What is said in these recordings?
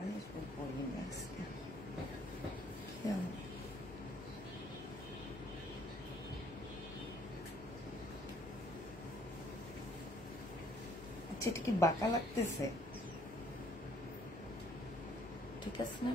আচ্ছা, এটা কি বাঁকা লাগতেছে? ঠিক আছে না?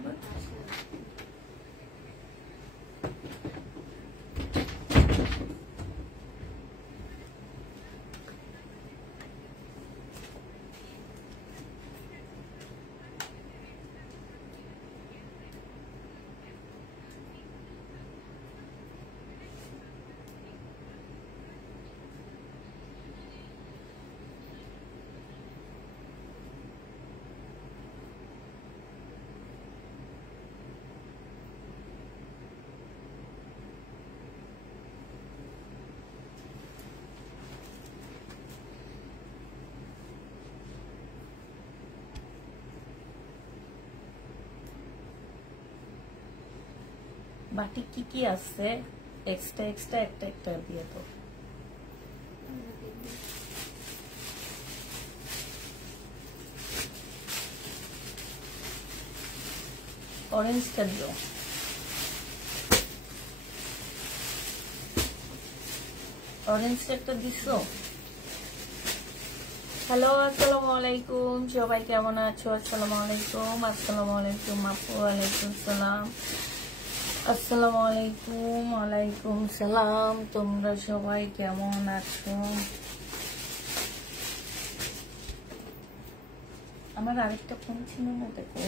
বাটি কি কি আছে? এক্সট্রা একটা দিয়ে তো। অরেঞ্জটা দিও। অরেঞ্জটা একটা দিছো? হ্যালো, আসসালামু আলাইকুম, সবাই কেমন আছো? আসসালামু আলাইকুম। আসসালামু আলাইকুম আপু। ওয়ালাইকুম সালাম। আসসালামু আলাইকুম। ওয়ালাইকুম সালাম। তোমরা সবাই কেমন আছো? আমার আরেকটা ফোন ছিল না, দেখো।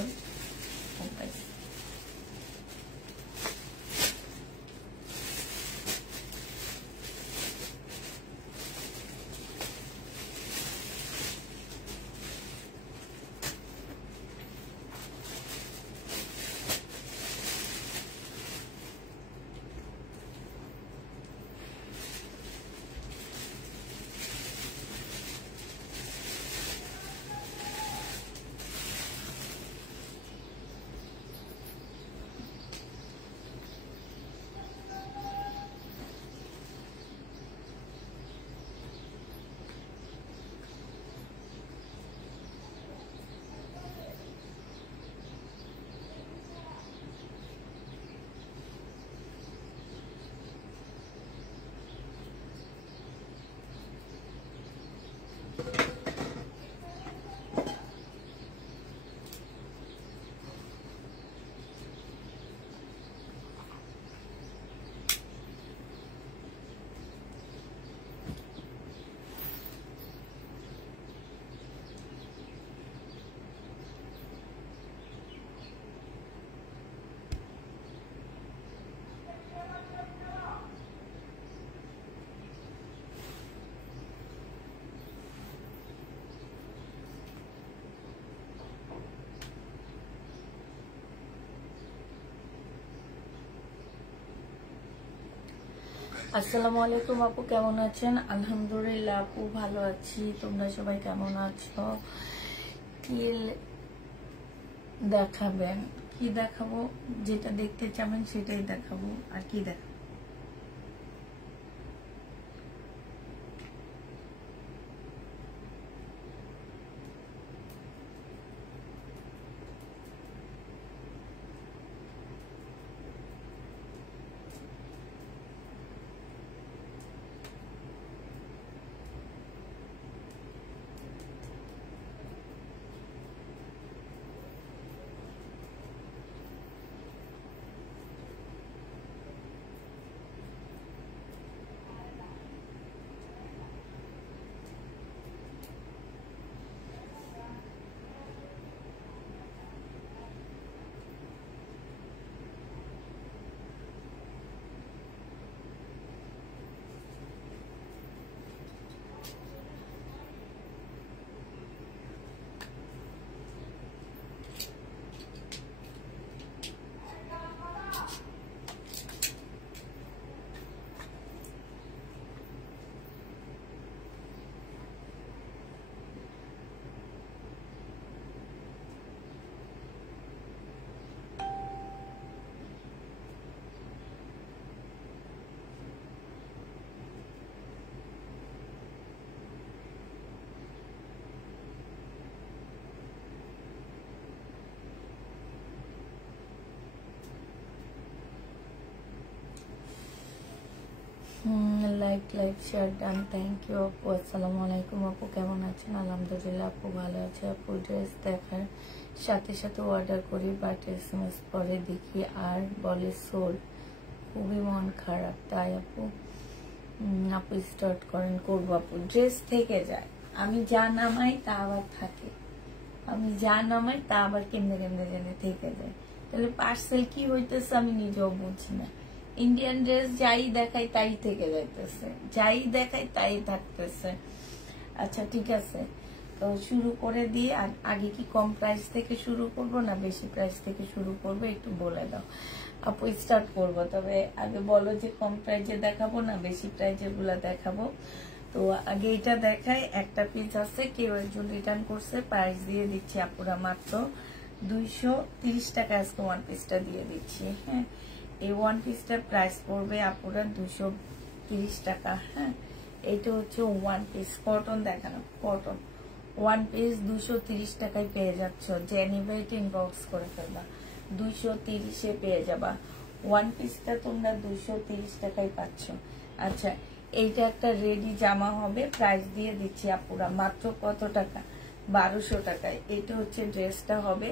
আসসালামু আলাইকুম আপু, কেমন আছেন? আলহামদুলিল্লাহ আপু, ভালো আছি। তোমরা সবাই কেমন আছো? কি দেখাবেন? কি দেখাবো? যেটা দেখতে চাবেন সেটাই দেখাবো। আর কি দেখাবো? Like share done, thank you আপু। আসসালামু আলাইকুম আপু, কেমন আছেন? আলহামদুলিল্লাহ আপু ভালো আছে আপু। ড্রেস দেখার সাথে সাথে অর্ডার করি, বাট SMS পরে দেখি আর বলে সোল, খুবই মন খারাপ। তাই আপু আপু স্টার্ট করেন। করবো আপু, ড্রেস থেকে যায়, আমি যা নামাই তা আবার থাকে, আমি যা নামাই তা আবার কেমনে কেমনে জেনে থেকে যায়। তাহলে পার্সেল কি হইতেছে আমি নিজেও বুঝি না। ইন্ডিয়ান ড্রেস যাই দেখাই তাই থেকে যাইতেছে, যাই দেখাই তাই থাকতেছে। আচ্ছা ঠিক আছে, তো শুরু করে দিয়ে আগে কি কম প্রাইস থেকে শুরু করব না বেশি প্রাইস থেকে শুরু করব একটু বলে দাও আপু। স্টার্ট করব, তবে আগে বলো যে কম প্রাইজে দেখাবো না বেশি প্রাইজের গুলা দেখাবো। তো আগে এটা দেখাই, একটা পিস আছে, কেউ একজন রিটার্ন করছে, প্রাইস দিয়ে দিচ্ছি আপুরা মাত্র 230 টাকা। আজকে ওয়ান পিসটা দিয়ে দিচ্ছি। হ্যাঁ, এই ওয়ান পিসটার প্রাইস পড়বে আপুরা 230 টাকা। হ্যাঁ, এইটা হচ্ছে ওয়ান পিস কটন, দেখানো কটন ওয়ান পিস 230 টাকায় পেয়ে যাচ্ছ। যে নিবে এটা ইনবক্স করে ফেলবা, 230-এ পেয়ে যাবা। ওয়ান পিসটা তোমরা 230 টাকায় পাচ্ছ। আচ্ছা, এইটা একটা রেডি জামা হবে, প্রাইস দিয়ে দিচ্ছি আপুরা মাত্র কত টাকা? 1200 টাকায়। এটা হচ্ছে ড্রেসটা হবে,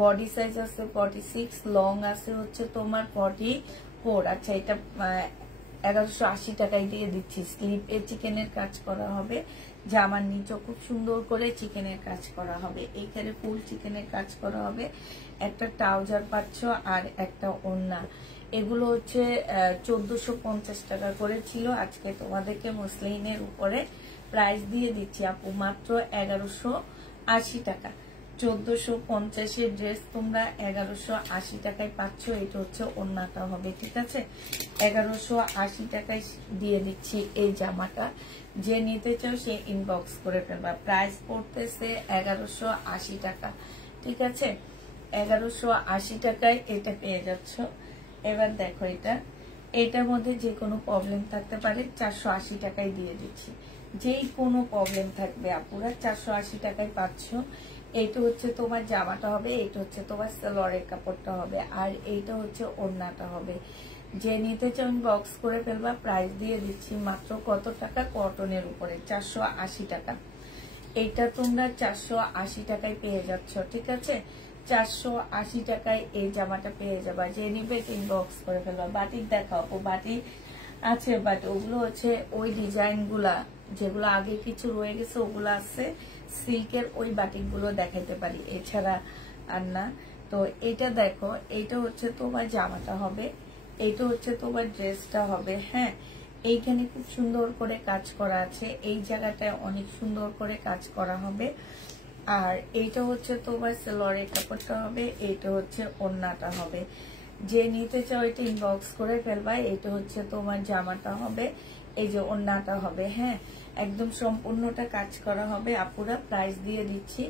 বডি সাইজ আছে 46, লং আছে হচ্ছে তোমার 44। আচ্ছা, এটা 1180 টাকায় দিয়ে দিচ্ছি। স্লিপ এ চিকেনের কাজ করা হবে, জামার নিচে খুব সুন্দর করে চিকেনের কাজ করা হবে, এইখানে ফুল চিকেনের কাজ করা হবে। একটা ট্রাউজার পাচ্ছ আর একটা ওড়না। এগুলো হচ্ছে 1450 টাকা করে ছিল, আজকে তোমাদেরকে মসলিনের উপরে প্রাইস দিয়ে দিচ্ছি আপু মাত্র 1180 টাকা। 1450-এর ড্রেস তোমরা 1180 টাকায় পাচ্ছ। এটা হচ্ছে ওড়নাটা হবে, ঠিক আছে? 1180 টাকায় দিয়ে দিচ্ছি এই জামাটা। যে নিতে চাও সে ইনবক্স করে ফেলবা। প্রাইস পড়তেছে 1180 টাকা, ঠিক আছে? 1180 টাকায় এটা পেয়ে যাচ্ছ। এবার দেখো, এটার মধ্যে যে কোনো প্রবলেম থাকতে পারে, 480 টাকায় দিয়ে দিচ্ছি। যেই কোনো প্রবলেম থাকবে আপুরা 480 টাকায় পাচ্ছ। এইটা হচ্ছে তোমার জামাটা হবে, এইটা হচ্ছে তোমার সালোয়ারের কাপড়টা হবে, আর এইটা হচ্ছে ওড়নাটা হবে। যে নিতে চাও বক্স করে ফেলবা। প্রাইস দিয়ে দিচ্ছি মাত্র কত টাকা? কটনের উপরে 480 টাকা। এইটা তোমরা 480 টাকায় পেয়ে যাচ্ছ, ঠিক আছে? 480 টাকায় এই জামাটা পেয়ে যাবা। যে নিবে ইনবক্স করে ফেলবা। বাটিক দেখাও, বাটিক আছে, বাট ওগুলো হচ্ছে ওই ডিজাইন গুলা যেগুলো আগে কিছু রয়ে গেছে ওগুলো আছে। সিল্কের ওই বাটিক গুলো দেখাইতে পারি, এছাড়া আর না। তো এটা দেখো, এইটা হচ্ছে তোমার জামাটা হবে, এইটা হচ্ছে তোমার ড্রেসটা হবে। হ্যাঁ, এইখানে খুব সুন্দর করে কাজ করা আছে, এই জায়গাটায় অনেক সুন্দর করে কাজ করা হবে। আর এইটা হচ্ছে তোমার সালোয়ারের কাপড়টা হবে, এইটা হচ্ছে ওড়নাটা হবে। যে নিতে চাও এটা ইনবক্স করে ফেলবা। এটা হচ্ছে তোমার জামাটা হবে, এই যে ওড়নাটা হবে। হ্যাঁ, একদম সম্পূর্ণটা কাজ করা হবে আপুরা। প্রাইস দিয়ে দিচ্ছি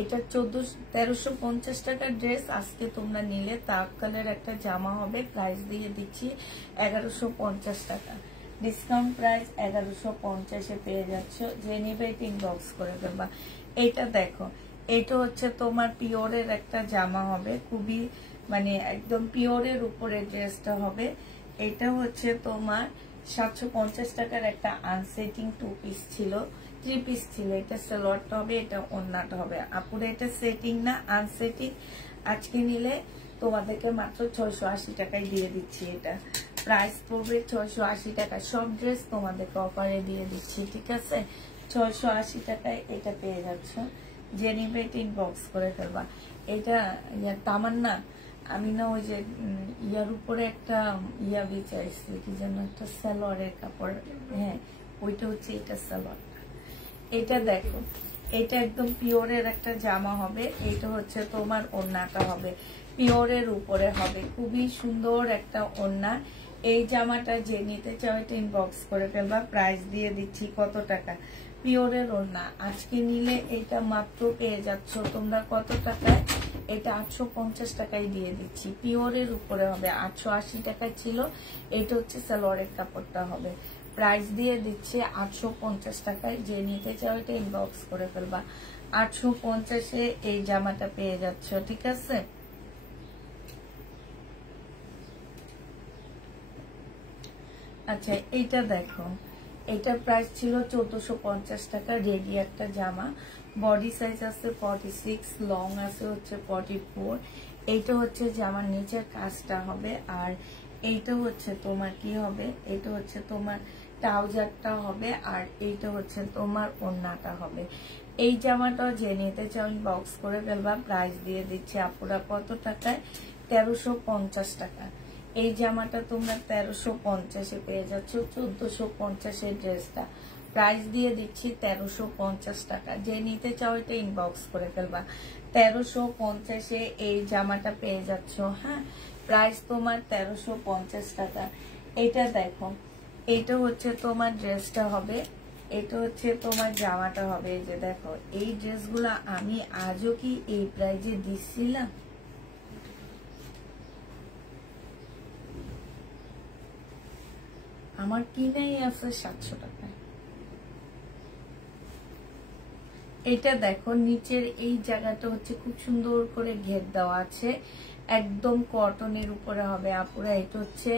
এটা 1350 টাকার ড্রেস। আজকে তোমরা নিলে তাকালের একটা জামা হবে, প্রাইস দিয়ে দিচ্ছি 1150 টাকা। ডিসকাউন্ট প্রাইস 1150-এ পেয়ে যাচ্ছ। যে নিবে এটা ইনবক্স করে ফেলবা। এইটা দেখো, এটা হচ্ছে তোমার পিওরের একটা জামা হবে, খুবই মানে একদম পিওরের উপরে ড্রেসটা হবে। এটা হচ্ছে তোমার 750 টাকার একটা আনসেটিং 2 পিস ছিল, 3 পিস ছিল। এটা সালোয়ারটা হবে, এটা ওড়নাটা হবে। আপুরে এটা সেটিং না আনসেটিং। আজকে নিলে তোমাদেরকে মাত্র 680 টাকায় দিয়ে দিচ্ছি। এটা প্রাইস পড়বে 680 টাকা। সব ড্রেস তোমাদেরকে অফারে দিয়ে দিচ্ছি, ঠিক আছে? 680 টাকায় এটা পেয়ে যাচ্ছ। যে নিবে এটা ইনবক্স করে ফেলবা। এটা তামান্না, আমি না ওই যে ইয়ার উপরে একটা ইয়া বিচাইছি, কি যেন একটা সালোয়ারের কাপড়। হ্যাঁ, ওইটা হচ্ছে এটা সালোয়ার। এটা দেখো, এটা একদম পিওরের একটা জামা হবে। এটা হচ্ছে তোমার ওড়নাটা হবে, পিওরের উপরে হবে, খুবই সুন্দর একটা ওড়না। এই জামাটা যে নিতে চাও এটা ইনবক্স করে ফেলবা। প্রাইস দিয়ে দিচ্ছি কত টাকা? পিওরের ওড়না আজকে নিলে এটা মাত্র পেয়ে যাচ্ছ তোমরা কত টাকায়? এটা 850 টাকায় দিয়ে দিচ্ছি। পিওরের উপরে হবে, 880 টাকায় ছিল। এটা হচ্ছে সালোয়ারের কাপড়টা হবে। প্রাইস দিয়ে দিচ্ছে 850 টাকায়। যে নিতে চাও এটা ইনবক্স করে ফেলবা। 850-এ এই জামাটা পেয়ে যাচ্ছ, ঠিক আছে? আচ্ছা, এইটা দেখো, এটার প্রাইস ছিল 1450 টাকা। রেডি একটা জামা, বডি সাইজ আছে 46, লং আছে হচ্ছে 44। এইটা হচ্ছে জামার নিচের কাজটা হবে, আর এইটা হচ্ছে তোমার কি হবে, এটা হচ্ছে তোমার ট্রাউজারটা হবে, আর এইটা হচ্ছে তোমার ওড়নাটা হবে। এই জামাটাও যে নিতে চাও ইনবক্স করে ফেলবা। প্রাইস দিয়ে দিচ্ছি আপুরা কত টাকায়, 1350 টাকা। এই জামাটা তোমরা 1350-এ পেয়ে যাচ্ছ। 1450-এর ড্রেসটা প্রাইস দিয়ে দিচ্ছি 1350 টাকা। যে নিতে চাও এটা ইনবক্স করে ফেলবা। 1350-এ এই জামাটা পেয়ে যাচ্ছ। হ্যাঁ, প্রাইস তোমার 1350 টাকা। এটা দেখো, এটা হচ্ছে তোমার ড্রেসটা হবে, এটা হচ্ছে তোমার জামাটা হবে। এই যে দেখো, এই ড্রেসগুলা আমি আজও কি এই প্রাইজে দিচ্ছিলাম? আমার কিনাই আছে 700 টাকায়। এটা দেখো, নিচের এই জায়গাটা হচ্ছে খুব সুন্দর করে ঘের দেওয়া আছে, একদম কটনের উপরে হবে আপুরা। এটা হচ্ছে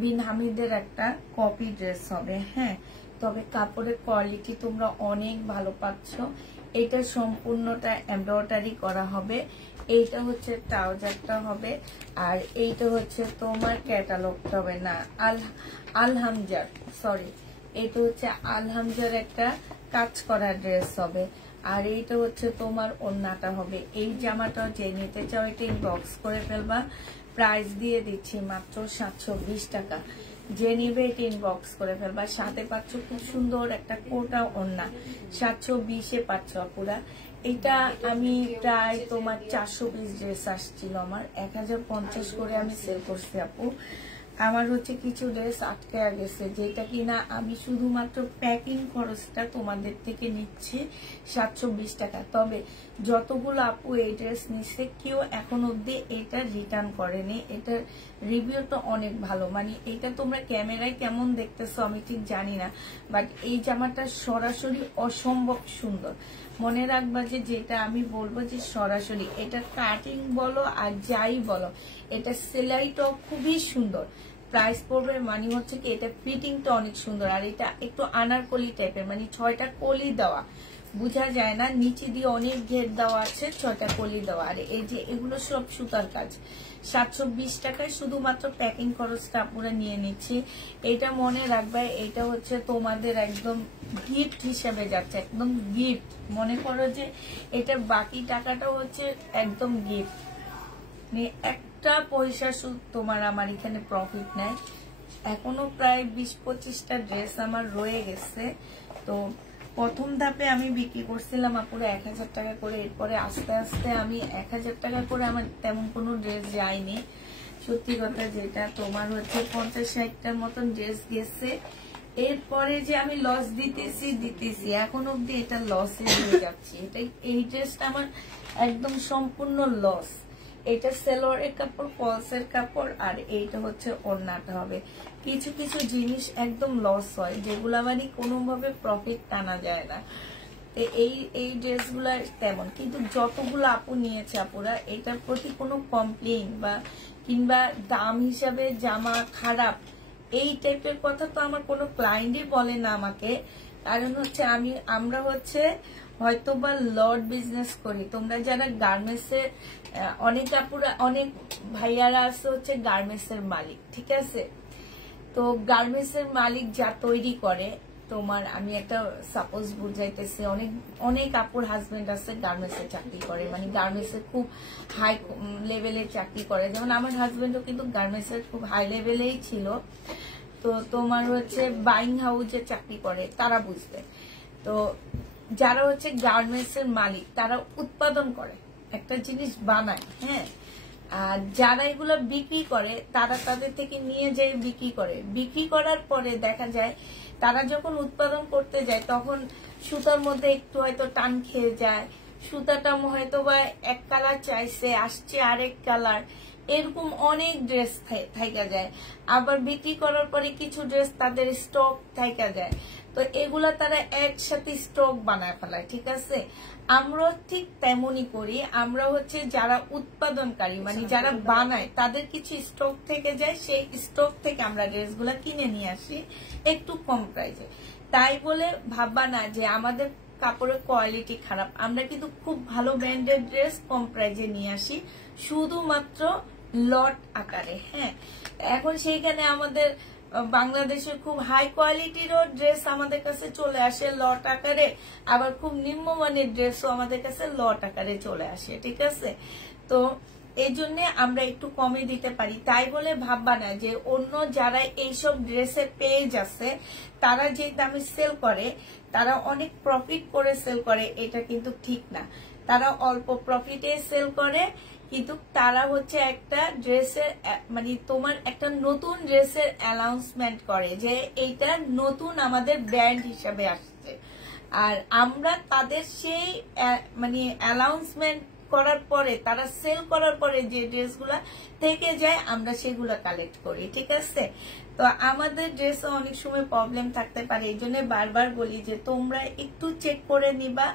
বিন হামিদের একটা কপি ড্রেস হবে। হ্যাঁ, তবে কাপড়ের কোয়ালিটি তোমরা অনেক ভালো পাচ্ছ। এটা সম্পূর্ণটা এমব্রয়ডারি করা হবে। এইটা হচ্ছে ট্রাউজারটা হবে, আর এইটা হচ্ছে তোমার ক্যাটালগটা হবে না, আলহামজার, সরি, এটা হচ্ছে আলহামজার একটা কাজ করা ড্রেস হবে। আর এইটা হচ্ছে তোমার ওড়নাটা হবে। এই জামাটা যে নিতে চাও এটা ইনবক্স করে ফেলবা। প্রাইস দিয়ে দিচ্ছি মাত্র 720 টাকা। যে নিবে এটা ইনবক্স করে ফেলবা। সাথে পাচ্ছ খুব সুন্দর একটা কোটা ওড়না, 720-এ পাচ্ছ আপুরা। এটা আমি প্রায় তোমার 400 পিস ড্রেস আসছিল আমার, 1050 করে আমি সেল করছি আপু। আমার হচ্ছে কিছু ড্রেস আটকে গেছে, যেটা কিনা আমি শুধুমাত্র প্যাকিং খরচটা তোমাদের থেকে নিচ্ছি 720 টাকা। তবে যতগুলো আপু এই ড্রেস নিচ্ছে কেউ এখন অব্দি এটা রিটার্ন করেনি। এটার রিভিউটা অনেক ভালো, মানে এটা তোমরা ক্যামেরায় কেমন দেখতেছো আমি ঠিক জানি না, বাট এই জামাটা সরাসরি অসম্ভব সুন্দর। মনে রাখবা যে যেটা আমি বলবো যে সরাসরি এটা কাটিং বলো আর যাই বলো, এটা সেলাইটাও খুবই সুন্দর। প্রাইস পড়বে মানে হচ্ছে কি এটা ফিটিংটা অনেক সুন্দর, আর এটা একটু আনারকলি টাইপের, মানে 6টা কলি দেওয়া, বোঝা যায় না, নিচে দিয়ে অনেক ঘের দেওয়া আছে, 6টা কলি দেওয়া। আর এই যে এগুলো সব সুতার কাজ। 720 টাকায় শুধুমাত্র প্যাকিং খরচটা আপনারা নিয়ে নিচ্ছি। এটা মনে রাখবে, এটা হচ্ছে তোমাদের একদম গিফট হিসেবে যাচ্ছে, একদম গিফট। মনে করো যে এটার বাকি টাকাটা হচ্ছে একদম গিফট, একটা পয়সা তোমার আমার এখানে প্রফিট নাই। এখনো প্রায় 20-25টা ড্রেস আমার রয়ে গেছে। তো প্রথম ধাপে আমি বিক্রি করছিলাম আপুরা 1000 টাকা করে, এরপরে আস্তে আস্তে আমি 1000 টাকা করে আমার তেমন কোনো ড্রেস যায়নি। সত্যি কথা যেটা, তোমার হচ্ছে 50-60টার মতন ড্রেস গেছে। এরপরে যে আমি লস দিতেছি এখন অব্দি এটা লসে হয়ে যাচ্ছে। এটাই, এই ড্রেসটা আমার একদম সম্পূর্ণ লস। এটা সেলোয়ারের কাপড়, ফলসের কাপড়, আর এইটা হচ্ছে ওড়নাটা হবে। কিছু কিছু জিনিস একদম লস হয়, যেগুলা মানে কোনোভাবে প্রফিট টানা যায় না। এই ড্রেসগুলা তেমন, কিন্তু যতগুলো আপু নিয়েছে আপুরা এটার প্রতি কোনো কমপ্লেইন বা কিংবা দাম হিসাবে জামা খারাপ এই টাইপের কথা তো আমার কোনো ক্লায়েন্টই বলে না আমাকে। কারণ হচ্ছে আমরা হচ্ছে হয়তোবা লট বিজনেস করি। তোমরা যারা গার্মেন্টস এর অনেক আপুরা, অনেক ভাইয়ারা আছে হচ্ছে গার্মেন্টস এর মালিক, ঠিক আছে? তো গার্মেন্টস এর মালিক যা তৈরি করে, তোমার আমি একটা সাপোজ বুঝাইতেছি, অনেক অনেক আপুর হাজবেন্ড আছে গার্মেন্টস এর চাকরি করে, মানে গার্মেন্টস এর খুব হাই লেভেলের চাকরি করে। যেমন আমার হাজবেন্ডও কিন্তু গার্মেন্টস এর খুব হাই লেভেলেই ছিল। তো তোমার হচ্ছে বাইং হাউসে চাকরি করে, তারা বুঝবে। তো যারা হচ্ছে গার্মেন্টস এর মালিক তারা উৎপাদন করে, একটা জিনিস বানায়, হ্যাঁ, আর যারা এগুলো বিক্রি করে তারা তাদের থেকে নিয়ে যায় বিক্রি করে। বিক্রি করার পরে দেখা যায় তারা যখন উৎপাদন করতে যায় তখন সুতার মধ্যে একটু হয়তো টান খেয়ে যায়, সুতাটা হয়তো বা এক কালার চাইছে, আসছে আরেক কালার, এরকম অনেক ড্রেস থাইকা যায়। আবার বিক্রি করার পরে কিছু ড্রেস তাদের স্টক থাইকা যায়। তো এগুলা তারা একসাথে স্টক বানায় ফেলায়, ঠিক আছে? আমরা ঠিক তেমনই করি। আমরা হচ্ছে যারা উৎপাদনকারী, মানে যারা বানায়, তাদের কিছু স্টক থেকে যায়, সেই স্টক থেকে আমরা ড্রেসগুলা কিনে নিয়ে আসি একটু কম প্রাইসে। তাই বলে ভাববা না যে আমাদের কাপড়ের কোয়ালিটি খারাপ। আমরা কিন্তু খুব ভালো ব্র্যান্ডের ড্রেস কম প্রাইজে নিয়ে আসি, শুধুমাত্র লট আকারে। হ্যাঁ, এখন সেইখানে আমাদের বাংলাদেশের খুব হাই কোয়ালিটিরও ড্রেস আমাদের কাছে চলে আসে লট আকারে, আবার খুব নিম্নমানের ড্রেসও আমাদের কাছে লট আকারে চলে আসে। ঠিক আছে, তো এই জন্য আমরা একটু কমে দিতে পারি। তাই বলে ভাববা না যে অন্য যারা এইসব ড্রেসের পেজ আছে তারা যে দামে সেল করে তারা অনেক প্রফিট করে সেল করে, এটা কিন্তু ঠিক না। তারা অল্প প্রফিটে সেল করে, কিন্তু তারা হচ্ছে একটা ড্রেসের মানে তোমার একটা নতুন ড্রেসের অ্যানাউন্সমেন্ট করে যে এইটা নতুন আমাদের ব্র্যান্ড হিসাবে আসছে। আর আমরা তাদের সেই মানে অ্যানাউন্সমেন্ট করার পরে, তারা সেল করার পরে যে ড্রেসগুলা থেকে যায় আমরা সেগুলা কালেক্ট করি। ঠিক আছে, তো আমাদের ড্রেসে অনেক সময় প্রবলেম থাকতে পারে, এই জন্য বারবার বলি যে তোমরা একটু চেক করে নিবা।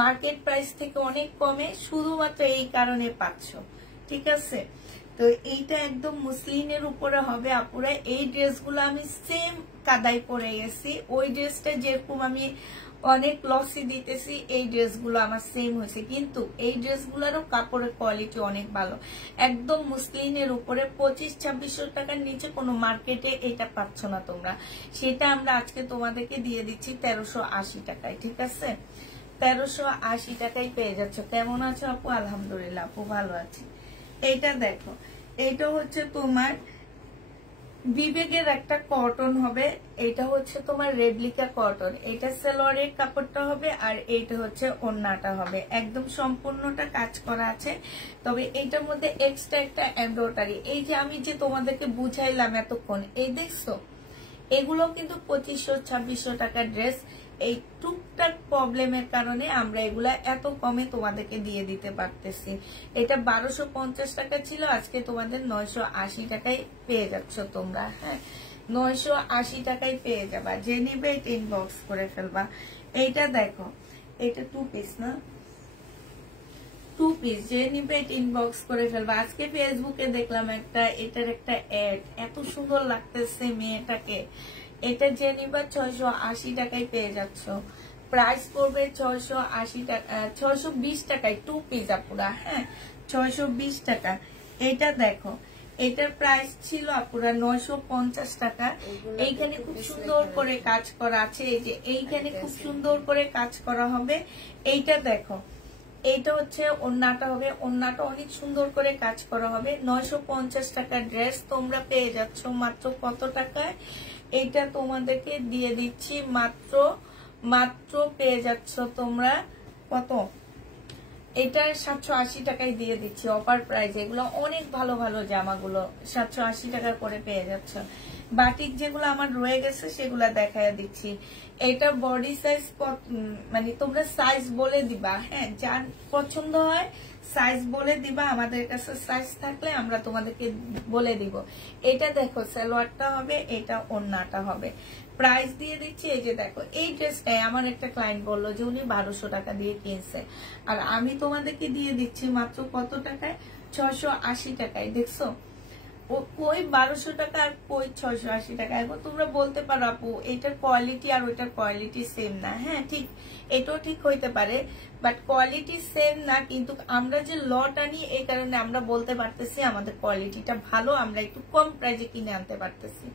মার্কেট প্রাইস থেকে অনেক কমে শুধুমাত্র এই কারণে পাচ্ছ। ঠিক আছে, তো এইটা একদম মুসলিনের উপরে হবে আপুরা। এই ড্রেসগুলো আমি সেম কাদাই পরে গেছি, ওই ড্রেসটা যেরকম আমি অনেক লসি দিতেছি এই ড্রেসগুলো আমার সেম হয়েছে, কিন্তু এই ড্রেসগুলোরও কাপড়ের কোয়ালিটি অনেক ভালো। একদম মুসলিনের উপরে 2500-2600 টাকার নিচে কোনো মার্কেটে এটা পাচ্ছ না তোমরা, সেটা আমরা আজকে তোমাদেরকে দিয়ে দিচ্ছি 1380 টাকায়। ঠিক আছে, 1380 টাকায় পেয়ে যাচ্ছ। কেমন আছো আপু? আলহামদুলিল্লাহ আপু ভালো আছি। এইটা দেখো, এইটা হচ্ছে তোমার বিবেকের একটা কটন হবে, এটা হচ্ছে তোমার রেপ্লিকা কটন। এটা সালোয়ারের কাপড়টা হবে আর এইটা হচ্ছে ওড়নাটা হবে, একদম সম্পূর্ণটা কাজ করা আছে। তবে এইটার মধ্যে এক্সট্রা একটা এমব্রয়ডারি, এই যে আমি যে তোমাদেরকে বুঝাইলাম এতক্ষণ, এই দেখছো এগুলো কিন্তু 2500-2600 টাকার ড্রেস। এই টুকটাক প্রবলেমের কারণে আমরা এগুলা এত কমে তোমাদেরকে দিয়ে দিতে পারতেছি। এটা 1250 টাকা ছিল, আজকে তোমাদের 980 টাকায় পেয়ে যাচ্ছ তোমরা। হ্যাঁ, 980 টাকায় পেয়ে যাবা, যে নিবে এটা ইনবক্স করে ফেলবা। এইটা দেখো, এটা 2 পিস না, 2 পিস, যে নিবে এটা ইনবক্স করে ফেলবা। আজকে ফেসবুকে দেখলাম একটা, এটার একটা অ্যাড, এত সুন্দর লাগতেছে মেয়েটাকে। এটা যে নিবা 680 টাকায় পেয়ে যাচ্ছ। প্রাইস পড়বে 680 টাকা, 620 টাকায় 2 পিস আপুরা। হ্যাঁ, 620 টাকা। এটা দেখো, এটার প্রাইস ছিল আপুরা 950 টাকা। এইখানে খুব সুন্দর করে কাজ করা আছে, এই যে এইখানে খুব সুন্দর করে কাজ করা হবে। এইটা দেখো, এইটা হচ্ছে ওড়নাটা হবে, ওড়নাটা অনেক সুন্দর করে কাজ করা হবে। 950 টাকার ড্রেস তোমরা পেয়ে যাচ্ছ মাত্র কত টাকায়? এইটা তোমাদেরকে দিয়ে দিচ্ছি মাত্র পেয়ে যাচ্ছ তোমরা কত? এটা 780 টাকায় দিয়ে দিচ্ছি অফার প্রাইস। এগুলো অনেক ভালো ভালো জামাগুলো 780 টাকা করে পেয়ে যাচ্ছ। বাটিক যেগুলো আমার রয়ে গেছে সেগুলো দেখায় দিচ্ছি। এটা বডি সাইজ মানে তোমরা সাইজ বলে দিবা। হ্যাঁ, যার পছন্দ হয় সাইজ বলে দিবা, আমাদের কাছে সাইজ থাকলে আমরা তোমাদেরকে বলে দিব। এটা দেখো সালোয়ারটা হবে, এটা ওড়নাটা হবে। প্রাইস দিয়ে দিচ্ছি, এই যে দেখো এই ড্রেসটাই আমার একটা ক্লায়েন্ট বললো যে উনি 1200 টাকা দিয়ে কিনছে, আর আমি তোমাদেরকে দিয়ে দিচ্ছি মাত্র কত টাকায়? 680 টাকায়। দেখছো, কই 1200 টাকা আর কই 680 টাকা। এখন তোমরা বলতে পারো আপু এটার কোয়ালিটি আর ওইটার কোয়ালিটি সেম না। হ্যাঁ ঠিক, এটাও ঠিক হইতে পারে, বাট কোয়ালিটি সেম না। কিন্তু আমরা যে লট আনি এই কারণে আমরা বলতে পারতেছি আমাদের কোয়ালিটিটা ভালো, আমরা একটু কম প্রাইজে কিনে আনতে পারতেছি।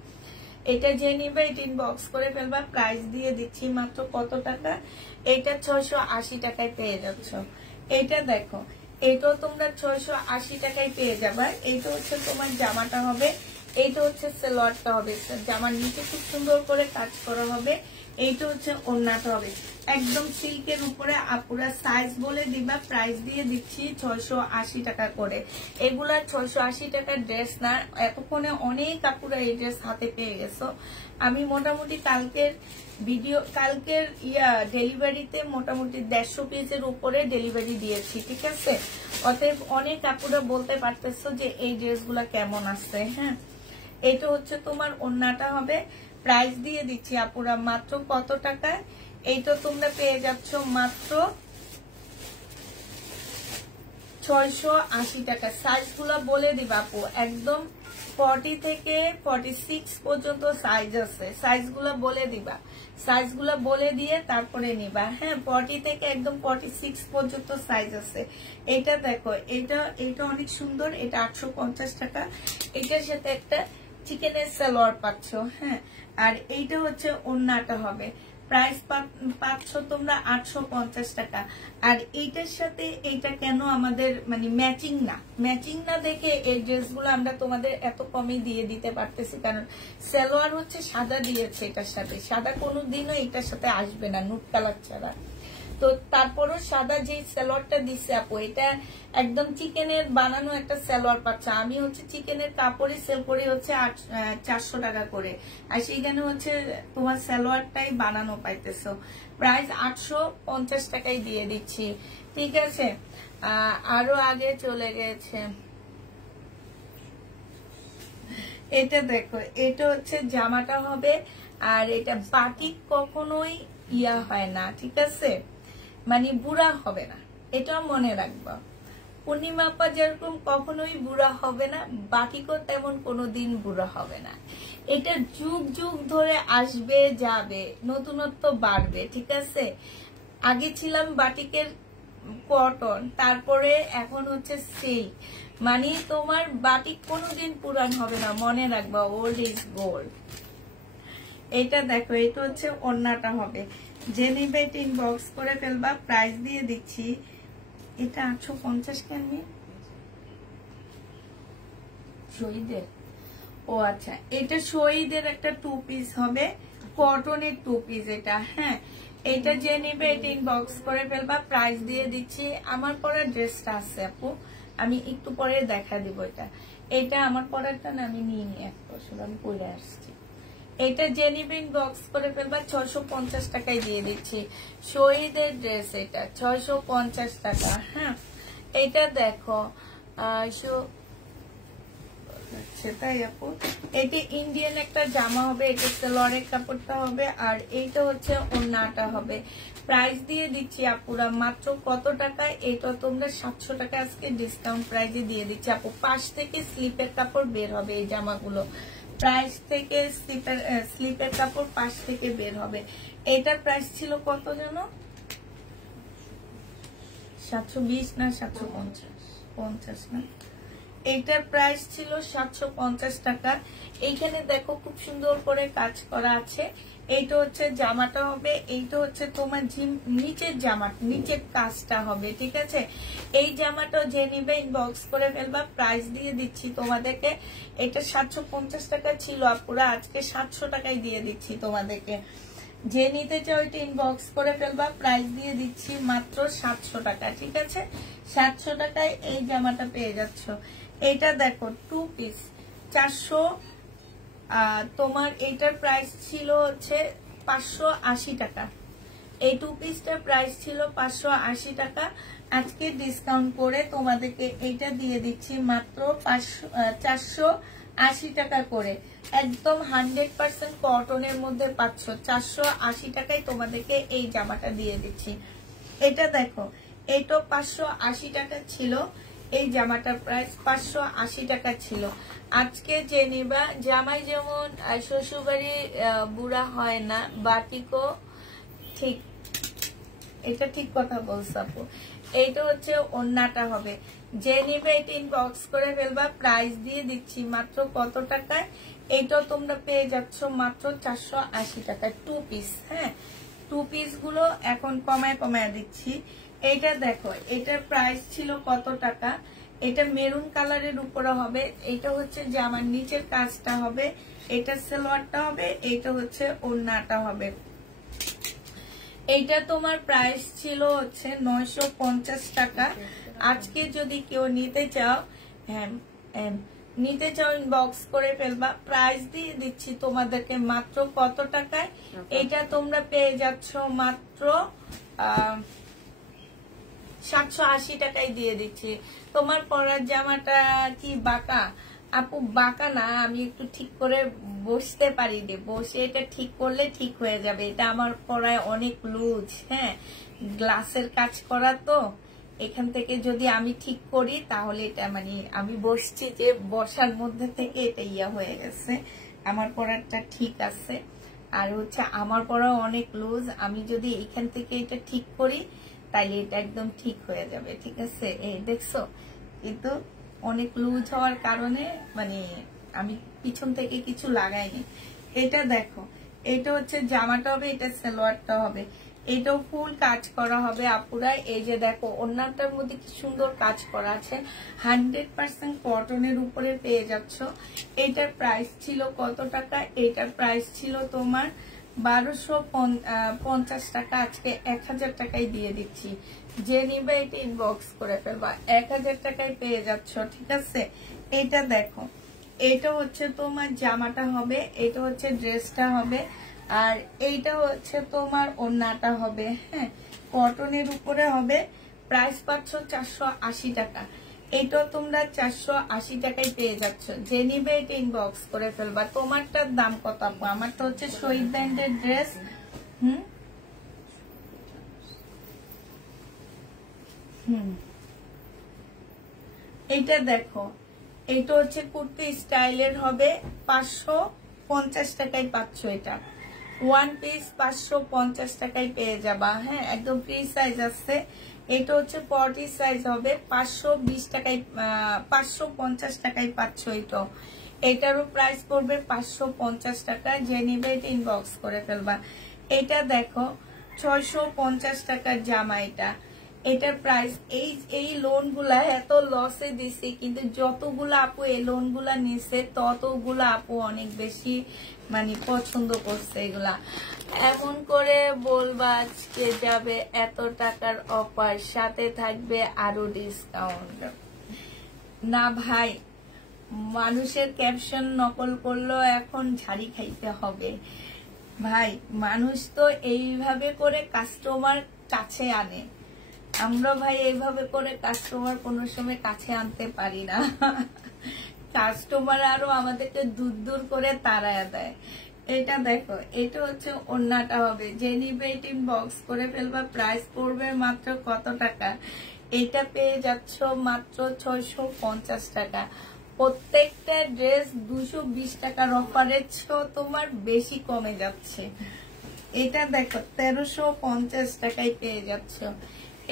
এটা যে নিবে এটা ইনবক্স করে ফেলবা। প্রাইস দিয়ে দিচ্ছি মাত্র কত টাকা? এটা 680 টাকায় পেয়ে যাচ্ছ। এটা দেখো, এটাও তোমরা 680 টাকায় পেয়ে যাবা। এইটা হচ্ছে তোমার জামাটা হবে, এইটা হচ্ছে সালোয়ারটা হবে, জামার নিচে খুব সুন্দর করে কাজ করা হবে। এইটা হচ্ছে ওড়নাটা হবে, একদম সিল্কের উপরে। আপুরা সাইজ বলে দিবা। প্রাইস দিয়ে দিচ্ছি 680 টাকা করে। এগুলা 680 টাকার ড্রেস না, এতক্ষণে অনেক আপুরা এই ড্রেস হাতে পেয়ে গেছো। আমি মোটামুটি কালকের ডেলিভারিতে মোটামুটি 150 পিসের উপরে ডেলিভারি দিয়েছি। ঠিক আছে, অতএব অনেক আপুরা বলতে পারতেছো যে এই ড্রেসগুলা কেমন আসছে। হ্যাঁ, এটা হচ্ছে তোমার ওড়নাটা হবে। প্রাইস দিয়ে দিচ্ছি আপুরা মাত্র কত টাকায়? এইটা তোমরা পেয়ে যাচ্ছ মাত্র 680 টাকা। সাইজগুলা বলে দিবা আপু, একদম 40 থেকে 46 পর্যন্ত সাইজ আছে, সাইজগুলো বলে দিবা, সাইজগুলো বলে দিয়ে তারপরে নিবা। হ্যাঁ, 40 থেকে একদম 46 পর্যন্ত সাইজ আছে। এটা দেখো, এটা অনেক সুন্দর, এটা 850 টাকা। এটার সাথে একটা চিকেনের সালোয়ার পাচ্ছ। হ্যাঁ, আর এইটা হচ্ছে ওড়নাটা হবে, প্রাইস পাচ্ছ তোমরা 850 টাকা। আর এইটার সাথে এইটা কেন আমাদের মানে ম্যাচিং না দেখে এই ড্রেসগুলো আমরা তোমাদের এত কমে দিয়ে দিতে পারতেছি, কারণ সালোয়ার হচ্ছে সাদা দিয়েছে এটার সাথে, সাদা কোনোদিনও এটার সাথে আসবে না নুট কালার ছাড়া। তো তারপরও সাদা যে সালোয়ারটা দিচ্ছে আপু, এটা একদম চিকেনের বানানো একটা সালোয়ার পাচ্ছে। আমি হচ্ছে চিকেনের কাপড়ে সেল করি হচ্ছে 400 টাকা করে, আর সেইখানে হচ্ছে তোমার সালোয়ারটাই বানানো পাইতেছো, প্রাইস 850 টাকায় দিয়ে দিচ্ছি। ঠিক আছে, আরো আগে চলে গেছে। এটা দেখো, এটা হচ্ছে জামাটা হবে, আর এটা বাটিক কখনোই ইয়া হয় না, ঠিক আছে, মানে বুড়া হবে না, এটা মনে রাখবা। পূর্ণিমা আপা যেরকম কখনোই বুড়া হবে না, বাটিকও তেমন কোনোদিন বুড়া হবে না। এটা যুগ যুগ ধরে আসবে যাবে, নতুনত্ব বাড়বে, ঠিক আছে। আগে ছিলাম বাটিকের কটন, তারপরে এখন হচ্ছে সিল্ক, মানে তোমার বাটিক কোনোদিন পুরান হবে না, মনে রাখবা, ওল্ড ইজ গোল্ড। এটা দেখো, এটা হচ্ছে ওড়নাটা হবে, যে নিবে ইনবক্স করে ফেলবা, প্রাইস দিয়ে দিচ্ছি। এটা 850 কেন শহীদের, ও আচ্ছা, এটা শহীদের একটা 2 পিস হবে, কটনের 2 পিস এটা। হ্যাঁ, এটা যে নিবে এটা ইনবক্স করে ফেলবা, প্রাইস দিয়ে দিচ্ছি। আমার পরা ড্রেসটা আছে আপু, আমি একটু পরে দেখা দিব। এটা আমার পরাটা না, আমি নিয়ে নিয়ে এক বছর আমি পরে আসছি। এটা জেনিবিন বক্স করে ফেলবা, 650 টাকায় দিয়ে দিচ্ছি। শহীদের ড্রেস, এটা 650 টাকা। হ্যাঁ, এটা দেখো, তাই আপু, এটা ইন্ডিয়ান একটা জামা হবে, এটা সালোয়ারের কাপড়টা হবে, আর এইটা হচ্ছে ওড়নাটা হবে। প্রাইস দিয়ে দিচ্ছি আপুরা মাত্র কত টাকায়, এটা তোমরা 700 টাকা আজকে ডিসকাউন্ট প্রাইসে দিয়ে দিচ্ছি আপু। পাশ থেকে স্লিপের কাপড় বের হবে এই জামাগুলো, প্রাইস থেকে স্লিপের কাপড় পাশ থেকে বের হবে। এটার প্রাইস ছিল কত জানো, 720 না 750 না, এইটার প্রাইস ছিল 750 টাকা। এইখানে দেখো খুব সুন্দর করে কাজ করা আছে। এইটা হচ্ছে জামাটা হবে, এইটা হচ্ছে তোমার নিচের জামা, নিচের কাজটা হবে, ঠিক আছে। এই জামাটা যে নিবে ইনবক্স করে ফেলবা, প্রাইস দিয়ে দিচ্ছি তোমাদেরকে। এটা 750 টাকা ছিল আপুরা, আজকে 700 টাকায় দিয়ে দিচ্ছি তোমাদেরকে। যে নিতে চাও এটা ইনবক্স করে ফেলবা, প্রাইস দিয়ে দিচ্ছি মাত্র 700 টাকা, ঠিক আছে। 700 টাকায় এই জামাটা পেয়ে যাচ্ছ। এটা দেখো 2 পিস 400, তোমার এইটার প্রাইস ছিল হচ্ছে 580 টাকা। এই 2 পিসটার প্রাইস ছিল 580 টাকা, আজকে ডিসকাউন্ট করে তোমাদেরকে এইটা দিয়ে দিচ্ছি মাত্র 480 টাকা করে। একদম 100% কটনের মধ্যে পাচ্ছ, 480 টাকায় তোমাদেরকে এই জামাটা দিয়ে দিচ্ছি। এটা দেখো, এটা 580 টাকা ছিল, এই জামাটার প্রাইস 580 টাকা ছিল। আজকে যে নিবা, জামাই যেমন শ্বশুরবাড়ি বুড়া হয় না, বাটিকও ঠিক, এটা ঠিক কথা বলছ আপু। এইটা হচ্ছে ওড়নাটা হবে, যে নিবে এটা ইনবক্স করে ফেলবা, প্রাইস দিয়ে দিচ্ছি মাত্র কত টাকায়, এইটাও তোমরা পেয়ে যাচ্ছ মাত্র 480 টাকায় 2 পিস। হ্যাঁ, 2 পিস গুলো এখন কমায় দিচ্ছি। এইটা দেখো, এটার প্রাইস ছিল কত টাকা, এটা মেরুন কালারের উপরে হবে, এটা হচ্ছে জামার নিচের কাজটা হবে, এটা সালোয়ারটা হবে, এইটা হচ্ছে ওড়নাটা হবে। এইটা তোমার প্রাইস ছিল হচ্ছে 950 টাকা। আজকে যদি কেউ নিতে চাও, ইনবক্স করে ফেলবা, প্রাইস দিয়ে দিচ্ছি তোমাদেরকে মাত্র কত টাকায়, এটা তোমরা পেয়ে যাচ্ছ মাত্র 780 টাকায় দিয়ে দিচ্ছি। তোমার পরার জামাটা কি বাঁকা আপু? বাঁকা না, আমি একটু ঠিক করে বসতে পারি রে, বসে এটা ঠিক করলে ঠিক হয়ে যাবে। এটা আমার পরায় অনেক লুজ, হ্যাঁ, গ্লাসের কাজ করা তো, এখান থেকে যদি আমি ঠিক করি তাহলে এটা মানে আমি বসছি যে বসার মধ্যে থেকে এটা ইয়া হয়ে গেছে, আমার পরাটা ঠিক আছে। আর হচ্ছে আমার পরা অনেক লুজ, আমি যদি এখান থেকে এটা ঠিক করি তাইলে এটা একদম ঠিক হয়ে যাবে, ঠিক আছে। এই দেখছো, কিন্তু অনেক লুজ হওয়ার কারণে মানে আমি পিছন থেকে কিছু লাগাইনি। এটা দেখো, এটা হচ্ছে জামাটা হবে, এটা সালোয়ারটা হবে, এটাও ফুল কাজ করা হবে আপুরা। এই যে দেখো ওড়নাটার মধ্যে কি সুন্দর কাজ করা আছে, 100% কটনের উপরে পেয়ে যাচ্ছ। এটার প্রাইস ছিল কত টাকা? এটার প্রাইস ছিল তোমার 1250 টাকা, আজকে 1000 টাকায় দিয়ে দিচ্ছি। যে নিবে এটা ইনবক্স করে ফেলবা, 1000 টাকায় পেয়ে যাচ্ছ, ঠিক আছে। এটা দেখো, এটা হচ্ছে তোমার জামাটা হবে, এটা হচ্ছে ড্রেসটা হবে, আর এইটা হচ্ছে তোমার ওড়নাটা হবে। হ্যাঁ, কটনের উপরে হবে। প্রাইস পাচ্ছ 480 টাকা, এটাও তোমরা 480 টাকায় পেয়ে যাচ্ছ। যে নিবে এটা ইনবক্স করে ফেলবা। তোমারটার দাম কত আপু? আমারটা হচ্ছে শহীদ ব্র্যান্ডের ড্রেস। এইটা দেখো, এটা হচ্ছে কুর্তি স্টাইলের হবে, 550 টাকায় পাচ্ছ। এটা ওয়ান পিস 550 টাকায় পেয়ে যাবা। হ্যাঁ, একদম ফ্রি সাইজ আছে। এটা হচ্ছে 40 সাইজ হবে, 520 টাকায় 550 টাকায় পাচ্ছ। এটারও প্রাইস পড়বে 550 টাকা। যে নিবে এটা ইনবক্স করে ফেলবা। এটা দেখো 650 টাকার জামা। এটার প্রাইস এই লোন গুলা এত লসে দিছি, কিন্তু যতগুলো আপু এই লোন গুলা নিছে ততগুলো আপু অনেক বেশি মানে পছন্দ করছে এগুলা। এমন করে বলবা আজকে যাবে এত টাকার অফার, সাথে থাকবে আরো ডিসকাউন্ট। না ভাই, মানুষের ক্যাপশন নকল করলেও এখন ঝাড়ি খাইতে হবে ভাই। মানুষ তো এইভাবে করে কাস্টমার কাছে আনে, আমরা ভাই এইভাবে করে কাস্টমার কোনো সময় কাছে আনতে পারি না। কাস্টমার আরো আমাদেরকে দূর দূর করে তাড়ায় দেয়। এটা দেখো, এটা হচ্ছে ওড়নাটা হবে। যে নিবে এটা ইনবক্স করে ফেলবা। প্রাইস পড়বে মাত্র কত টাকা? এটা পেয়ে যাচ্ছ মাত্র 650 টাকা। প্রত্যেকটা ড্রেস 220 টাকার অফারের চেয়েও তোমার বেশি কমে যাচ্ছে। এটা দেখো 1350 টাকায় পেয়ে যাচ্ছ।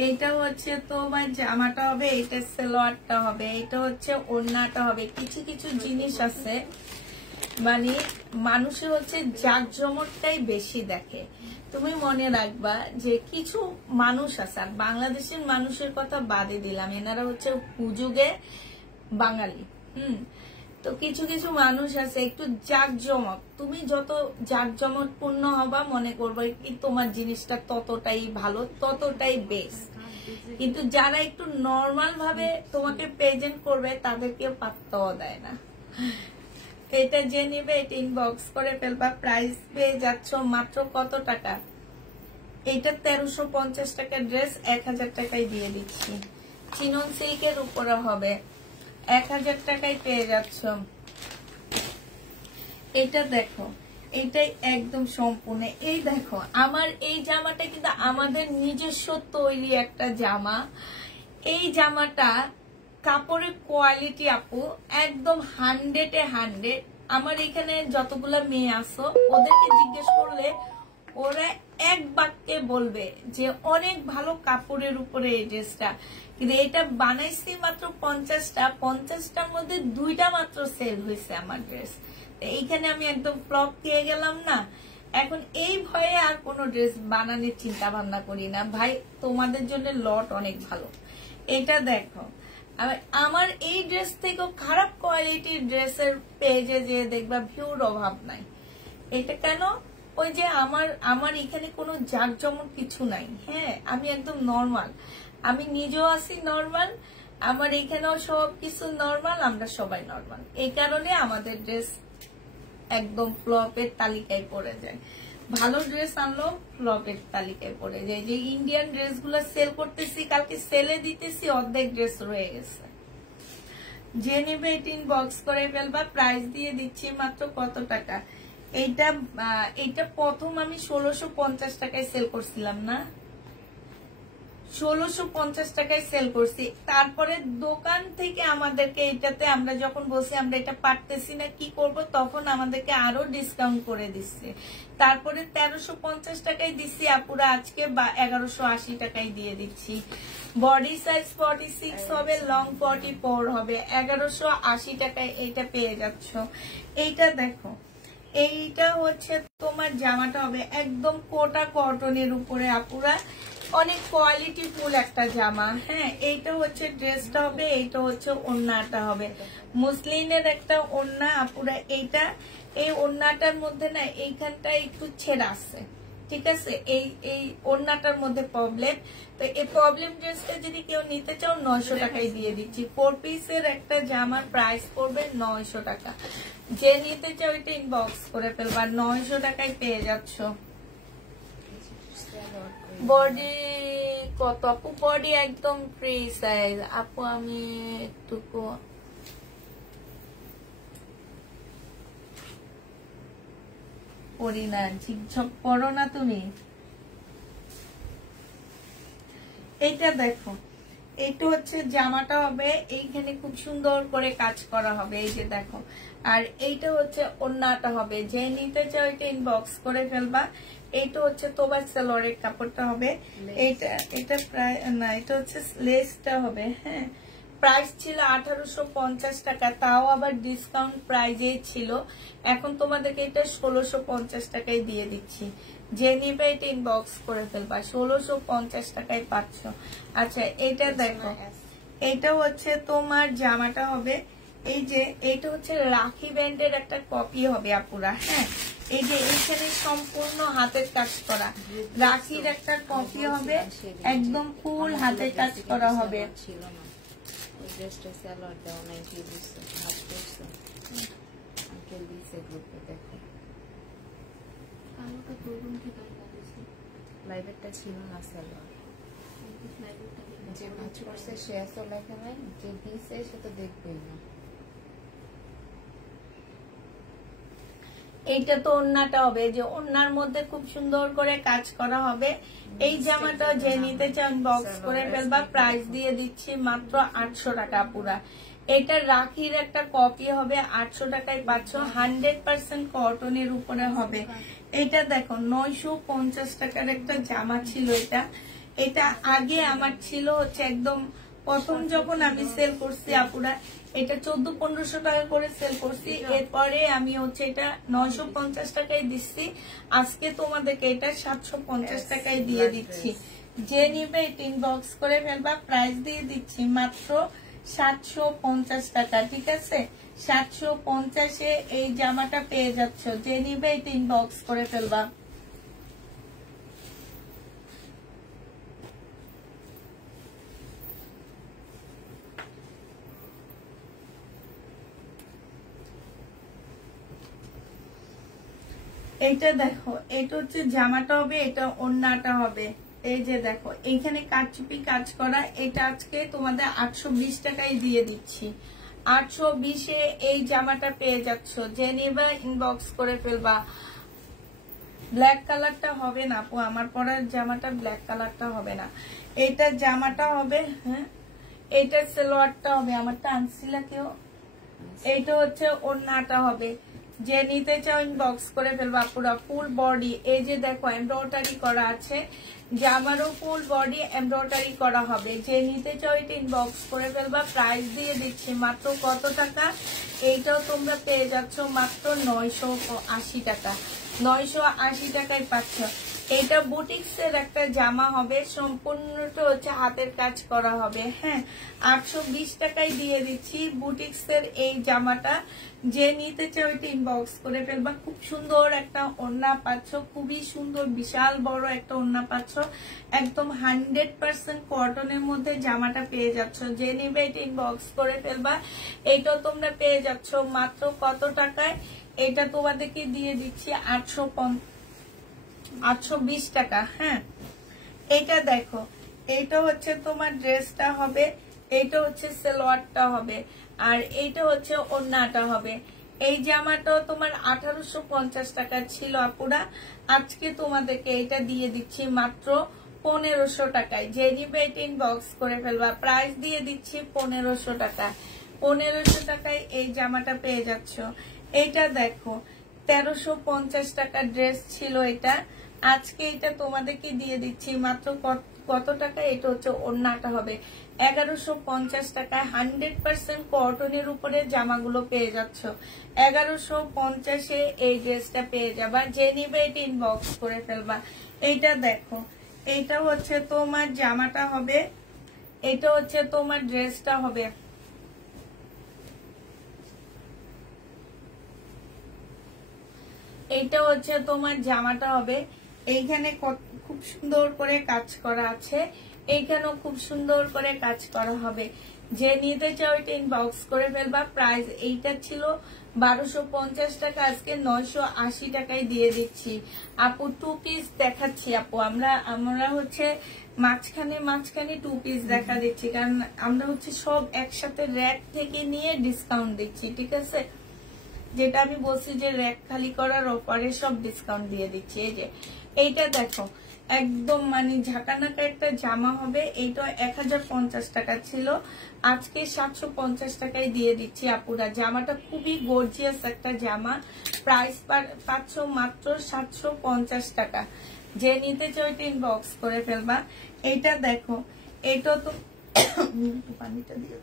এইটা হচ্ছে তোমার জামাটা হবে, এটা সালোয়ারটা হবে, এটা হচ্ছে ওড়নাটা হবে। কিছু কিছু জিনিস আছে মানে মানুষের হচ্ছে জাঁকজমকটাই বেশি দেখে। তুমি মনে রাখবা যে কিছু মানুষ আছে, আর বাংলাদেশের মানুষের কথা বাদে দিলাম, এনারা হচ্ছে হুজুগে বাঙালি। তো কিছু কিছু মানুষ আছে একটু জাঁকজমক, তুমি যত জাঁকজমকপূর্ণ হবা মনে করবে কি তোমার জিনিসটা ততটাই ভালো, ততটাই বেস্ট। কিন্তু যারা একটু নর্মাল ভাবে তোমাকে প্রেজেন্ট করবে তাদেরকে পাত্তাও দেয় না। এটা যে নিবে এটা ইনবক্স করে ফেলবা। প্রাইস পেয়ে যাচ্ছ মাত্র কত টাকা? এটা 1350 টাকার ড্রেস 1000 টাকায় দিয়ে দিচ্ছি। চিনন সিল্কের উপরে হবে, 1000 টাকায় পেয়ে যাচ্ছ। এটা দেখো, এটাই একদম সম্পূর্ণ। এই দেখো আমার এই জামাটা কিন্তু আমাদের নিজস্ব তৈরি একটা জামা। এই জামাটা কাপড়ের কোয়ালিটি আপু একদম 100-এ 100। আমার এখানে যতগুলা মেয়ে আসো ওদেরকে জিজ্ঞেস করলে ওরা এক বাক্যে বলবে যে অনেক ভালো কাপড়ের উপরে এই ড্রেসটা। কিন্তু এটা বানাইছি মাত্র 50টা, 50টার মধ্যে 2টা মাত্র সেল হয়েছে আমার ড্রেস। এইখানে আমি একদম ফ্লপ খেয়ে গেলাম না। এখন এই ভয়ে আর কোনো ড্রেস বানানোর চিন্তা ভাবনা করি না ভাই, তোমাদের জন্য লট অনেক ভালো। এটা দেখো, আমার এই ড্রেস থেকেও খারাপ কোয়ালিটির ড্রেসের পেজে যে দেখবা ভিউর অভাব নাই। এটা কেন? ওই যে আমার এখানে কোনো জাঁকজমক কিছু নাই। হ্যাঁ, আমি একদম নর্মাল, আমি নিজেও আছি নর্মাল, আমার এখানেও সবকিছু নর্মাল, আমরা সবাই নর্মাল। এই কারণে আমাদের ড্রেস একদম ফ্লপের তালিকায় পড়ে যায়। ভালো ড্রেস আনলো ফ্লপের তালিকায় পড়ে যায়। যে ইন্ডিয়ান ড্রেসগুলো সেল করতেছি, কালকে সেলে দিতেছি, অর্ধেক ড্রেস রয়ে গেছে। যে নেবে 18 বক্স করে ফেলবা। প্রাইস দিয়ে দিচ্ছি মাত্র কত টাকা? এইটা প্রথম আমি 1650 টাকায় সেল করছিলাম না, 1650 টাকায় সেল করছি। তারপরে দোকান থেকে আমাদেরকে এটাতে আমরা যখন বলছি আমরা এটা পারতেছি না কি করব, তখন আমাদেরকে আরো ডিসকাউন্ট করে দিচ্ছে। তারপরে 1350 টাকায় দিচ্ছি আপুরা, আজকে 1180 টাকায় দিয়ে দিচ্ছি। বডি সাইজ 46 হবে, লং 44 হবে, 1180 টাকায় এটা পেয়ে যাচ্ছ। এইটা দেখো, এইটা হচ্ছে তোমার জামাটা হবে একদম কোটা কটনের উপরে আপুরা, অনেক কোয়ালিটি ফুল একটা জামা। হ্যাঁ, এইটা হচ্ছে ড্রেসটা হবে, এইটা হচ্ছে ওড়নাটা হবে, মুসলিনের একটা ওড়না আপুরা। এইটা এই ওড়নাটার মধ্যে না এইখানটা একটু ছেঁড়া আছে, ঠিক আছে, এই ওড়নাটার মধ্যে প্রবলেম। তো এই প্রবলেম ড্রেসটা যদি কেউ নিতে চাও 900 টাকায় দিয়ে দিচ্ছি। 4 পিসের একটা জামার প্রাইস পড়বে 900 টাকা। যে নিতে চাও এটা ইনবক্স করে ফেলবা, 900 টাকায় পেয়ে যাচ্ছ। বডি কত আপু? বডি একদম ফ্রি সাইজ আপু। আমি একটু পরি না, ঝিকঝক পড়ো না তুমি। এইটা দেখো, এইটা হচ্ছে জামাটা হবে, এইখানে খুব সুন্দর করে কাজ করা হবে, এই যে দেখো। আর এইটা হচ্ছে ওড়নাটা হবে, যে নিতে চাও এটা ইনবক্স করে ফেলবা। এইটা হচ্ছে তোমার সালোয়ারের কাপড়টা হবে, এটা প্রায় না, এটা হচ্ছে লেসটা হবে। হ্যাঁ, প্রাইস ছিল 1850 টাকা, তাও আবার ডিসকাউন্ট প্রাইজে ছিল। এখন তোমাদেরকে এটা 1650 টাকায় দিয়ে দিচ্ছি। যে নিবে এটা ইনবক্স করে ফেলবা, 1650 টাকায় পাচ্ছ। আচ্ছা, এটা দেখো, এটা হচ্ছে তোমার জামাটা হবে, এই যে এইটা হচ্ছে রাখি ব্যান্ডের একটা কপি হবে আপুরা। হ্যাঁ, এই যে এইখানে সম্পূর্ণ হাতের কাজ করা রাখির একটা কপি হবে, একদম ফুল হাতের কাজ করা হবে। লাইভেরটা ছিল না সালোয়ার, যে ম্যাচ করছে সে আসলে লেখা নাই, যে দিছে সে তো দেখবেই না। এইটা তো ওড়নাটা হবে, যে ওড়নার মধ্যে খুব সুন্দর করে কাজ করা হবে। এই জামাটা যে নিতে চান বক্স করে ফেলবা, প্রাইস দিয়ে দিচ্ছি মাত্র 800 টাকা পুরা। এটা রাখির একটা কপি হবে, 800 টাকায় পাচ্ছ, 100% কটনের উপরে হবে। এটা দেখো 950 টাকার একটা জামা ছিল এটা। এটা আগে আমার ছিল হচ্ছে একদম প্রথম যখন আমি সেল করছি আপুরা, এটা 1400-1500 টাকা করে সেল করছি। এরপরে আমি হচ্ছে এটা 950 টাকায় দিচ্ছি। আজকে তোমাদেরকে এটা 750 টাকায় দিয়ে দিচ্ছি। যে নিবে এটা ইনবক্স করে ফেলবা, প্রাইস দিয়ে দিচ্ছি মাত্র 750 টাকা, ঠিক আছে। 750-এ এই জামাটা পেয়ে যাচ্ছ। যে নিবে এটা ইনবক্স করে ফেলবা। এইটা দেখো, এটা হচ্ছে জামাটা হবে, এটা ওড়নাটা হবে। এই যে দেখো এইখানে কাটচুপি কাজ করা, এটা আজকে তোমাদের 820 টাকায় দিয়ে দিচ্ছি। 820-এ এই জামাটা পেয়ে যাচ্ছ। যে নিবা ইনবক্স করে ফেলবা। ব্ল্যাক কালারটা হবে না আপু, আমার পরার জামাটা ব্ল্যাক কালারটা হবে না। এইটা জামাটা হবে, হ্যাঁ, এইটা সালোয়ারটা হবে, আমারটা আনছিলা কেউ। এইটা হচ্ছে ওড়নাটা হবে। যে নিতে চাও ইনবক্স করে ফেলবা পুরো ফুল বডি। এই যে দেখো এমব্রয়ডারি করা আছে, জামারও ফুল বডি এমব্রয়ডারি করা হবে। যে নিতে চাও এটা ইনবক্স করে ফেলবা, প্রাইস দিয়ে দিচ্ছি মাত্র কত টাকা? এইটাও তোমরা পেয়ে যাচ্ছ মাত্র 980 টাকা। 980 টাকায় পাচ্ছ। এইটা বুটিক্সের একটা জামা হবে, সম্পূর্ণটা হচ্ছে হাতের কাজ করা হবে। হ্যাঁ, 820 টাকায় দিয়ে দিচ্ছি বুটিক্সের এই জামাটা। যে নিতে চাও এটা ইনবক্স করে ফেলবা। খুব সুন্দর একটা ওড়না পাচ্ছ, খুবই সুন্দর বিশাল বড় একটা ওড়না পাচ্ছ, একদম 100% কটনের মধ্যে জামাটা পেয়ে যাচ্ছ। যে নিবে এটা ইনবক্স করে ফেলবা। এইটাও তোমরা পেয়ে যাচ্ছ মাত্র কত টাকায়? এটা তোমাদেরকে দিয়ে দিচ্ছি 820 টাকা। হ্যাঁ, এটা দেখো, এইটা হচ্ছে তোমার ড্রেসটা হবে, এইটা হচ্ছে সালোয়ারটা হবে, আর এইটা হচ্ছে ওড়নাটা হবে। এই জামাটাও তোমার 1850 টাকা ছিল আপুরা, আজকে তোমাদেরকে এটা দিয়ে দিচ্ছি মাত্র 1500 টাকায়। যে নিবে এটা ইনবক্স করে ফেলবা। প্রাইস দিয়ে দিচ্ছি 1500 টাকা। 1500 টাকায় এই জামাটা পেয়ে যাচ্ছ। এইটা দেখো 1350 টাকা ড্রেস ছিল এটা, আজকে এটা তোমাদেরকে দিয়ে দিচ্ছি মাত্র কত টাকা? এটা হচ্ছে ওড়নাটা হবে 1150 টাকায়। 100% কটনের উপরে জামাগুলো পেয়ে যাচ্ছ। 1150-এ এই ড্রেসটা পেয়ে যাবা। যে নিবে এটা ইনবক্স করে ফেলবা। এইটা দেখো, এইটা হচ্ছে তোমার জামাটা হবে, এটা হচ্ছে তোমার ড্রেসটা হবে। এইটা হচ্ছে তোমার জামাটা হবে। এইখানে খুব সুন্দর করে কাজ করা আছে, এইখানেও খুব সুন্দর করে কাজ করা হবে। যে নিতে চাও এটা ইনবক্স করে ফেলবা। প্রাইস এইটা ছিল 1250 টাকা, আজকে 980 টাকায় দিয়ে দিচ্ছি। আপু 2 পিস দেখাচ্ছি আপু, আমরা হচ্ছে মাঝখানে 2 পিস দেখা দিচ্ছি, কারণ আমরা হচ্ছে সব একসাথে র্যাক থেকে নিয়ে ডিসকাউন্ট দিচ্ছি, ঠিক আছে? যেটা আমি বলছি যে র্যাক খালি করার অফারে সব ডিসকাউন্ট দিয়ে দিচ্ছি। এই যে এইটা দেখো, একদম মানে ঝাঁকানাকা একটা জামা হবে। এইটা 1050 টাকা ছিল, আজকে 750 টাকায় দিয়ে দিচ্ছি আপুরা। জামাটা খুবই গর্জিয়াস একটা জামা। প্রাইস পাচ্ছ মাত্র 750 টাকা। যে নিতে চাও এটা ইনবক্স করে ফেলবা। এইটা দেখো, এইটা তো পানিটা দিয়ে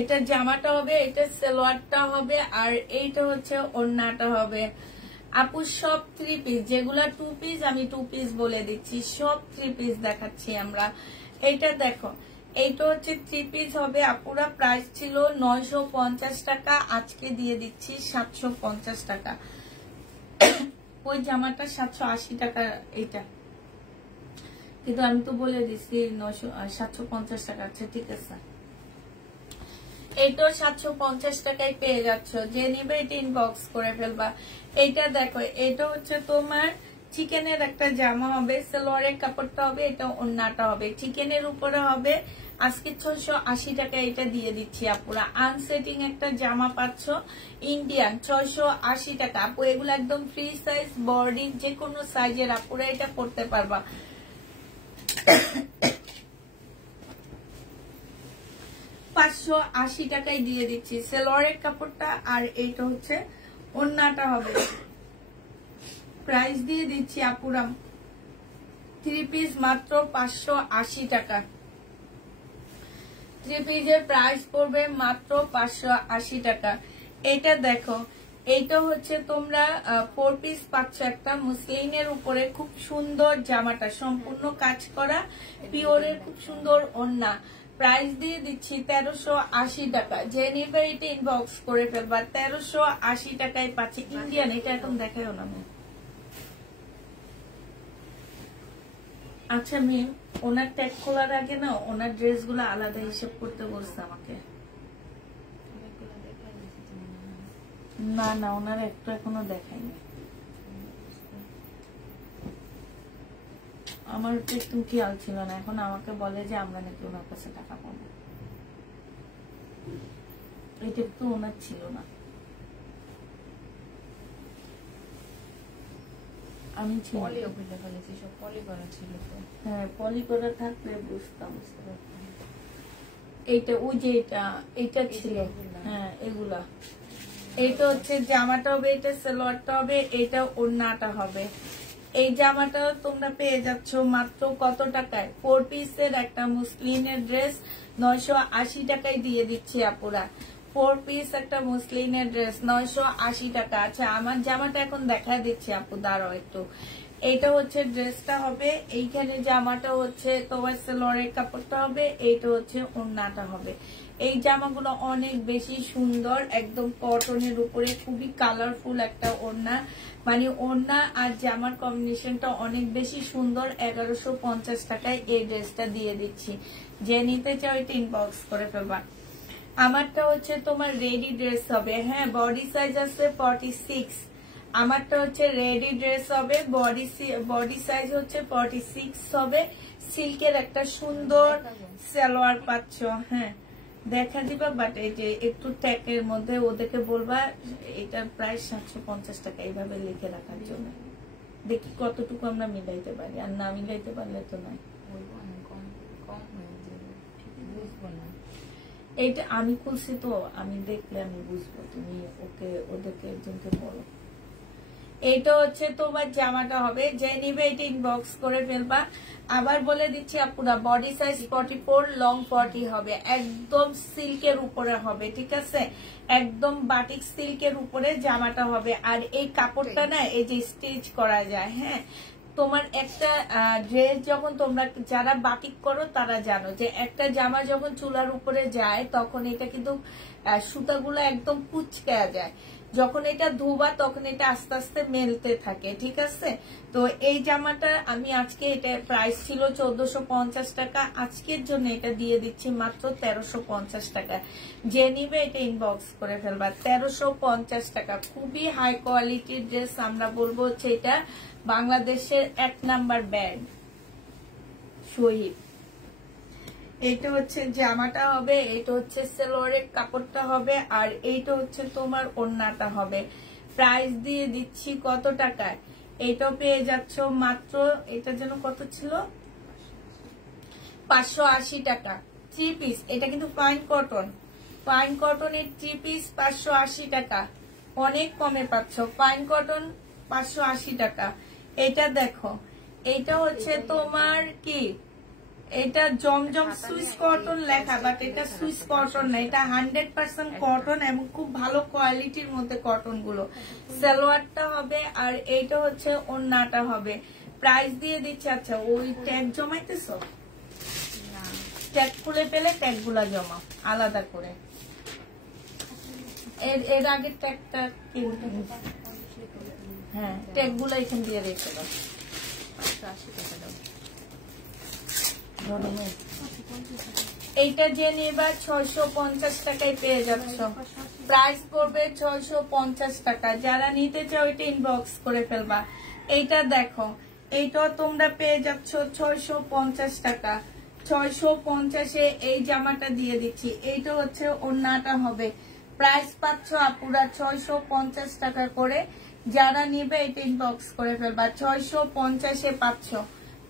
এটা জামাটা হবে, এটা সালোয়ারটা হবে, আর এইটা হচ্ছে ওড়নাটা হবে। আপু সব 3 পিস, যেগুলা 2 পিস আমি 2 পিস বলে দিচ্ছি, সব 3 পিস দেখাচ্ছি আমরা। এইটা দেখো, এইটা হচ্ছে 3 পিস হবে আপুরা। প্রাইস ছিল 950 টাকা, আজকে দিয়ে দিচ্ছি 750 টাকা। ওই জামাটা 780 টাকা, এইটা কিন্তু আমি তো বলে দিচ্ছি 750 টাকা। আচ্ছা ঠিক আছে, এইটাও 750 টাকায় পেয়ে যাচ্ছ। যে নিবে এটা ইনবক্স করে ফেলবা। এইটা দেখো, এটা হচ্ছে তোমার চিকেনের একটা জামা হবে, সালোয়ারের কাপড়টা হবে, এটা ওড়নাটা হবে, চিকেনের উপরে হবে। আজকে 680 টাকা এটা দিয়ে দিচ্ছি আপুরা। আনসেটিং একটা জামা পাচ্ছ ইন্ডিয়ান, 680 টাকা। আপু এগুলো একদম ফ্রি সাইজ, বডি যে কোনো সাইজের আপুরা এটা পড়তে পারবা। 580 টাকায় দিয়ে দিচ্ছি সালোয়ারের কাপড়টা, আর এইটা হচ্ছে ওড়নাটা হবে। প্রাইস দিয়ে দিচ্ছি আপুরা 3 পিস মাত্র 580 টাকা। 3 পিসের প্রাইস পড়বে মাত্র 580 টাকা। এটা দেখো, এইটা হচ্ছে তোমরা 4 পিস পাচ্ছ একটা মুসলিনের উপরে। খুব সুন্দর জামাটা, সম্পূর্ণ কাজ করা, পিওরের খুব সুন্দর ওড়না। প্রাইস দিয়ে দিচ্ছি 1380 টাকা। যে নিবে এটা ইনবক্স করে ফেলবা। 1380 টাকায় পাচ্ছি ইন্ডিয়ান। এটা এখন দেখাও না আমি। আচ্ছা মিম, ওনার ট্যাগ খোলার আগে না ওনার ড্রেসগুলো আলাদা হিসেব করতে বলছে আমাকে। না না, ওনার একটু এখনো দেখায়নি। আমার একটু খেয়াল ছিল না, এখন আমাকে বলে যে আমরা নাকি ওনার কাছে টাকা পাবো। এটা তো ওনার ছিল না, আমি হ্যাঁ পলি করা থাকলে বুঝতাম। এইটা ওই যে এটা ছিল, হ্যাঁ এগুলা। এইটা হচ্ছে জামাটা হবে, এটা সালোয়ারটা হবে, এটা ওড়নাটা হবে। এই জামাটা তোমরা পেয়ে যাচ্ছ মাত্র কত টাকায়? 4 পিসের একটা মুসলিনের ড্রেস 980 টাকায় দিয়ে দিচ্ছি আপুরা। 4 পিস একটা মুসলিনের ড্রেস 980 টাকা। আচ্ছা আমার জামাটা এখন দেখা দিচ্ছি আপু, দাঁড়াও একটু। এইটা হচ্ছে ড্রেসটা হবে, এইখানে জামাটা হচ্ছে তোমার সালোয়ারের কাপড়টা হবে, এইটা হচ্ছে ওড়নাটা হবে। এই জামাগুলো অনেক বেশি সুন্দর, একদম কটনের উপরে, খুবই কালারফুল একটা ওড়না। মানে ওড়না আর জামার কম্বিনেশনটা অনেক বেশি সুন্দর। 1150 টাকায় এই ড্রেসটা দিয়ে দিচ্ছি। যে নিতে চাও এটা ইনবক্স করে ফেলবা। আমারটা হচ্ছে তোমার রেডি ড্রেস হবে, হ্যাঁ বডি সাইজ আছে 46, আমারটা হচ্ছে রেডি ড্রেস হবে, বডি সাইজ হচ্ছে 46 হবে। সিল্কের একটা সুন্দর সালোয়ার পাচ্ছ। হ্যাঁ দেখা দিবা, বাট এই যে একটু ট্যাগের মধ্যে ওদেরকে বলবা এটার প্রাইস 750 টাকা এইভাবে লিখে রাখার জন্য। দেখি কতটুকু আমরা মিলাইতে পারি, আর না মিলাইতে পারলে তো নাই। এইটা আমি খুলছি তো, আমি দেখলে আমি বুঝবো, তুমি ওদেরকে একজনকে বলো। এইটা হচ্ছে তোমার জামাটা হবে, যে নিবে এটা ইনবক্স করে ফেলবা। আবার বলে দিচ্ছি আপুরা, বডি সাইজ 44, লং 40 হবে, একদম সিল্কের উপরে হবে, ঠিক আছে? একদম বাটিক সিল্কের উপরে জামাটা হবে। আর এই কাপড়টা না এই যে স্টিচ করা যায়। হ্যাঁ তোমার একটা ড্রেস যখন তোমরা যারা বাটিক করো তারা জানো যে একটা জামা যখন চুলার উপরে যায় তখন এটা কিন্তু সুতাগুলো একদম কুচকা যায়। যখন এটা ধোবা তখন এটা আস্তে আস্তে মেলতে থাকে, ঠিক আছে? তো এই জামাটা আমি আজকে, এটা প্রাইস ছিল 1450 টাকা, আজকের জন্য এটা দিয়ে দিচ্ছি মাত্র 1350 টাকা। যে নিবে এটা ইনবক্স করে ফেলবা। 1350 টাকা, খুবই হাই কোয়ালিটির ড্রেস। আমরা বলবো হচ্ছে এটা বাংলাদেশের 1 নাম্বার ব্র্যান্ড শহীদ। এইটা হচ্ছে জামাটা হবে, এটা হচ্ছে সালোয়ারের কাপড়টা হবে, আর এইটা হচ্ছে তোমার ওড়নাটা হবে। প্রাইস দিয়ে দিচ্ছি কত টাকায়? এইটাও পেয়ে যাচ্ছ মাত্র, এটা যেন কত ছিল, 580 টাকা 3 পিস। এটা কিন্তু ফাইন কটনের 3 পিস 580 টাকা, অনেক কমে পাচ্ছ। ফাইন কটন 580 টাকা। এটা দেখো, এটা হচ্ছে তোমার কি, এটা জমজম সুইস কটন লেখা, বাট এটা সুইস কটন না, এটা 100% কটন এবং খুব ভালো কোয়ালিটির মধ্যে কটন গুলো। সালোয়ারটা হবে, আর এইটা হচ্ছে ওড়নাটা হবে। প্রাইস দিয়ে দিচ্ছে, আচ্ছা ওই ট্যাগ জমাইতেছ, ট্যাগ খুলে পেলে ট্যাগ গুলা জমা আলাদা করে। এর আগে ট্যাগটা কি, হ্যাঁ ট্যাগ গুলো এখান দিয়ে রেখে দাও। 580 টাকা দাও। এইটা যে নেবা 650 টাকায় পেয়ে যাচ্ছ। প্রাইস পড়বে 650 টাকা। যারা নিতে চাও এটা ইনবক্স করে ফেলবা। এইটা দেখো, এইটাও তোমরা পেয়ে যাচ্ছ 650 টাকা। 650-এ এই জামাটা দিয়ে দিচ্ছি। এইটা হচ্ছে ওড়নাটা হবে। প্রাইস পাচ্ছ আপুরা 650 টাকা করে। যারা নিবে এটা ইনবক্স করে ফেলবা। 650-এ পাচ্ছ।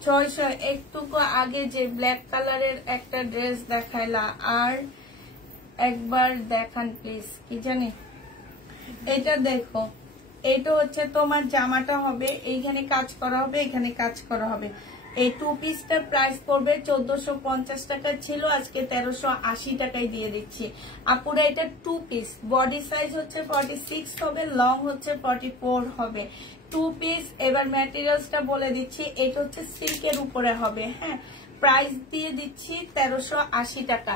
600। একটু আগে যে ব্ল্যাক কালারের একটা ড্রেস দেখাইলা, আর একবার দেখান প্লিজ, কি জানি। এটা দেখো, এটা হচ্ছে তোমার জামাটা হবে, এইখানে কাজ করা হবে, এখানে কাজ করা হবে। এই 2 পিসটার প্রাইস পড়বে 1450 টাকা, ছিল আজকে 1380 টাকায় দিয়ে দিচ্ছি আপুরা। এটা 2 পিস, বডি সাইজ হচ্ছে 46 হবে, লং হচ্ছে 44 হবে। 2 পিস। এবার ম্যাটেরিয়ালসটা বলে দিচ্ছি, এটা হচ্ছে সিল্কের উপরে হবে। হ্যাঁ প্রাইস দিয়ে দিচ্ছি 1380 টাকা।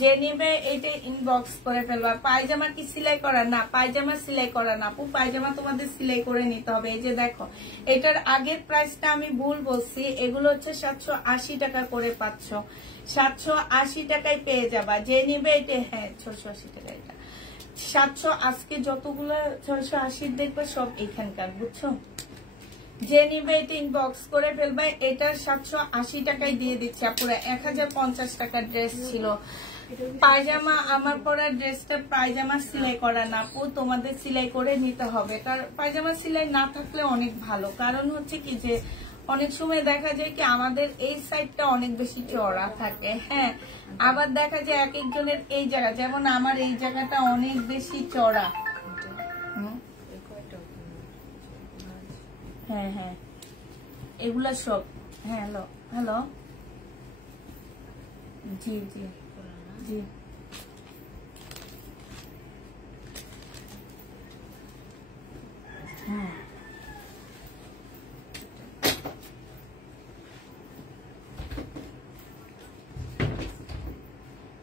যে নেবে এটা ইনবক্স করে ফেলবা। পায়জামা কি সেলাই করা? না, পায়জামা সেলাই করা না আপু, পায়জামা তোমাদের সেলাই করে নিতে হবে। এই যে দেখো, এটার আগের প্রাইসটা আমি ভুল বলছি, এগুলো হচ্ছে 780 টাকা করে পাচ্ছ। 780 টাকায় পেয়ে যাবা। যে নেবে এটা, হ্যাঁ 680 টাকা। এটা 700, আজকে যতগুলো 680 দেখবে সব এখানকার, বুঝছো? যে নিবে এটা ইনবক্স করে ফেলবে। এটা 780 টাকায় দিয়ে দিচ্ছে আপুরা। 1050 টাকার ড্রেস ছিল। পায়জামা, আমার পরা ড্রেসটা পায়জামা সেলাই করা না আপু, তোমাদের সেলাই করে নিতে হবে। কারণ পায়জামা সেলাই না থাকলে অনেক ভালো। কারণ হচ্ছে কি যে অনেক সময় দেখা যায় কি আমাদের এই সাইডটা অনেক বেশি চড়া থাকে। হ্যাঁ আবার দেখা যায় এক একজনের এই জায়গা, যেমন আমার এই জায়গাটা অনেক বেশি চড়া। হ্যাঁ হ্যাঁ এগুলা সব। হ্যাঁ হ্যালো হ্যালো, জি জি জি। হুম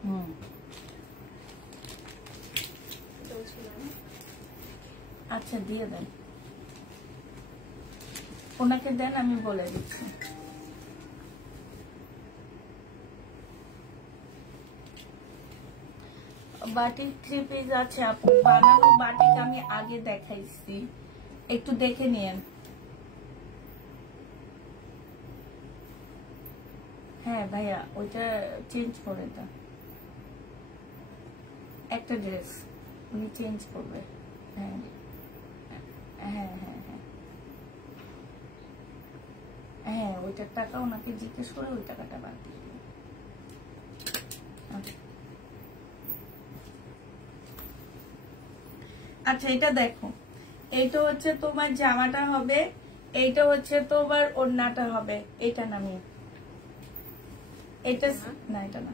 হুম আচ্ছা দিয়ে দেন, ওনাকে দেন, আমি বলে দিচ্ছি। বাটিক 3 পিস আছে আপু, বানানো বাটিক আমি আগে দেখাইছি। একটু দেখে নিয়েন। হ্যাঁ ভাইয়া ওইটা চেঞ্জ করে দাও, একটা ড্রেস উনি চেঞ্জ করবে। হ্যাঁ হ্যাঁ হ্যাঁ হ্যাঁ হ্যাঁ ওইটার টাকা ওনাকে জিজ্ঞেস করে ওই টাকাটা বাদ দিয়ে দিন। আচ্ছা এটা দেখো, এইটা হচ্ছে তোমার জামাটা হবে, এইটা হচ্ছে তোমার ওড়নাটা হবে। এটা নামিয়ে, এটা না, এটা না,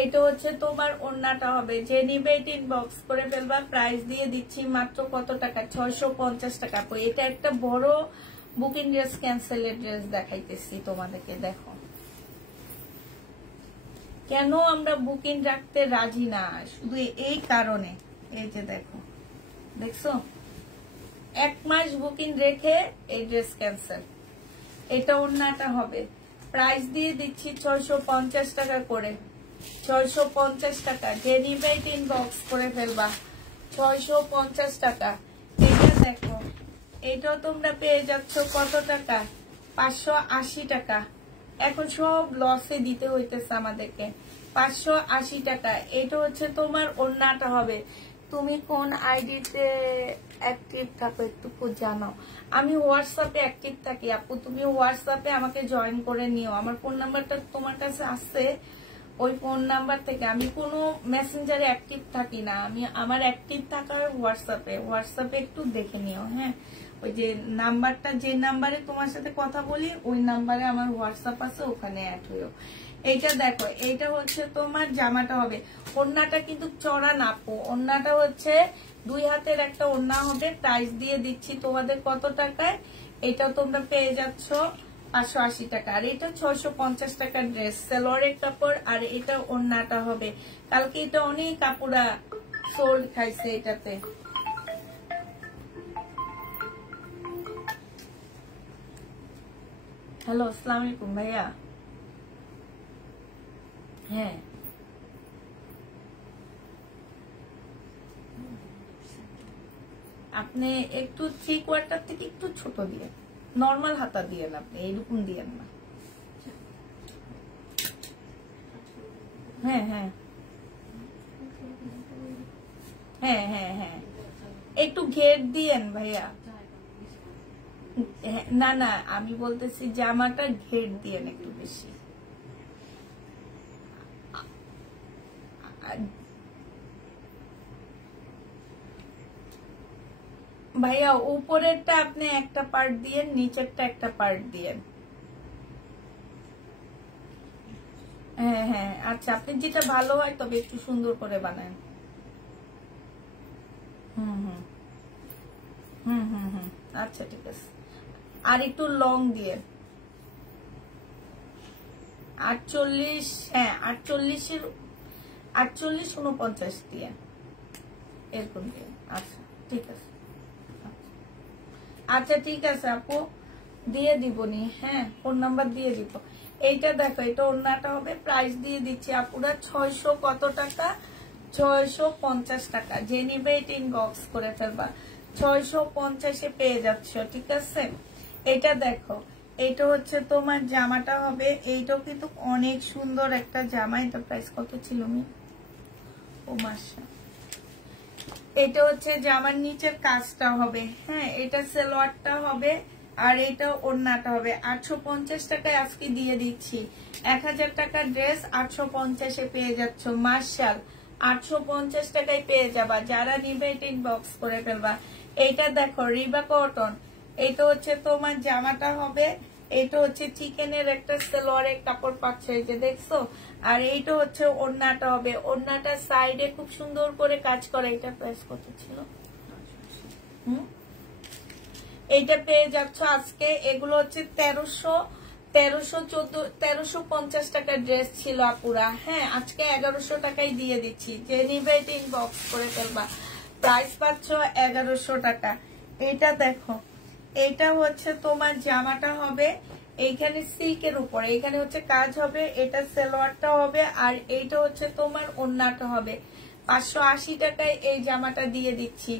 এইটা হচ্ছে তোমার ওড়নাটা হবে। যে নিবে এটা ইনবক্স করে ফেলবা। প্রাইস দিয়ে দিচ্ছি মাত্র কত টাকা? 650 টাকা। এটা একটা বড় বুকিং ড্রেস, ক্যান্সেলের ড্রেস দেখাইতেছি তোমাদেরকে। দেখো কেন আমরা বুকিং রাখতে রাজি না, শুধু এই কারণে। এই যে দেখো, দেখছো 1 মাস বুকিং রেখে এই ড্রেস ক্যান্সেল। এটা ওড়নাটা হবে, প্রাইস দিয়ে দিচ্ছি 650 টাকা করে। 650 টাকা। যে নিবে এটা ইনবক্স করে ফেলবা। 650 টাকা। এটা দেখো, এটাও তোমরা পেয়ে যাচ্ছ কত টাকা? 580 টাকা। এখন সব লসে দিতে হইতেছে আমাদেরকে। 580 টাকা। এটা হচ্ছে তোমার ওড়নাটা হবে। তুমি কোন আইডিতে অ্যাক্টিভ থাকো একটু জানো? আমি হোয়াটসঅ্যাপে অ্যাক্টিভ থাকি আপু, তুমি হোয়াটসঅ্যাপে আমাকে জয়েন করে নিও। আমার ফোন নাম্বারটা তোমার কাছে আছে, ওই ফোন নাম্বার থেকে। আমি কোনো মেসেঞ্জারে অ্যাক্টিভ থাকি না, আমি আমার অ্যাক্টিভ থাকা হয় হোয়াটসঅ্যাপে। হোয়াটসঅ্যাপে একটু দেখে নিও। হ্যাঁ, ওই যে নাম্বারটা, যে নাম্বারে তোমার সাথে কথা বলি ওই নাম্বারে আমার হোয়াটসঅ্যাপ আছে, ওখানে অ্যাড হইও। এইটা দেখো, এইটা হচ্ছে তোমার জামাটা হবে। ওড়নাটা কিন্তু চড়া নাপো, ওড়নাটা হচ্ছে 2 হাতের একটা ওড়না হবে। প্রাইস দিয়ে দিচ্ছি তোমাদের কত টাকায়? এটা তোমরা পেয়ে যাচ্ছ 580 টাকা। আর এটা 650 টাকার ড্রেস, সালোয়ারের কাপড়। আর এটা ওড়নাটা হবে। কালকে এটা অনেক কাপড়া সোল্ড খাইছে এটাতে। হ্যালো, আসসালামু আলাইকুম ভাইয়া। হ্যাঁ আপনি একটু 3/4 থেকে একটু ছোট দিয়ে, নর্মাল হাতা দিয়ে, আপনি এইরকম দিয়েন না। হ্যাঁ হ্যাঁ হ্যাঁ হ্যাঁ হ্যাঁ একটু ঘের দিয়েন ভাইয়া। না না, আমি বলতেছি জামাটা ঘের দিয়েন একটু বেশি। ভাইয়া উপরেরটা আপনি একটা পার্ট দিয়েন, নিচেরটা একটা পার্ট দিয়েন। হ্যাঁ হ্যাঁ আচ্ছা, আপনি যেটা ভালো হয়, তবে একটু সুন্দর করে বানান। হুম হুম হুম হুম হুম আচ্ছা ঠিক আছে। আর একটু লং দিয়ে 48, হ্যাঁ 48-49 দিয়ে এরকম দিয়ে। আচ্ছা ঠিক আছে, আচ্ছা ঠিক আছে আপু, দিয়ে দিবনি। হ্যাঁ, ফোন নাম্বার দিয়ে দিব। এইটা দেখো, এটা ওড়নাটা হবে। প্রাইস দিয়ে দিচ্ছি আপুরা 600 কত টাকা? 650 টাকা। যে নিবে এটা ইনবক্স করে ফেলবা। 650-এ পেয়ে যাচ্ছ, ঠিক আছে। এটা দেখো, এইটা হচ্ছে তোমার জামাটা হবে। এইটাও কিন্তু অনেক সুন্দর একটা জামা। এটা প্রাইস কত ছিল? ও মাসা, এটা হচ্ছে জামার নিচের কাজটা হবে। হ্যাঁ, এটা সালোয়ারটা হবে। আর এটা ওড়নাটা হবে। 850 টাকায় আজকে দিয়ে দিচ্ছি। 1000 টাকার ড্রেস 850-এ পেয়ে যাচ্ছ। মার্শাল 850 টাকায় পেয়ে যাবা। যারা নিবে এটা ইনবক্স করে ফেলবা। এইটা দেখো, রিবা কটন। এইটা হচ্ছে তোমার জামাটা হবে। এইটা হচ্ছে চিকেনের একটা সালোয়ারের কাপড় পাচ্ছে, এই যে দেখছো। আর এইটা হচ্ছে ওড়নাটা হবে। ওড়নাটা সাইডে খুব সুন্দর করে কাজ করে। এটা প্রাইস কত ছিল? এইটা পেয়ে যাচ্ছ আজকে। এগুলো হচ্ছে 1350 টাকার ড্রেস ছিল আপুরা। হ্যাঁ, আজকে 1100 টাকায় দিয়ে দিচ্ছি। যে নিবে এটা ইনবক্স করে ফেলবা। প্রাইস পাচ্ছ 1100 টাকা। এইটা দেখো, এইটা হচ্ছে তোমার জামাটা হবে। এইখানে সিল্কের উপরে এখানে হচ্ছে কাজ হবে। এটা সালোয়ারটা হবে। আর এইটা হচ্ছে তোমার ওড়নাটা হবে। 580 টাকায় এই জামাটা দিয়ে দিচ্ছি।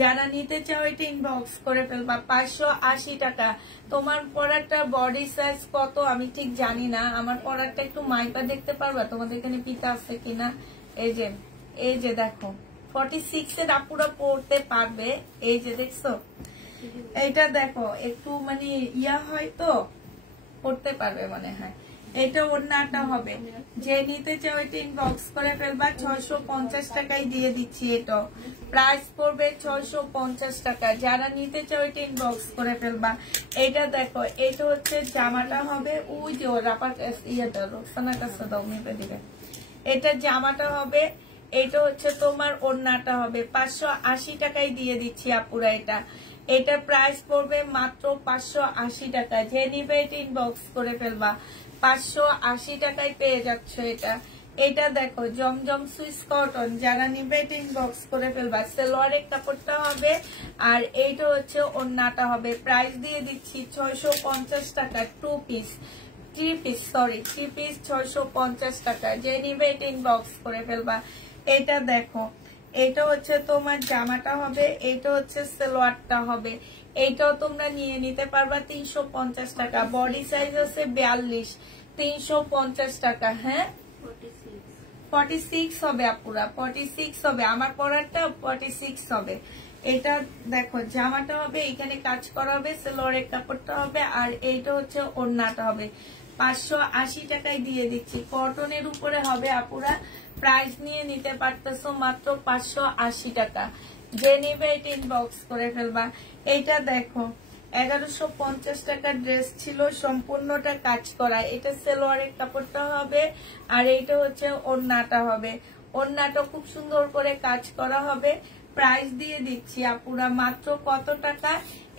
যারা নিতে চাও এটা ইনবক্স করে ফেলবা। 580 টাকা। তোমার পরাটা বডি সাইজ কত আমি ঠিক জানি না, আমার পরাটা একটু মাইপা দেখতে পারবা তোমাদের এখানে পিতা আছে কিনা। এই যে দেখো 46 এর আপুরা পড়তে পারবে। এই যে দেখছো, এইটা দেখো একটু মানে ইয়া হয় তো পড়তে পারবে মনে হয়। এটা ওড়নাটা হবে, যে নিতে চাও এটা ইনবক্স করে ফেলবা। 650 টাকায় দিয়ে দিচ্ছি, এটা প্রাইস পড়বে 650 টাকা। যারা নিতে চাও এটা ইনবক্স করে ফেলবা। এটা দেখো, এটা হচ্ছে জামাটা হবে, ওই যে রাপার ইয়েটা রোকসানার কাছে দাও মেপে দিবে। এটা জামাটা হবে, এটা হচ্ছে তোমার ওড়নাটা হবে। 580 টাকায় দিয়ে দিচ্ছি আপুরা। এটা প্রাইস পড়বে মাত্র 580 টাকা। যে নিবে এটা ইনবক্স করে ফেলবা। 580 টাকায় পেয়ে যাচ্ছ এটা দেখো জমজম সুইস কটন। যারা নিবে এটা ইনবক্স করে ফেলবা। সালোয়ারের কাপড়টা হবে আর এইটা হচ্ছে ওড়নাটা হবে। প্রাইস দিয়ে দিচ্ছি 650 টাকা। 3 পিস 650 টাকা। যে নিবে এটা ইনবক্স করে ফেলবা। এটা দেখো, এটা হচ্ছে তোমার জামাটা হবে, এটা হচ্ছে সালোয়ারটা হবে। এইটাও তোমরা নিয়ে নিতে পারবা 350 টাকা। বডি সাইজ আছে 42, 350 টাকা। হ্যাঁ 46 হবে আপুরা, 46 হবে। আমার পরাটা 46 হবে। এটা দেখো জামাটা হবে, এখানে কাজ করা হবে, সালোয়ারের কাপড়টা হবে আর এইটা হচ্ছে ওড়নাটা হবে। 580 টাকায় দিয়ে দিচ্ছি। কটনের উপরে হবে আপুরা। প্রাইস নিয়ে নিতে পারতেছো মাত্র 580 টাকা। যে নিবে এটা ইনবক্স করে ফেলবা। এইটা দেখো 1150 টাকার ড্রেস ছিল, সম্পূর্ণটা কাজ করা। এটা সালোয়ারের কাপড়টা হবে আর এইটা হচ্ছে ওড়নাটা হবে। ওড়নাটা খুব সুন্দর করে কাজ করা হবে। প্রাইস দিয়ে দিচ্ছি আপুরা মাত্র কত টাকা?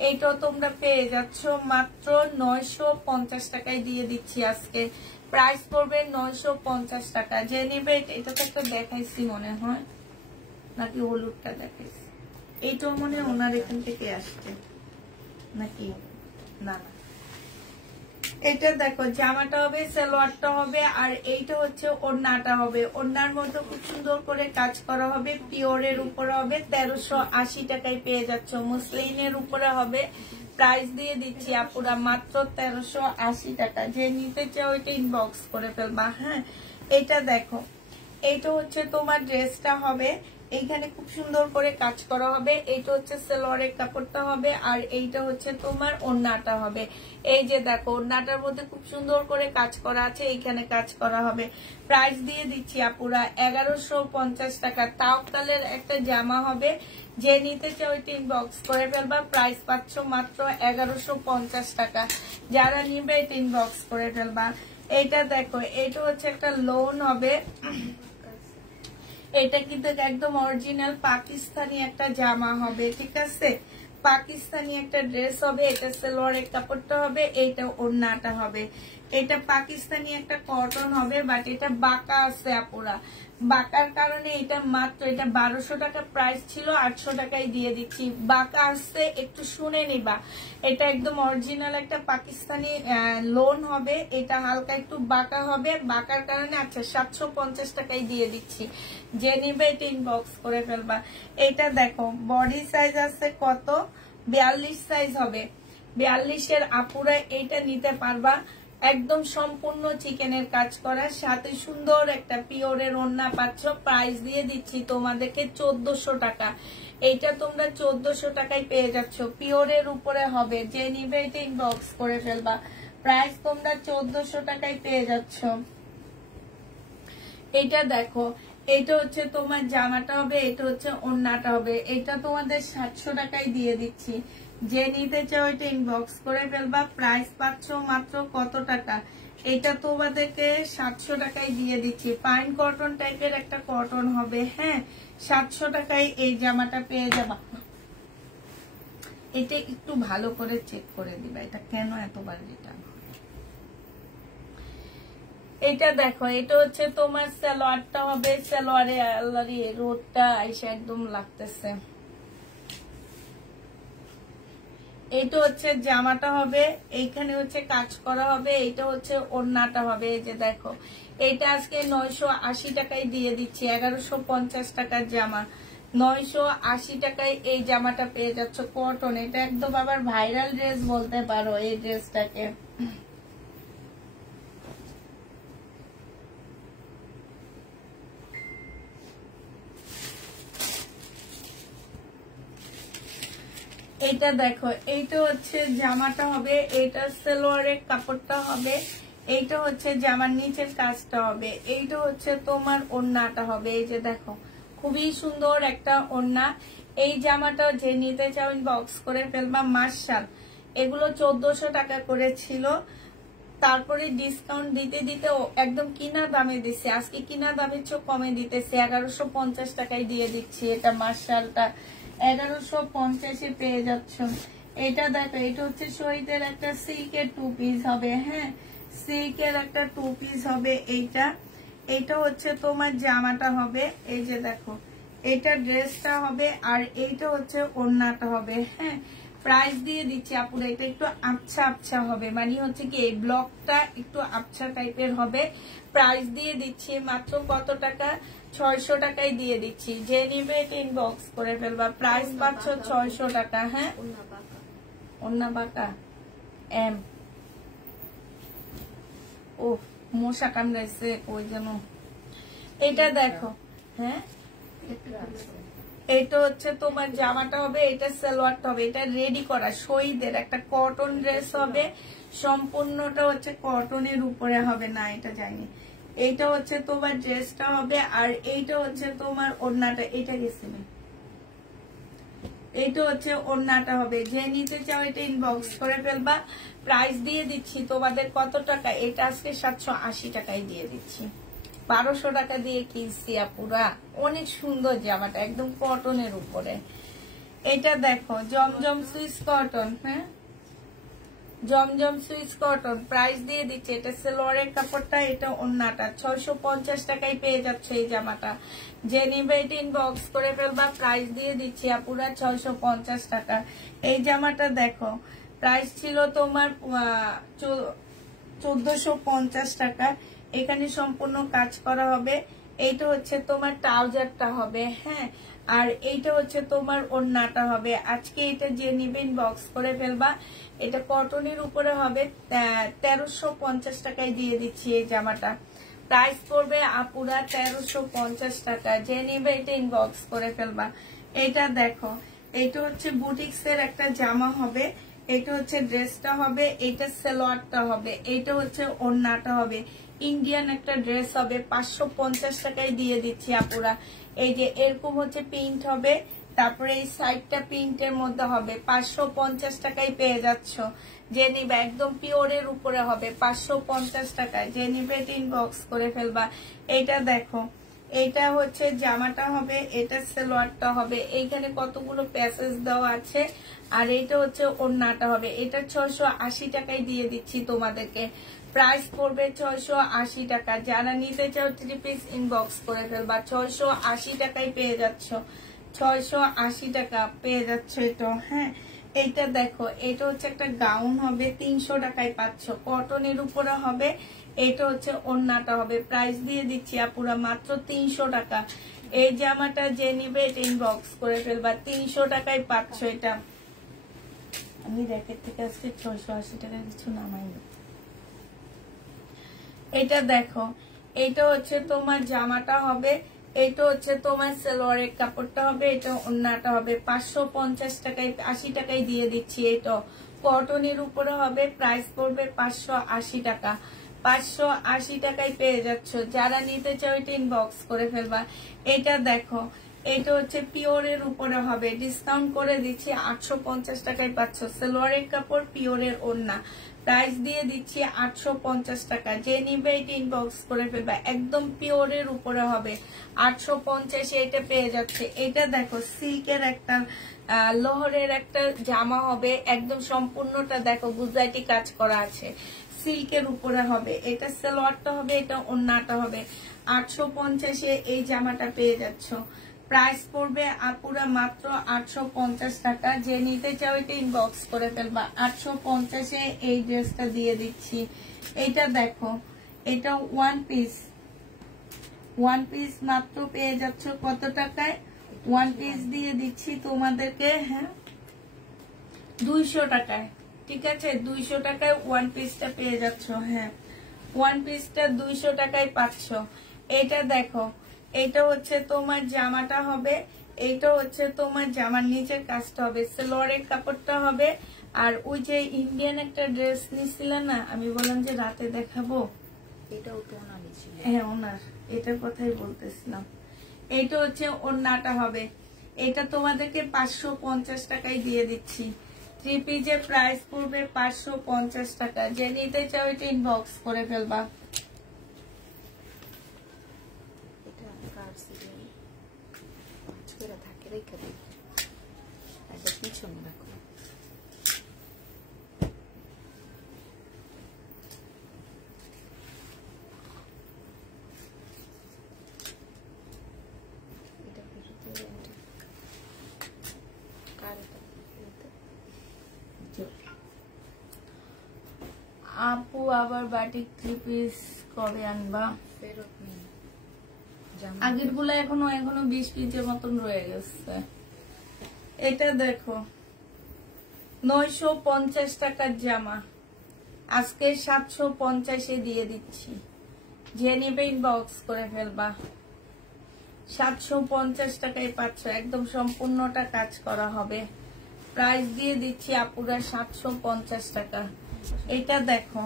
এইটাও তোমরা পেয়ে যাচ্ছ মাত্র 950 টাকায় দিয়ে দিচ্ছি আজকে। প্রাইস পড়বে 950 টাকা। যে নিবে এটা তো একটা দেখাইছি মনে হয়, নাকি হলুদটা দেখাইছি? এইটাও মনে হয় ওনার এখান থেকে আসছে নাকি? না, এটা দেখো জামাটা হবে, সালোয়ারটা হবে আর এইটা হচ্ছে ওড়নাটা হবে। ওড়নার মধ্যে খুব সুন্দর করে কাজ করা হবে, পিওরের উপরে হবে। 1380 টাকায় পেয়ে যাচ্ছ। মুসলিনের উপরে হবে। প্রাইস দিয়ে দিচ্ছি আপুরা মাত্র 1380 টাকা। যে নিতে চাও এটা ইনবক্স করে ফেলবা। হ্যাঁ, এটা দেখো, এইটা হচ্ছে তোমার ড্রেসটা হবে, এইখানে খুব সুন্দর করে কাজ করা হবে। এইটা হচ্ছে সালোয়ারের কাপড়টা হবে আর এইটা হচ্ছে তোমার ওড়নাটা হবে। এই যে দেখো ওড়নাটার মধ্যে খুব সুন্দর করে কাজ করা আছে, এইখানে কাজ করা হবে। প্রাইস দিয়ে দিচ্ছি আপুরা 1150 টাকা। তাওকালের একটা জামা হবে, যে নিতে চাও ওইটা ইনবক্স করে ফেলবা। প্রাইস পাচ্ছ মাত্র 1150 টাকা। যারা নিবে এটা ইনবক্স করে ফেলবা। এইটা দেখো, এটা হচ্ছে একটা লোন হবে। এটা কিন্তু একদম অরিজিনাল পাকিস্তানি একটা জামা হবে, ঠিক আছে? পাকিস্তানি একটা ড্রেস হবে। এটা সালোয়ারের কাপড়টা হবে, এইটা ওড়নাটা হবে। এটা পাকিস্তানি একটা কটন হবে, বাট এটা বাঁকা আছে আপুরা। বাঁকার কারণে এটা মাত্র 1200 টাকা প্রাইস ছিল, 800 টাকায় দিয়ে দিচ্ছি। বাঁকা আসছে, একটু শুনে নিবা। এটা একদম অরিজিনাল একটা পাকিস্তানি লোন হবে। এটা হালকা একটু বাঁকা হবে, বাঁকার কারণে আচ্ছা 750 টাকায় দিয়ে দিচ্ছি। যে নিবে এটা ইনবক্স করে ফেলবা। এটা দেখো বডি সাইজ আছে কত? 42 সাইজ হবে। 42 এর আপুরা এইটা নিতে পারবা। একদম সম্পূর্ণ চিকেনের কাজ করা, সাথে সুন্দর একটা পিওরের ওড়না পাচ্ছ। প্রাইস দিয়ে দিচ্ছি তোমাদেরকে 1400 টাকা। এইটা তোমরা 1400 টাকায় পেয়ে যাচ্ছ। পিওরের উপরে হবে। যে নিবে এটা ইনবক্স করে ফেলবা। প্রাইস তোমরা 1400 টাকায় পেয়ে যাচ্ছ। এটা দেখো, এটা হচ্ছে তোমার জামাটা হবে, এটা হচ্ছে ওড়নাটা হবে। এটা তোমাদের 700 টাকায় দিয়ে দিচ্ছি। যে নিতে চাও এটা ইনবক্স করে ফেলবা। প্রাইস পাচ্ছ মাত্র কত টাকা? এটা তোমাদেরকে 700 টাকায় দিয়ে দিচ্ছি। ফাইন কটন টাইপের একটা কটন হবে। হ্যাঁ, 700 টাকায় এই জামাটা পেয়ে যাবা। এটা একটু ভালো করে চেক করে দিবা, এটা কেন এতবার রিটার্ন। এটা দেখো, এটা হচ্ছে তোমার সালোয়ারটা হবে। সালোয়ারে আল্লাহরি রোদটা এসে একদম লাগতেছে। এইটা হচ্ছে জামাটা হবে, এইখানে হচ্ছে কাজ করা হবে। এইটা হচ্ছে ওড়নাটা হবে। এই যে দেখো, এইটা আজকে 980 টাকায় দিয়ে দিচ্ছি। 1150 টাকার জামা। 980 টাকায় এই জামাটা পেয়ে যাচ্ছ কটন। এটা একদম আবার ভাইরাল ড্রেস বলতে পারো এই ড্রেসটাকে। এইটা দেখো, এইটা হচ্ছে জামাটা হবে, এইটা সালোয়ারের কাপড়টা হবে, এইটা হচ্ছে জামার নিচের কাজটা হবে, এইটা হচ্ছে তোমার ওড়নাটা হবে। এই যে দেখো খুবই সুন্দর একটা ওড়না। এই জামাটা যে নিতে চাও ইনবক্স করে ফেলবা। মার্শাল এগুলো 1400 টাকা করে ছিল, তারপরে ডিসকাউন্ট দিতে দিতে একদম কিনা দামে দিচ্ছে। আজকে কিনা দামের চেয়ে কমে দিতেছে, 1150 টাকায় দিয়ে দিচ্ছি। এটা মার্শালটা 1150-এ পেয়ে যাচ্ছ। এটা দেখো, এটা হচ্ছে শহীদের একটা সিল্কের 2 পিস হবে। হ্যাঁ, সিল্কের একটা 2 পিস হবে এইটা। এটা হচ্ছে তোমার জামাটা হবে। এই যে দেখো, এটা ড্রেসটা হবে, আর এইটা হচ্ছে ওড়নাটা হবে। হ্যাঁ, প্রাইস দিয়ে দিচ্ছি আপুরা, এটা একটু আবছা আবছা হবে, মানে হচ্ছে কি এই ব্লকটা একটু আবছা টাইপের হবে। প্রাইস দিয়ে দিচ্ছি মাত্র কত টাকা? 600 টাকায় দিয়ে দিচ্ছি। যে নিবে ইনবক্স করে ফেলবা। প্রাইস পাচ্ছ 600 টাকা। হ্যাঁ, ওন্না বাঁকা এম। ও মশা কামড়াইছে ওই জন্য। এটা দেখো, হ্যাঁ এটা হচ্ছে তোমার জামাটা হবে, এটা সালোয়ারটা হবে। এটা রেডি করা শহীদের একটা কটন ড্রেস হবে, সম্পূর্ণটা হচ্ছে কটনের উপরে হবে না, এটা জানি। এইটা হচ্ছে তোমার ড্রেসটা হবে, আর এইটা হচ্ছে তোমার ওড়নাটা। এটা গেছে, এইটা হচ্ছে ওড়নাটা হবে। যে নিতে চাও এটা ইনবক্স করে ফেলবা। প্রাইস দিয়ে দিচ্ছি তোমাদের কত টাকা? এটা আজকে 780 টাকায় দিয়ে দিচ্ছি। 1200 টাকা দিয়ে কিনছি আপুরা। অনেক সুন্দর জামাটা, একদম কটনের উপরে। এটা দেখো জমজম সুইস কটন। হ্যাঁ, জমজম সুইস কটন প্রাইস দিয়ে দিচ্ছে। এটা সালোয়ারের কাপড়টা, এটা ওড়নাটা। 650 টাকায় পেয়ে যাচ্ছে এই জামাটা। যে নিবে এটা ইনবক্স করে ফেলবা। প্রাইস দিয়ে দিচ্ছি আপুরা 650 টাকা। এই জামাটা দেখো, প্রাইস ছিল তোমার 1450 টাকা। এখানে সম্পূর্ণ কাজ করা হবে। এইটা হচ্ছে তোমার ট্রাউজারটা হবে। হ্যাঁ, আর এইটা হচ্ছে তোমার ওড়নাটা হবে। আজকে এটা যে নিবে ইনবক্স করে ফেলবা। এটা কটনের উপরে হবে। 1350 টাকায় দিয়ে দিচ্ছি এই জামাটা। প্রাইস পড়বে আপুরা 1350 টাকা। যে নিবে এটা ইনবক্স করে ফেলবা। এটা দেখো, এটা হচ্ছে বুটিক্স এর একটা জামা হবে, এটা হচ্ছে ড্রেসটা হবে, এটা সালোয়ারটা হবে, এটা হচ্ছে ওড়নাটা হবে। ইন্ডিয়ান একটা ড্রেস হবে, 550 টাকায় দিয়ে দিচ্ছি আপুরা। এই যে এরকম হচ্ছে প্রিন্ট হবে, তারপরে এই সাইডটা প্রিন্টের মধ্যে হবে। 550 টাকায় পেয়ে যাচ্ছ। যে নিবে একদম পিওরের উপরে হবে 550 টাকায়। যে নিবে ইনবক্স করে ফেলবা। এইটা দেখো, এইটা হচ্ছে জামাটা হবে, এটা সালোয়ারটা হবে। এইখানে কতগুলো প্যাসেজ দেওয়া আছে, আর এইটা হচ্ছে ওড়নাটা হবে। এটা 680 টাকায় দিয়ে দিচ্ছি তোমাদেরকে। প্রাইস পড়বে 680 টাকা। যারা নিতে চাও 3 পিস ইনবক্স করে ফেলবা। 680 টাকায় পেয়ে যাচ্ছ। 680 টাকা পেয়ে যাচ্ছ এটা। হ্যাঁ, এইটা দেখো, এটা হচ্ছে একটা গাউন হবে, 300 টাকায় পাচ্ছ। কটনের উপরে হবে। এটা হচ্ছে ওড়নাটা হবে। প্রাইস দিয়ে দিচ্ছি আপুরা মাত্র 300 টাকা। এই জামাটা যে নিবে এটা ইনবক্স করে ফেলবা। 300 টাকায় পাচ্ছ এটা। আমি র্যাকেট থেকে আজকে 680 টাকা কিছু নামাইনি। এটা দেখো, এটা হচ্ছে তোমার জামাটা হবে, এটা হচ্ছে তোমার সালোয়ারের কাপড়টা হবে, এটা ওড়নাটা হবে। 550 টাকায় 80 টাকায় দিয়ে দিচ্ছি। এটা কটনের উপরে হবে। প্রাইস পড়বে 580 টাকা। 580 টাকায় পেয়ে যাচ্ছ। যারা নিতে চাও এটা ইনবক্স করে ফেলবা। এটা দেখো, এটা হচ্ছে পিওরের উপরে হবে, ডিসকাউন্ট করে দিচ্ছি 850 টাকায় পাচ্ছ। সালোয়ারের কাপড়, পিওরের ওড়না। প্রাইস দিয়ে দিচ্ছি 850 টাকা। যে নিবে এটা ইনবক্স করে ফেলবা। একদম পিওরের উপরে হবে, 850-এ এটা পেয়ে যাচ্ছে। এটা দেখো, সিল্কের একটা লোহরের একটা জামা হবে, একদম সম্পূর্ণটা দেখো গুজরাটি কাজ করা আছে, সিল্কের উপরে হবে। এটা সালোয়ারটা হবে, এটা ওড়নাটা হবে। 850-এ এই জামাটা পেয়ে যাচ্ছ। প্রাইস পড়বে আপুরা মাত্র 850 টাকা। যে নিতে চাও এটা ইনবক্স করে ফেলবা। 850-এ এই ড্রেসটা দিয়ে দিচ্ছি। এটা দেখো, এটা ওয়ান পিস মাত্র পেয়ে যাচ্ছ কত টাকায়? ওয়ান পিস দিয়ে দিচ্ছি তোমাদেরকে, হ্যাঁ 200 টাকায়। ঠিক আছে, 200 টাকায় ওয়ান পিসটা পেয়ে যাচ্ছ। হ্যাঁ, ওয়ান পিসটা 200 টাকায় পাচ্ছ। এটা দেখো, এটা হচ্ছে তোমার জামাটা হবে, এইটা হচ্ছে তোমার জামার নিচের কাজটা হবে, সালোয়ারের কাপড়টা হবে। আর ওই যে ইন্ডিয়ান একটা ড্রেস নিছিলেন না, আমি বললাম যে রাতে দেখাবো, এটাও তো ওনারই ছিল। হ্যাঁ ওনার, এটার কথাই বলতেছিলাম। এইটা হচ্ছে ওড়নাটা হবে, এটা তোমাদেরকে 550 টাকায় দিয়ে দিচ্ছি। 3 পিসের প্রাইস পড়বে 550 টাকা। যে নিতে চাও এটা ইনবক্স করে ফেলবা। এটা কার সিরিয়াল পাঁচ করে থাকে, রেখে দিই। এটা পিছনে রাখো। এটা ভিতরে কার এটা? আপু আবার বাটিক 3 পিস কবে আনবা? ফেরত নেই। আগের গুলা এখনো 20 পিসের মতন রয়ে গেছে। এটা দেখো 950 টাকার জামা, আজকে 750-এ দিয়ে দিচ্ছি। যে নেবে ইনবক্স করে ফেলবা। 750 টাকায় পাচ্ছ, একদম সম্পূর্ণটা কাজ করা হবে। প্রাইস দিয়ে দিচ্ছি আপুরা 750 টাকা। এটা দেখো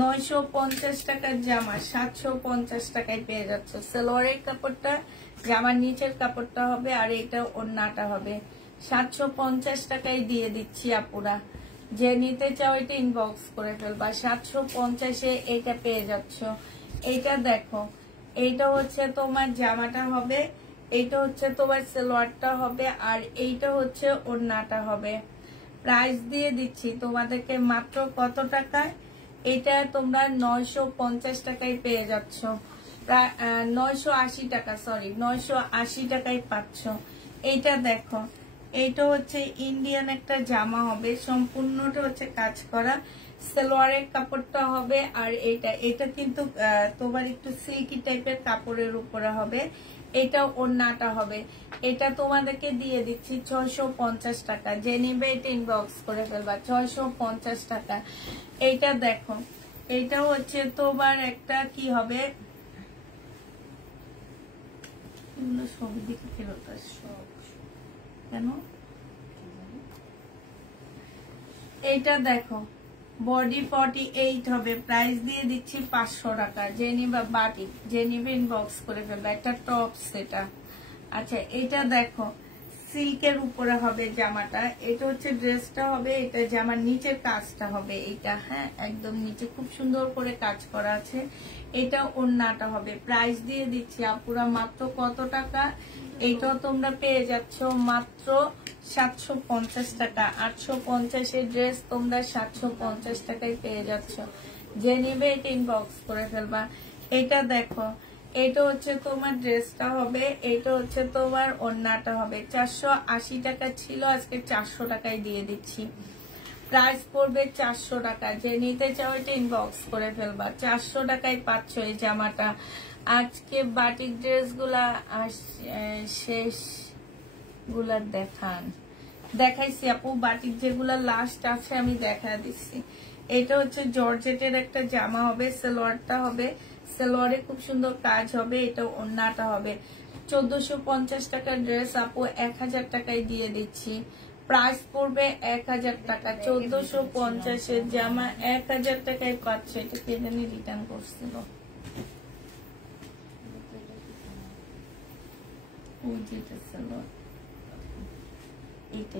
950 টাকার জামা 750 টাকায় পেয়ে যাচ্ছ। সালোয়ারের কাপড়টা জামার নিচের কাপড়টা হবে, আর এটা ওড়নাটা হবে। 750 টাকায় দিয়ে দিচ্ছি আপুরা। যে নিতে চাও এটা ইনবক্স করে ফেলবা। 750-এ এটা পেয়ে যাচ্ছ। এইটা দেখো, এইটা হচ্ছে তোমার জামাটা হবে, এইটা হচ্ছে তোমার সালোয়ারটা হবে, আর এইটা হচ্ছে ওড়নাটা হবে। প্রাইস দিয়ে দিচ্ছি তোমাদেরকে মাত্র কত টাকায়? এটা তোমরা 950 টাকায় পেয়ে যাচ্ছ। 980 টাকা, সরি 980 টাকায় পাচ্ছ। এইটা দেখো, এইটা হচ্ছে ইন্ডিয়ান একটা জামা হবে, সম্পূর্ণটা হচ্ছে কাজ করা, সালোয়ারের কাপড়টা হবে। আর এটা কিন্তু তোমার একটু সিল্কি টাইপের কাপড়ের উপরে হবে। এটা ওড়নাটা হবে। এটা তোমাদেরকে দিয়ে দিচ্ছি 650 টাকা। যে নিবে এটা ইনবক্স করে ফেলবা। 650 টাকা। এইটা দেখো, এইটা হচ্ছে তোমার একটা কি হবে, সব দিকে ফেরত আসো কেন? এইটা দেখো বডি 48 হবে, প্রাইস দিয়ে দিচ্ছি 500 টাকা। যে নিবা বাটিক, যে নিবে ইনবক্স করে ফেলবে। একটা টপ সেটা। আচ্ছা, এটা দেখো সিল্কের উপরে হবে জামাটা, এটা হচ্ছে ড্রেসটা হবে, এটা জামার নিচের কাজটা হবে। এটা হ্যাঁ একদম নিচে খুব সুন্দর করে কাজ করা আছে। এটা ওড়নাটা হবে। প্রাইস দিয়ে দিচ্ছি আপুরা মাত্র কত টাকা? এইটাও তোমরা পেয়ে যাচ্ছ মাত্র 750 টাকা। 850-এর ড্রেস তোমরা 750 টাকায় পেয়ে যাচ্ছ। যে নিবে এটা ইনবক্স করে ফেলবা। এটা দেখো, এটা হচ্ছে তোমার ড্রেসটা হবে, এটা হচ্ছে তোমার ওড়নাটা হবে। 480 টাকা ছিল, আজকে 400 টাকায় দিয়ে দিচ্ছি। প্রাইস পড়বে 400 টাকা। যে নিতে চাও এটা ইনবক্স করে ফেলবা। 400 টাকায় পাচ্ছ এই জামাটা। আজকে বাটিক ড্রেস গুলা শেষ গুলা দেখাইছি আপু। বাটিক যেগুলা লাস্ট আছে আমি দেখা দিচ্ছি। এটা হচ্ছে জর্জেটের একটা জামা হবে, সালোয়ারটা হবে, সালোয়ারে খুব সুন্দর কাজ হবে। এটা ওড়নাটা হবে। 1450 টাকার ড্রেস আপু 1000 টাকায় দিয়ে দিচ্ছি। প্রাইস পড়বে 1000 টাকা। 1450-এর জামা 1000 টাকায় পাচ্ছে। এটা কে জানি রিটার্ন করছিল, ওই যেটা সালোয়ার, এটা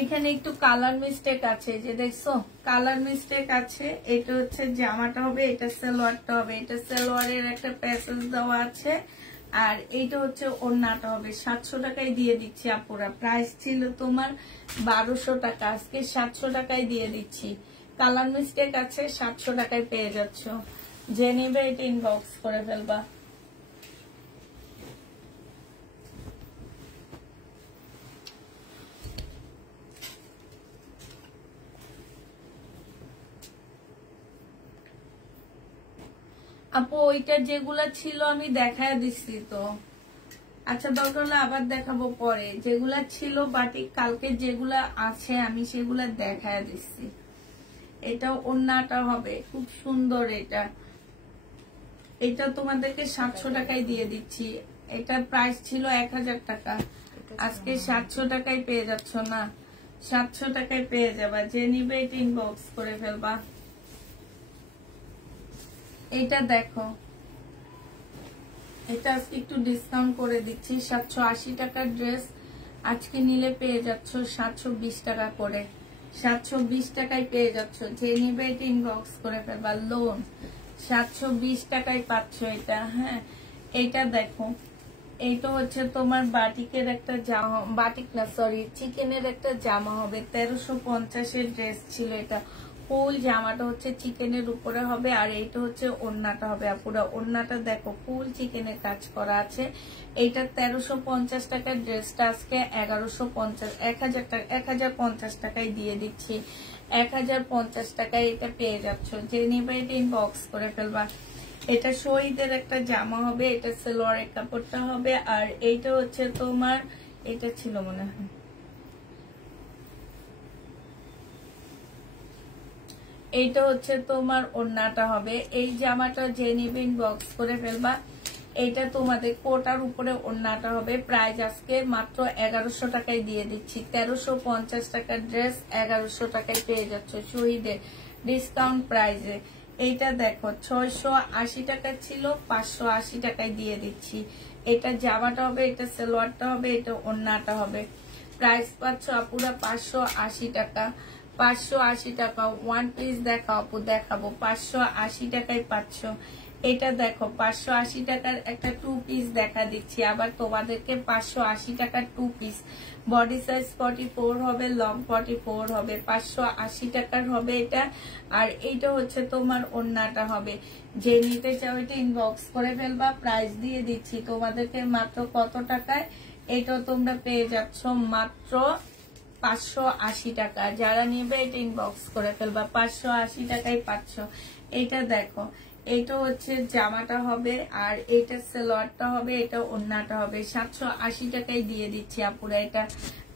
এখানে একটু কালার মিস্টেক আছে, যে দেখছো কালার মিস্টেক আছে। এটা হচ্ছে জামাটা হবে, এটা সালোয়ারটা হবে। এটা সালোয়ারের একটা প্যাসেজ দেওয়া আছে, আর এইটা হচ্ছে ওড়নাটা হবে। 700 টাকায় দিয়ে দিচ্ছি আপুরা। প্রাইস ছিল তোমার 1200 টাকা, আজকে 700 টাকায় দিয়ে দিচ্ছি। কালার মিস্টেক আছে, 700 টাকায় পেয়ে যাচ্ছ। যে নেবে এটা ইনবক্স করে ফেলবা। আপু ওইটা যেগুলা ছিল আমি দেখায় দিচ্ছি তো। আচ্ছা দরকার হলে আবার দেখাবো পরে। যেগুলা ছিল বাটিক কালকে যেগুলা আছে আমি সেগুলা দেখায় দিচ্ছি। এটা ওড়নাটা হবে খুব সুন্দর। এটা তোমাদেরকে 700 টাকায় দিয়ে দিচ্ছি। এটা প্রাইস ছিল 1000 টাকা, আজকে 700 টাকায় পেয়ে যাচ্ছ না? 700 টাকায় পেয়ে যাবা। যে নিবে এটা ইনবক্স করে ফেলবা। এটা দেখো, এটা আজকে একটু ডিসকাউন্ট করে দিচ্ছি। 780 টাকার ড্রেস আজকে নিলে পেয়ে যাচ্ছ 720 টাকা করে। 720 টাকায় পেয়ে যাচ্ছ। যে নিবে এটা ইনবক্স করে ফেলবা। লোন 720 টাকায় পাচ্ছ এটা। হ্যাঁ, এইটা দেখো, এইটা হচ্ছে তোমার বাটিকের একটা জামা, বাটিক না সরি চিকেনের একটা জামা হবে। 1350-এর ড্রেস ছিল এটা। ফুল জামাটা হচ্ছে চিকেনের উপরে হবে, আর এইটা হচ্ছে ওড়নাটা হবে। পুরো ওড়নাটা দেখো ফুল চিকেনের কাজ করা আছে। এইটা 1350 টাকার ড্রেসটা আজকে 1050 টাকায় দিয়ে দিচ্ছি। 1050 টাকায় এটা পেয়ে যাচ্ছ। যে নিবে এটা ইনবক্স করে ফেলবা। এটা শহীদের একটা জামা হবে, এটা সালোয়ারের কাপড়টা হবে। আর এইটা হচ্ছে তোমার, এটা ছিল মনে হয়, এইটা হচ্ছে তোমার ওড়নাটা হবে। এই জামাটা যে নিবে ইনবক্স করে ফেলবা। এইটা তোমাদের কোটার উপরে ওড়নাটা হবে। প্রাইস আজকে মাত্র 1100 টাকায় দিয়ে দিচ্ছি। 1350 টাকার ড্রেস 1100 টাকায় পেয়ে যাচ্ছ শহীদের ডিসকাউন্ট প্রাইসে। এইটা দেখো 680 টাকা ছিল, 580 টাকায় দিয়ে দিচ্ছি। এটা জামাটা হবে, এটা সালোয়ারটা হবে, এটা ওড়নাটা হবে। প্রাইস পাচ্ছ আপুরা 580 টাকা। 580 টাকা। ওয়ান পিস দেখাও আপু, দেখাবো। 580 টাকায় পাচ্ছ। এটা দেখো 580 টাকার একটা 2 পিস দেখা দিচ্ছি আবার তোমাদেরকে। 580 টাকার 2 পিস, বডি সাইজ 44 হবে, লং 44 হবে। 580 টাকার হবে এটা। আর এইটা হচ্ছে তোমার ওড়নাটা হবে। যে নিতে চাও এটা ইনবক্স করে ফেলবা। প্রাইস দিয়ে দিচ্ছি তোমাদেরকে মাত্র কত টাকায়? এটা তোমরা পেয়ে যাচ্ছ মাত্র 580 টাকা। যারা নেবে এটা ইনবক্স করে ফেলবা। 580 টাকায় পাচ্ছ। এটা দেখো, এটা হচ্ছে জামাটা হবে, আর এটা সালোয়ারটা হবে, এটা ওড়নাটা হবে। 780 টাকায় দিয়ে দিচ্ছি আপুরা। এটা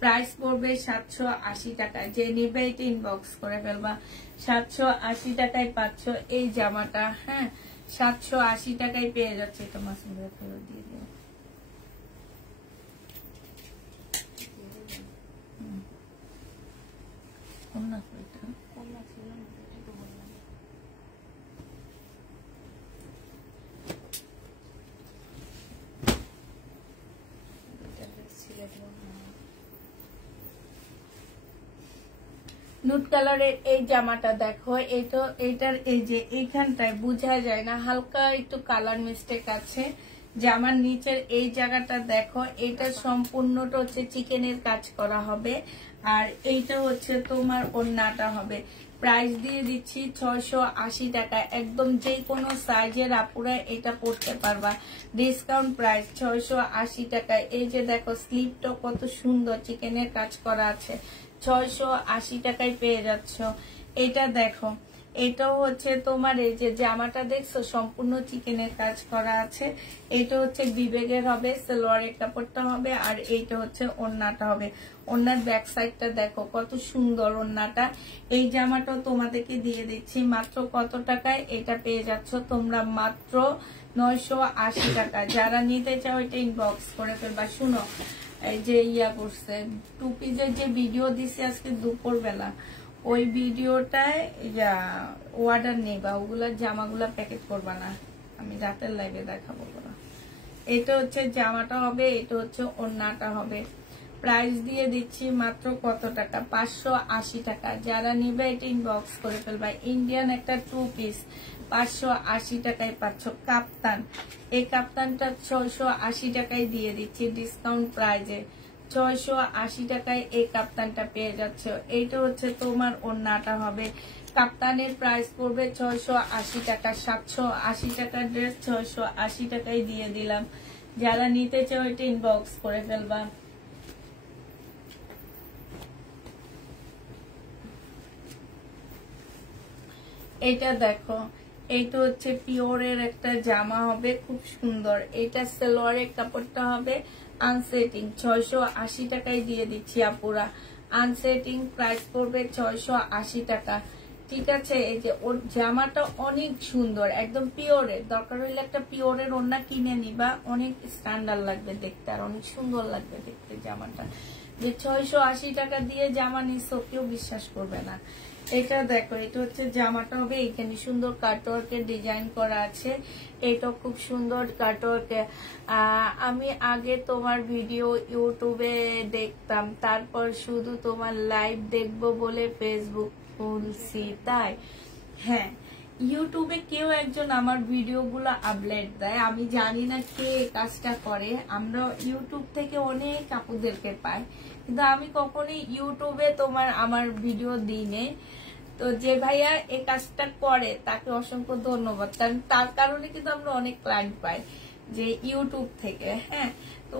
প্রাইস পড়বে 780 টাকা। যে নেবে এটা ইনবক্স করে ফেলবা। 780 টাকায় পাচ্ছ এই জামাটা। হ্যাঁ, 780 টাকায় পেয়ে যাচ্ছে। তোমার সুন্দর ফেরত দিয়ে দেবো। নুট কালারের এই জামাটা দেখো। এটার এই যে এইখানটায় বোঝা যায় না, হালকা একটু কালার মিস্টেক আছে। জামার নিচের এই জায়গাটা দেখো, এটা সম্পূর্ণটা হচ্ছে চিকেনের কাজ করা হবে। আর এইটা হচ্ছে তোমার ওড়নাটা হবে। প্রাইস দিয়ে দিচ্ছি 680 টাকা। একদম যে কোনো সাইজের আপুরা এটা পড়তে পারবা। ডিসকাউন্ট প্রাইস 680 টাকায়। এই যে দেখো স্লিপটা কত সুন্দর চিকেনের কাজ করা আছে। 680 টাকায় পেয়ে যাচ্ছ। এটা দেখো, এটাও হচ্ছে তোমার এই যে জামাটা দেখছো সম্পূর্ণ চিকেনের কাজ করা আছে। এটা হচ্ছে বিবেকের হবে, সালোয়ারের কাপড়টা হবে, আর এইটা হচ্ছে ওড়নাটা হবে। ওড়নার ব্যাক সাইডটা দেখো কত সুন্দর ওড়নাটা। এই জামাটাও তোমাদেরকে দিয়ে দিচ্ছি মাত্র কত টাকায়? এটা পেয়ে যাচ্ছ তোমরা মাত্র 980 টাকা। যারা নিতে চাও এটা ইনবক্স করে ফেলবা। শুনো, এই যে ইয়া করছে 2 পিসের যে ভিডিও দিছে আজকে দুপুর বেলা, ওই ভিডিওটায় অর্ডার নেবা। ওগুলা জামাগুলা প্যাকেট করবা না, আমি রাতের লাইভে দেখাবো। এটা হচ্ছে জামাটা হবে, এটা হচ্ছে ওড়নাটা হবে। প্রাইস দিয়ে দিচ্ছি মাত্র কত টাকা? 580 টাকা। যারা নিবে এটা ইনবক্স করে ফেলবা। ইন্ডিয়ান একটা 2 পিস 580 টাকায় পাচ্ছ। কাপ্তান, এই কাপ্তানটা 680 টাকায় দিয়ে দিচ্ছি ডিসকাউন্ট প্রাইজে। 680 টাকায় এই কাপ্তানটা পেয়ে যাচ্ছ। এইটা হচ্ছে তোমার ওড়নাটা হবে। কাপ্তানের প্রাইস পড়বে 680 টাকা। 780 টাকার ড্রেস 680 টাকায় দিয়ে দিলাম। যারা নিতে চাও এটা ইনবক্স করে ফেলবা। এটা দেখো, এইটা হচ্ছে পিওরের একটা জামা হবে, খুব সুন্দর। এটা সালোয়ারের কাপড়টা হবে আনসেটিং, 680 টাকায় দিয়ে দিচ্ছি আপুরা। আনসেটিং প্রাইস পড়বে 680 টাকা, ঠিক আছে। এই যে ওর জামাটা অনেক সুন্দর, একদম পিওরের। দরকার হলে একটা পিওরের ওড়না কিনে নিবা, অনেক স্ট্যান্ডার্ড লাগবে দেখতে আর অনেক সুন্দর লাগবে দেখতে জামাটা। যে 680 টাকা দিয়ে জামা নিছো কেউ বিশ্বাস করবে না। এটা দেখো, এটা হচ্ছে জামাটা হবে, এখানে সুন্দর কাটওয়ার্কের ডিজাইন করা আছে। এটা খুব সুন্দর কাটওয়ার্কে। আমি আগে তোমার ভিডিও ইউটিউবে দেখতাম, তারপর শুধু তোমার লাইভ দেখবো বলে ফেসবুক খুলছি। তাই হ্যাঁ, ইউটিউবে কেউ একজন আমার ভিডিওগুলো আপলোড দেয়, আমি জানি না কে কাজটা করে। আমরা ইউটিউব থেকে অনেক আপুদেরকে পাই, কিন্তু আমি কখনোই ইউটিউবে তোমার আমার ভিডিও দিই। তো যে ভাইয়া এই কাজটা করে তাকে অসংখ্য ধন্যবাদ, কারণ তার কারণে কিন্তু আমরা অনেক ক্লায়েন্ট পাই যে ইউটিউব থেকে। হ্যাঁ, তো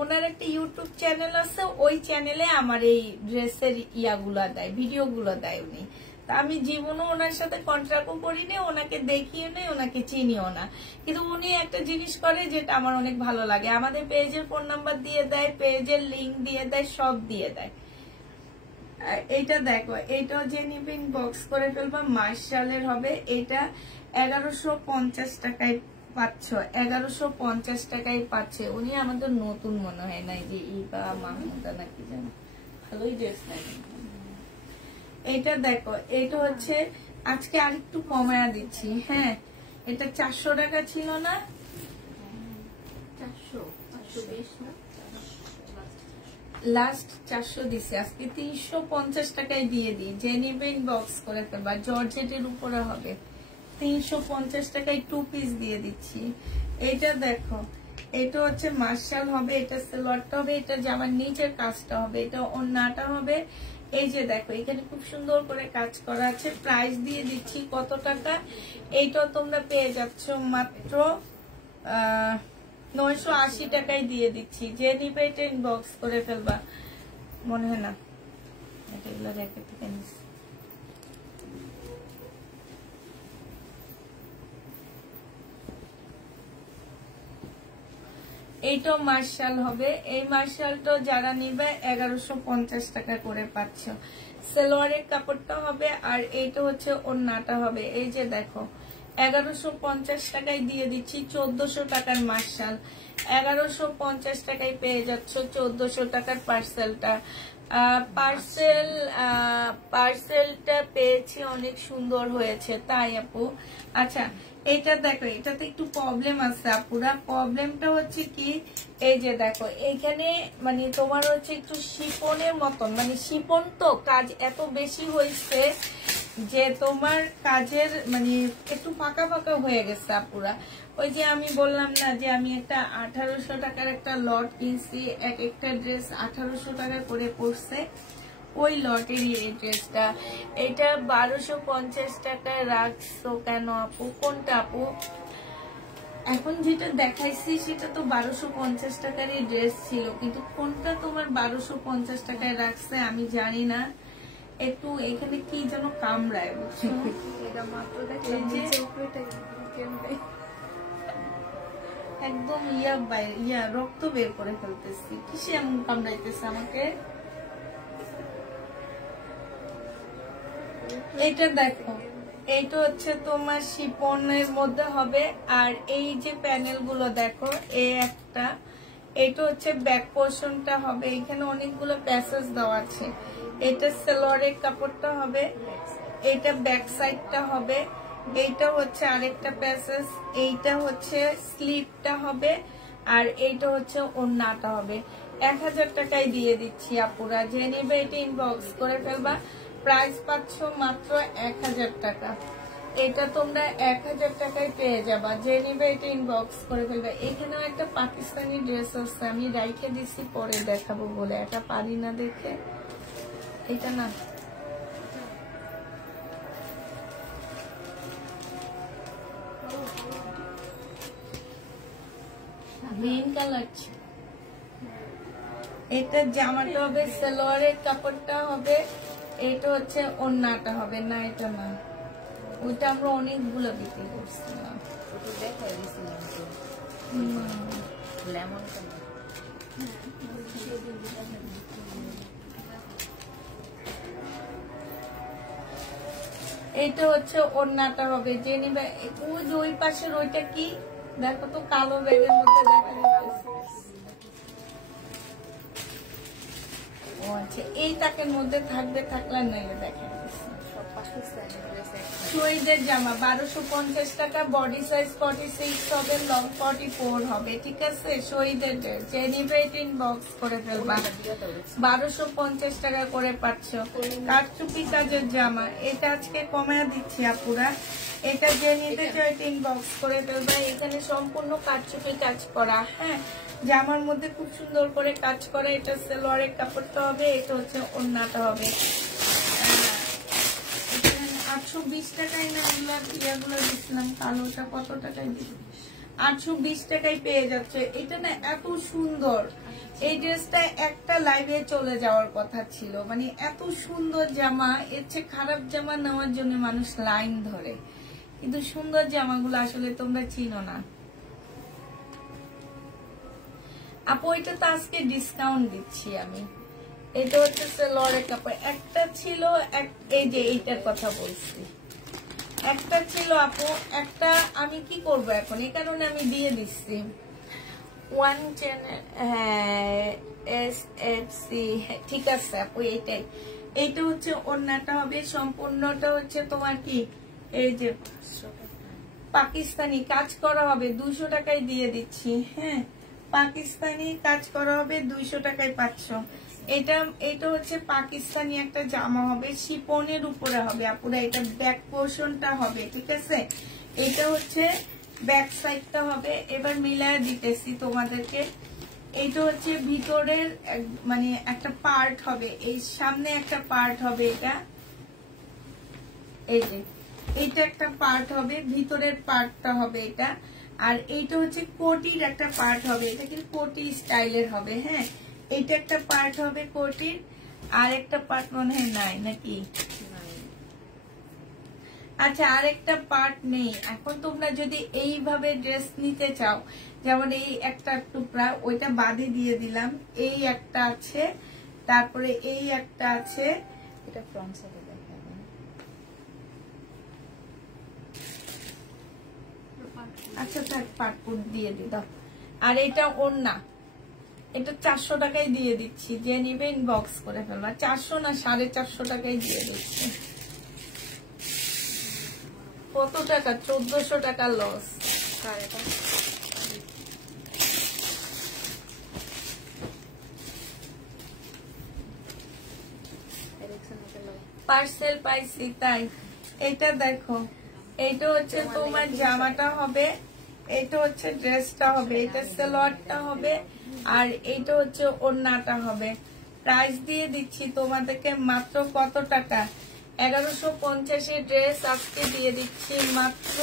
ওনার একটা ইউটিউব চ্যানেল আছে, ওই চ্যানেলে আমার এই ড্রেসের ইয়াগুলা দেয়, ভিডিওগুলো দেয় উনি। তা আমি জীবনও ওনার সাথে কন্ট্রাক্টও করিনি, ওনাকে দেখিও নেই, ওনাকে চিনিও না, কিন্তু উনি একটা জিনিস করে যেটা আমার অনেক ভালো লাগে। আমাদের পেজের ফোন নাম্বার দিয়ে দেয়, পেজের লিঙ্ক দিয়ে দেয়, সব দিয়ে দেয়। এইটা দেখো, এইটাও যে নিবে ইনবক্স করে ফেলবা, মার্শালের হবে। এটা 1150 টাকায় পাচ্ছ, 1150 টাকায় পাচ্ছে। উনি আমাদের নতুন মনে হয় না, যে ইবা মাহমুদা নাকি জানো, ভালোই ড্রেস লাগে। এটা দেখো, এটা হচ্ছে আজকে আরেকটু কমায়া দিচ্ছি। হ্যাঁ, এটা 400 টাকা ছিল না, 420 না, লাস্ট 400 দিছে, আজকে 350 টাকায় দিয়ে দিই। যে নিবে ইনবক্স করে ফেলবা, জর্জেটের উপরে হবে, 350 টাকায় 2 পিস দিয়ে দিচ্ছি। এটা দেখো, এটা হচ্ছে মার্শাল হবে, এটা সালোয়ারটা হবে, এটা জামার নিচের কাজটা হবে, এটা ওড়নাটা হবে। এই যে দেখো, এখানে খুব সুন্দর করে কাজ করা আছে। প্রাইস দিয়ে দিচ্ছি কত টাকা, এইটাও তোমরা পেয়ে যাচ্ছ মাত্র 980 টাকায় দিয়ে দিচ্ছি। যে নিবে এটা ইনবক্স করে ফেলবা। মনে হয় না এগুলো রেখে থেকে নিচ্ছি। এইটাও মার্শাল হবে, এই মার্শালটা যারা নিবে 1150 টাকা করে পাচ্ছ। সালোয়ারের কাপড়টা হবে, আর এইটা হচ্ছে ওড়নাটা হবে। এই যে দেখো, 1150 টাকায় দিয়ে দিচ্ছি 1400 টাকার মার্শাল। 1150 টাকায় পেয়ে যাচ্ছ 1400 টাকার পার্সেলটা। পার্সেলটা পেয়েছি, অনেক সুন্দর হয়েছে। তাই আপু, আচ্ছা এটা দেখো, এটাতে একটু প্রবলেম আছে আপুরা। প্রবলেমটা হচ্ছে কি, এই যে দেখো এইখানে মানে তোমার হচ্ছে একটু শিপনের মতন, মানে শিপন তো কাজ এত বেশি হয়েছে যে তোমার কাজের মানে একটু ফাঁকা ফাঁকা হয়ে গেছে আপুরা। ওই যে আমি বললাম না যে আমি একটা 1800 টাকার একটা লট কিনছি, এক একটা ড্রেস 1800 টাকা করে পড়ছে, ওই লটেরই এই ড্রেসটা। এটা 1250 টাকায় রাখছো কেন আপু? কোনটা আপু? এখন যেটা দেখাইছি সেটা তো 1250 টাকারই ড্রেস ছিল, কিন্তু কোনটা তোমার 1250 টাকায় রাখছে আমি জানি না। একটু এখানে কি যেন কামড়ায়, বুঝছো? একদম রক্ত বের করে ফেলতেছি, কিসে এমন কামড়াইতেছে আমাকে? এটা দেখো, এইটা হচ্ছে তোমার শিপনের মধ্যে হবে, আর এই যে প্যানেল গুলো দেখো, এই একটা, এটা হচ্ছে ব্যাক পোর্শনটা হবে, এখানে অনেকগুলো প্যাসেজ দেওয়া আছে। এটা সালোয়ারের কাপড়টা হবে, এটা ব্যাক সাইডটা হবে, এইটা হচ্ছে আরেকটা প্যাসেজ, এইটা হচ্ছে স্লিপটা হবে, আর এইটা হচ্ছে ওড়নাটা হবে। 1000 টাকায় দিয়ে দিচ্ছি আপুরা, যে নেবে এটা ইনবক্স করে ফেলবা। প্রাইস পাচ্ছ মাত্র 1000 টাকা। এটা তোমরা 1000 টাকায় পেয়ে যাবা, যে নিবে এটা ইনবক্স করে ফেলবে। এখানেও একটা পাকিস্তানি ড্রেস আছে, আমি রাইখে দিচ্ছি পরে দেখাবো বলে, এটা পারি না দেখে। এটা না, গ্রিন কালার। এটা জামাটা হবে, সালোয়ারের কাপড়টা হবে, এটা হচ্ছে ওড়নাটা হবে। না এটা না, ওইটা আমরা অনেকগুলো বিক্রি করছিলাম। ওটা দেখাই দিছিলাম তো, লেমন কালার। এইটা হচ্ছে ওড়নাটা হবে, যে নিবে। ওই যে ওই পাশের ওইটা কি দেখো তো, কালো ব্যাগের মধ্যে দেখা যাচ্ছে। ও আচ্ছা, এই তাকের মধ্যে থাকবে, থাকলে নাইলে দেখা যাচ্ছে। শহীদের জামা 1250 টাকা, বডি সাইজ 46 হবে, লং 44 হবে, ঠিক আছে। শহীদের যে নিবে ইনবক্স করে ফেলবা। 1250 টাকা করে পাচ্ছ। কারচুপি কাজের জামা, এটা আজকে কমায় দিচ্ছি আপুরা। এটা যে নিতে চাই ইনবক্স করে ফেলবা। এখানে সম্পূর্ণ কারচুপি কাজ করা, হ্যাঁ, জামার মধ্যে খুব সুন্দর করে কাজ করা। এটা সালোয়ারের কাপড়টা হবে, এটা হচ্ছে ওড়নাটা হবে। 820 টাকায় না ইয়াগুলো দিচ্ছিলাম, কালোটা কত টাকায় দিচ্ছি? 820 টাকায় পেয়ে যাচ্ছে। এটা না এত সুন্দর, এই ড্রেসটা একটা লাইভে চলে যাওয়ার কথা ছিল। মানে এত সুন্দর জামা, এর চেয়ে খারাপ জামা নেওয়ার জন্য মানুষ লাইন ধরে, কিন্তু সুন্দর জামাগুলো আসলে তোমরা চিনো না। আপু এটা তো আজকে ডিসকাউন্ট দিচ্ছি আমি। এটা হচ্ছে সালোয়ারের কাপড়। একটা ছিল, এই যে এইটার কথা বলছি, একটা ছিল আপু, একটা আমি কি করব এখন, এই কারণে আমি দিয়ে দিচ্ছি। ওয়ান চ্যানেল, হ্যাঁ, SFC, ঠিক আছে আপু, এইটাই। এইটা হচ্ছে ওড়নাটা হবে, সম্পূর্ণটা হচ্ছে তোমার কি, এই যে পাকিস্তানি কাজ করা হবে, 200 টাকায় দিয়ে দিচ্ছি, হ্যাঁ, পাকিস্তানি কাজ করা হবে, 200 টাকায় পাচ্ছ। এটা হচ্ছে পাকিস্তানি একটা জামা হবে, শিপনের উপরে হবে আপুরা। এটা ব্যাক পোর্শনটা হবে, ঠিক আছে। এটা হচ্ছে ব্যাক সাইডটা হবে। এবার মিলায় দিতেছি তোমাদেরকে। এইটা হচ্ছে ভিতরের মানে একটা পার্ট হবে, এই সামনে একটা পার্ট হবে, এটা এই যে এইটা একটা পার্ট হবে, ভিতরের পার্টটা হবে এটা। আর এইটা হচ্ছে কোটির একটা পার্ট হবে, এটা কিন্তু কোটি স্টাইলের হবে, হ্যাঁ। এইটা একটা পার্ট হবে কোটির, আর একটা পার্ট মনে হয় নাই নাকি? আচ্ছা, আর একটা পার্ট নেই। এখন তোমরা যদি এইভাবে ড্রেস নিতে চাও, যেমন এই একটা টুকরা, ওইটা বাদে দিয়ে দিলাম, এই একটা আছে, তারপরে এই একটা আছে। এটা ফ্রন্ট সাইডে দেখাবেন। আচ্ছা থাক, পাটপুর দিয়ে দিলাম। আর এটা ওড়না, এটা 400 টাকায় দিয়ে দিচ্ছি, যে নিবে ইনবক্স করে ফেলবা। 400 না 450 টাকায় দিয়ে দিচ্ছি। কত টাকা? 1400 টাকা লস। পার্সেল পাইছি তাই। এটা দেখো, এইটা হচ্ছে তোমার জামাটা হবে, এইটা হচ্ছে ড্রেসটা হবে, এটা সালোয়ারটা হবে, আর এইটা হচ্ছে ওড়নাটা হবে। প্রাইস দিয়ে দিচ্ছি তোমাদেরকে মাত্র কত টাকা? 1150 ড্রেস আজকে দিয়ে দিচ্ছি মাত্র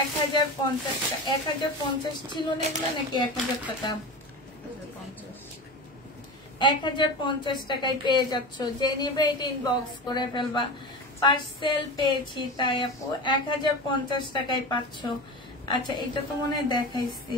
1050 টাকা। 1050 ছিল না এগুলো, নাকি 1000 টাকা? 1050 টাকায় পেয়ে যাচ্ছ। যে নিবে এটা ইনবক্স করে ফেলবা। পার্সেল পেয়েছি তাই আপু 1050 টাকায় পাচ্ছ। আচ্ছা, এটা তো মনে হয় দেখাইছি।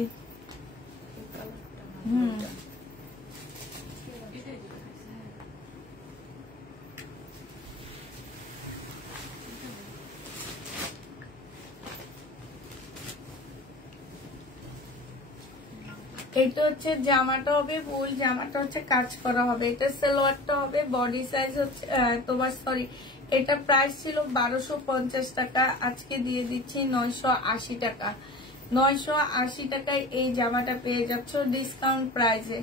এটা হচ্ছে জামাটা হবে, ফুল জামাটা হচ্ছে কাজ করা হবে। এটা সালোয়ারটা হবে, বডি সাইজ হচ্ছে তোমার, সরি, এটা প্রাইস ছিল 1250 টাকা, আজকে দিয়ে দিচ্ছি 980 টাকা। 980 টাকায় এই জামাটা পেয়ে যাচ্ছ ডিসকাউন্ট প্রাইসে।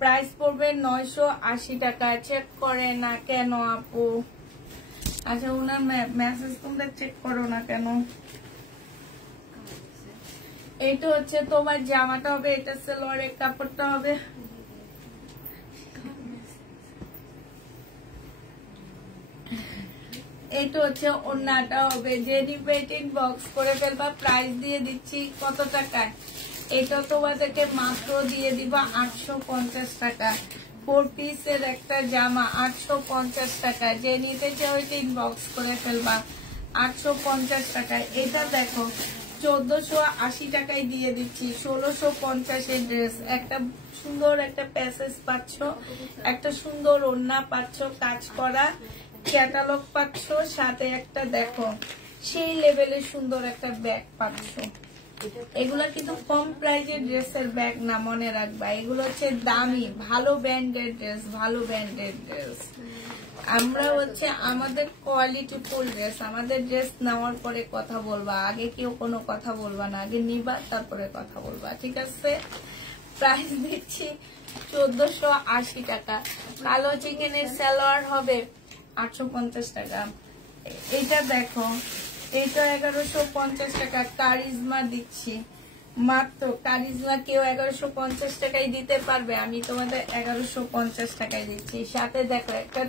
প্রাইস পড়বে 980 টাকা। চেক করে না কেন আপু? আচ্ছা, ওনার মেসেজ তোমরা চেক করো না কেন? এইটা হচ্ছে তোমার জামাটা হবে, এটা সালোয়ারের কাপড়টা হবে। এইটা হচ্ছে ওড়নাটা হবে। যে নিবে বক্স করে ফেলবা। প্রাইস দিয়ে দিচ্ছি কত টাকায়? এটা তোমাদেরকে মাত্র দিয়ে দিবা 850 টাকা। 4 পিসের একটা জামা 850 টাকা। যে নিতে চাও ইনবক্স করে ফেলবা। 850 টাকায়। এটা দেখো 1480 টাকায় দিয়ে দিচ্ছি। 1650 ড্রেস। একটা সুন্দর একটা প্যাসেজ পাচ্ছ, একটা সুন্দর ওড়না পাচ্ছ, কাজ করা ক্যাটালগ পাচ্ছ, সাথে একটা দেখো সেই লেভেলের সুন্দর একটা ব্যাগ পাচ্ছ। এগুলো কিন্তু কম প্রাইজের ড্রেসের ব্যাগ না, মনে রাখবা। এগুলো হচ্ছে দামি ভালো ব্র্যান্ডের ড্রেস, ভালো ব্র্যান্ডের ড্রেস। আমরা হচ্ছে আমাদের কোয়ালিটি ফুল ড্রেস, আমাদের ড্রেস নেওয়ার পরে কথা বলবা, আগে কেউ কোনো কথা বলবা না, আগে নিবা তারপরে কথা বলবা, ঠিক আছে? প্রাইস দিচ্ছি 1480 টাকা। কালো চিকেনের সালোয়ার হবে 850 টাকা। এটা দেখো, এটা 1150 টাকা। কারিজমা দিচ্ছি মাত্র, কারিজমা কেউ 1150 টাকায় দিতে পারবে? আমি তোমাদের 1150 টাকায় দিচ্ছি। সাথে দেখো একটা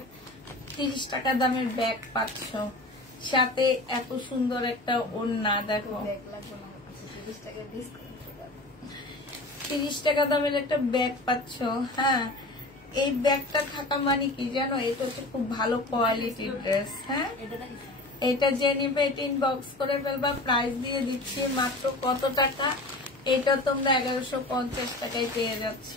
30 টাকা দামের ব্যাগ পাচ্ছ, সাথে এত সুন্দর একটা ওড়না। দেখো 30 টাকা দামের একটা ব্যাগ পাচ্ছ। হ্যাঁ, এই ব্যাগটা থাকা মানে কি জানো, এটা হচ্ছে খুব ভালো কোয়ালিটির ড্রেস। হ্যাঁ, এটা যে নিবে এটা ইনবক্স করে ফেলবা। প্রাইস দিয়ে দিচ্ছি মাত্র কত টাকা? এটা তোমরা 1150 টাকায় পেয়ে যাচ্ছ।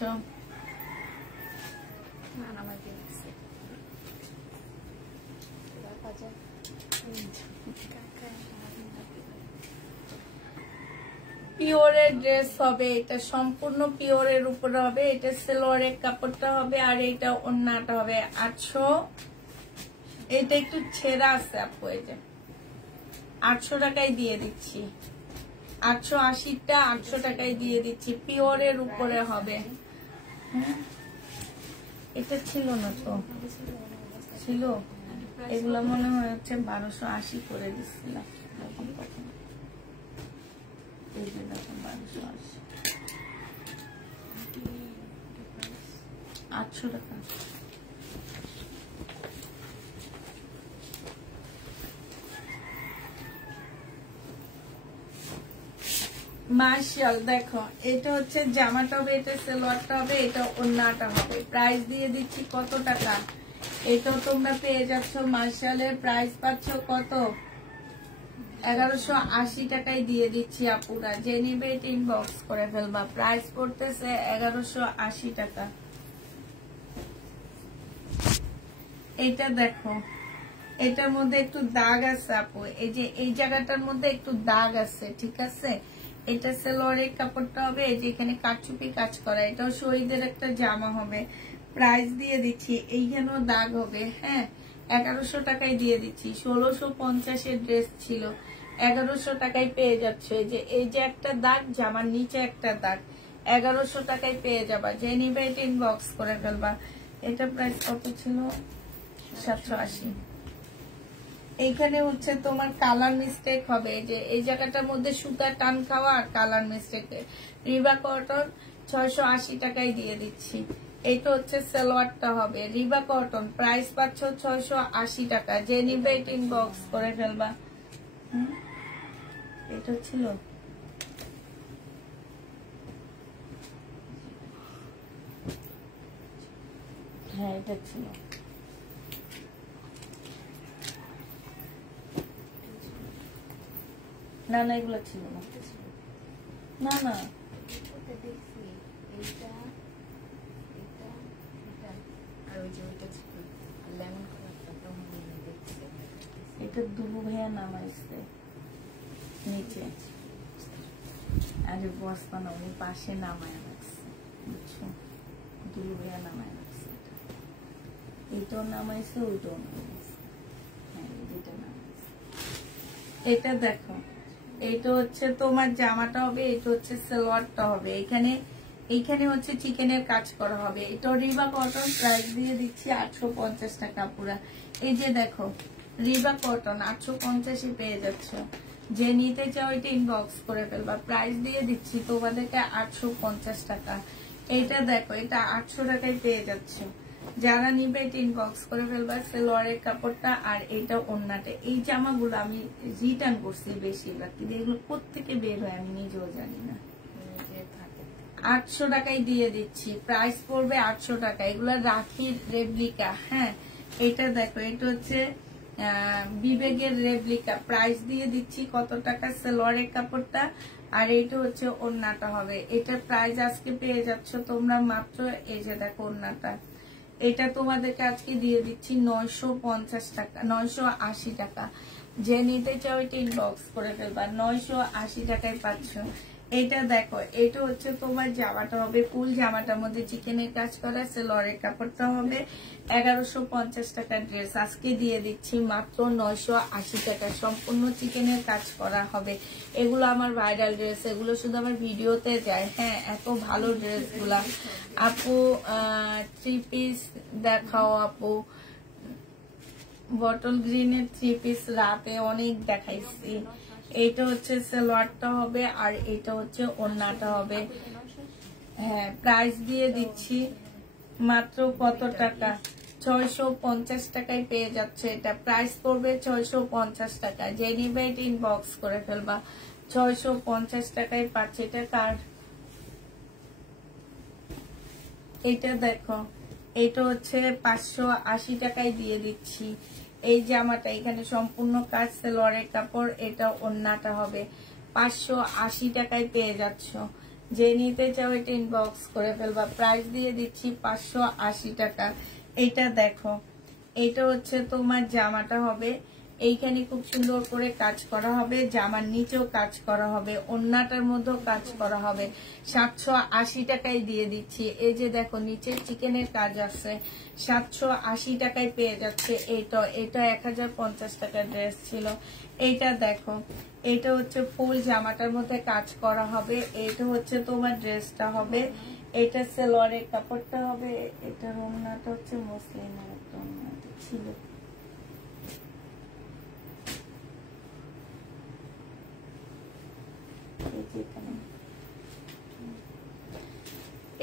পিওরের ড্রেস হবে, এটা সম্পূর্ণ পিওরের উপরে হবে। এটা সালোয়ারের কাপড়টা হবে আর এটা ওড়নাটা হবে 800। এটা একটু ছেঁড়া আছে আপু, এই যে 800 টাকায় দিয়ে দিচ্ছি। 880টা 800 টাকায় দিয়ে দিচ্ছি। পিওরের উপরে হবে। এটা ছিল না তো, ছিল এগুলো মনে হয় হচ্ছে 1280 করে দিচ্ছিলাম। এই যে দেখো 1280, 800 টাকা। মার্শাল দেখো, এটা হচ্ছে জামাটা হবে, এটা সালোয়ারটা হবে, এটা ওড়নাটা হবে। প্রাইস দিয়ে দিচ্ছি কত টাকা? এটাও তোমরা পেয়ে যাচ্ছ। মার্শালের প্রাইস পাচ্ছ কত? 1180 টাকায় দিয়ে দিচ্ছি আপুরা। যে নিবে এটা ইনবক্স করে ফেলবা। প্রাইস পড়তেছে 1180 টাকা। এটা দেখো, এটার মধ্যে একটু দাগ আছে আপু, এই যে এই জায়গাটার মধ্যে একটু দাগ আছে, ঠিক আছে? এটা সালোয়ারের কাপড়টা হবে, এই যে এখানে কাটচুপি কাজ করা, এটাও শহীদের একটা জামা হবে। প্রাইস দিয়ে দিচ্ছি, এইখানেও দাগ হবে। হ্যাঁ, 1100 টাকায় দিয়ে দিচ্ছি। 1650 ড্রেস ছিল, 1100 টাকায় পেয়ে যাচ্ছে। এই যে একটা দাগ, জামার নিচে একটা দাগ, 1100 টাকায় পেয়ে যাবা। যে নিবে এটা ইনবক্স করে ফেলবা। এটা প্রাইস কত ছিল? 780। এইখানে হচ্ছে তোমার কালার মিস্টেক হবে, যে এই জায়গাটার মধ্যে সুতা টান খাওয়া আর কালার মিস্টেক। রিবা কটন 680 টাকায় দিয়ে দিচ্ছি। এটা হচ্ছে সালোয়ারটা হবে রিবা কটন। প্রাইস পাচ্ছ 680 টাকা। যে নিবে এটা ইনবক্স করে ফেলবা। এটা ছিল, হ্যাঁ এটা ছিল। না না, এগুলো ছিল না। না না, এটা দুলু ভাইয়া নামাইছে নিচে, আরে বস্তা না, উনি পাশে নামায় রাখছে, বুঝছো? দুলু ভাইয়া নামায় রাখছে। এটাও নামাইছে, ওইটাও নামাইছে। হ্যাঁ, দুটো নামাইছে। এটা দেখো, এইটা হচ্ছে তোমার জামাটা হবে, এটা হচ্ছে সালোয়ারটা হবে। এইখানে হচ্ছে চিকেনের কাজ করা হবে। এটা রিবা কটন। প্রাইস দিয়ে দিচ্ছি 850 টাকা পুরা। এই যে দেখো রিবা কটন 850 পেয়ে যাচ্ছ। যে নিতে চাও এটা ইনবক্স করে ফেলবা। প্রাইস দিয়ে দিচ্ছি তোমাদেরকে 850 টাকা। এটা দেখো, এটা 800 টাকায় পেয়ে যাচ্ছ। যারা নিবে এটা ইনবক্স করে ফেলবা। সালোয়ারের কাপড়টা আর এটা ওড়নাটা। এই জামাগুলো আমি রিটার্ন করছি বেশিরভাগ, কিন্তু এগুলো কোত্থেকে বের হয় আমি নিজেও জানি না। 800 টাকায় দিয়ে দিচ্ছি। প্রাইস পড়বে 800 টাকা। এগুলো রাখির রেপ্লিকা। হ্যাঁ, এটা দেখো, এটা হচ্ছে বিবেকের রেপ্লিকা, প্রাইস দিয়ে দিচ্ছি কত টাকা সালোয়ারের কাপড়টা, আর এইটা হচ্ছে ওড়নাটা হবে। এটা প্রাইস আজকে পেয়ে যাচ্ছ তোমরা মাত্র, এই যে দেখো ওড়নাটা, এটা তোমাদেরকে আজকে দিয়ে দিচ্ছি 950 টাকা, 980 টাকা। যে নিতে চাও এটা ইনবক্স করে ফেলবা, 980 টাকায় পাচ্ছ। এটা দেখো, এটা হচ্ছে তোমার জামাটা হবে ফুল জামাটার মধ্যে চিকেনের কাজ করা, সালোয়ারের কাপড়টা হবে 1150 টাকা ড্রেস আজকে দিয়ে দিচ্ছি মাত্র 980 টাকা, সম্পূর্ণ চিকেনের কাজ করা হবে। এগুলো আমার ভাইরাল ড্রেস, এগুলো শুধু আমার ভিডিওতে যায়। হ্যাঁ, এত ভালো ড্রেস গুলা। আপু 3 পিস দেখাও আপু, বটল গ্রিনের 3 পিস রাতে অনেক দেখাইছি। এইটা হচ্ছে সালোয়ারটা হবে, আর এটা হচ্ছে ওড়নাটা হবে। হ্যাঁ, প্রাইস দিয়ে দিচ্ছি মাত্র কত টাকা, 650 টাকায় পেয়ে যাচ্ছে। এটা প্রাইস পড়বে 650 টাকা। যে নিবে এটা ইনবক্স করে ফেলবা, 650 টাকায় পাচ্ছে। এটা কার, এটা দেখো, এটা হচ্ছে 580 টাকায় দিয়ে দিচ্ছি। এই জামাটা এখানে সম্পূর্ণ কাজ, সালোয়ারের কাপড়, এটা ওড়নাটা হবে 580 টাকায় পেয়ে যাচ্ছ। যে নিতে চাও এটা ইনবক্স করে ফেলবা, প্রাইস দিয়ে দিচ্ছি 580 টাকা। এটা দেখো, এটা হচ্ছে তোমার জামাটা হবে, এইখানে খুব সুন্দর করে কাজ করা হবে, জামার নিচেও কাজ করা হবে, ওড়নাটার মধ্যেও কাজ করা হবে, 780 টাকায় দিয়ে দিচ্ছি। এই যে দেখো নিচে চিকেনের কাজ আছে, 780 টাকায় পেয়ে যাচ্ছে। এটা 1050 টাকার ড্রেস ছিল। এইটা দেখো, এটা হচ্ছে ফুল জামাটার মধ্যে কাজ করা হবে, এটা হচ্ছে তোমার ড্রেসটা হবে, এটা সালোয়ারের কাপড়টা হবে, এটার ওড়নাটা হচ্ছে মসলিনের একটা ওড়না ছিল।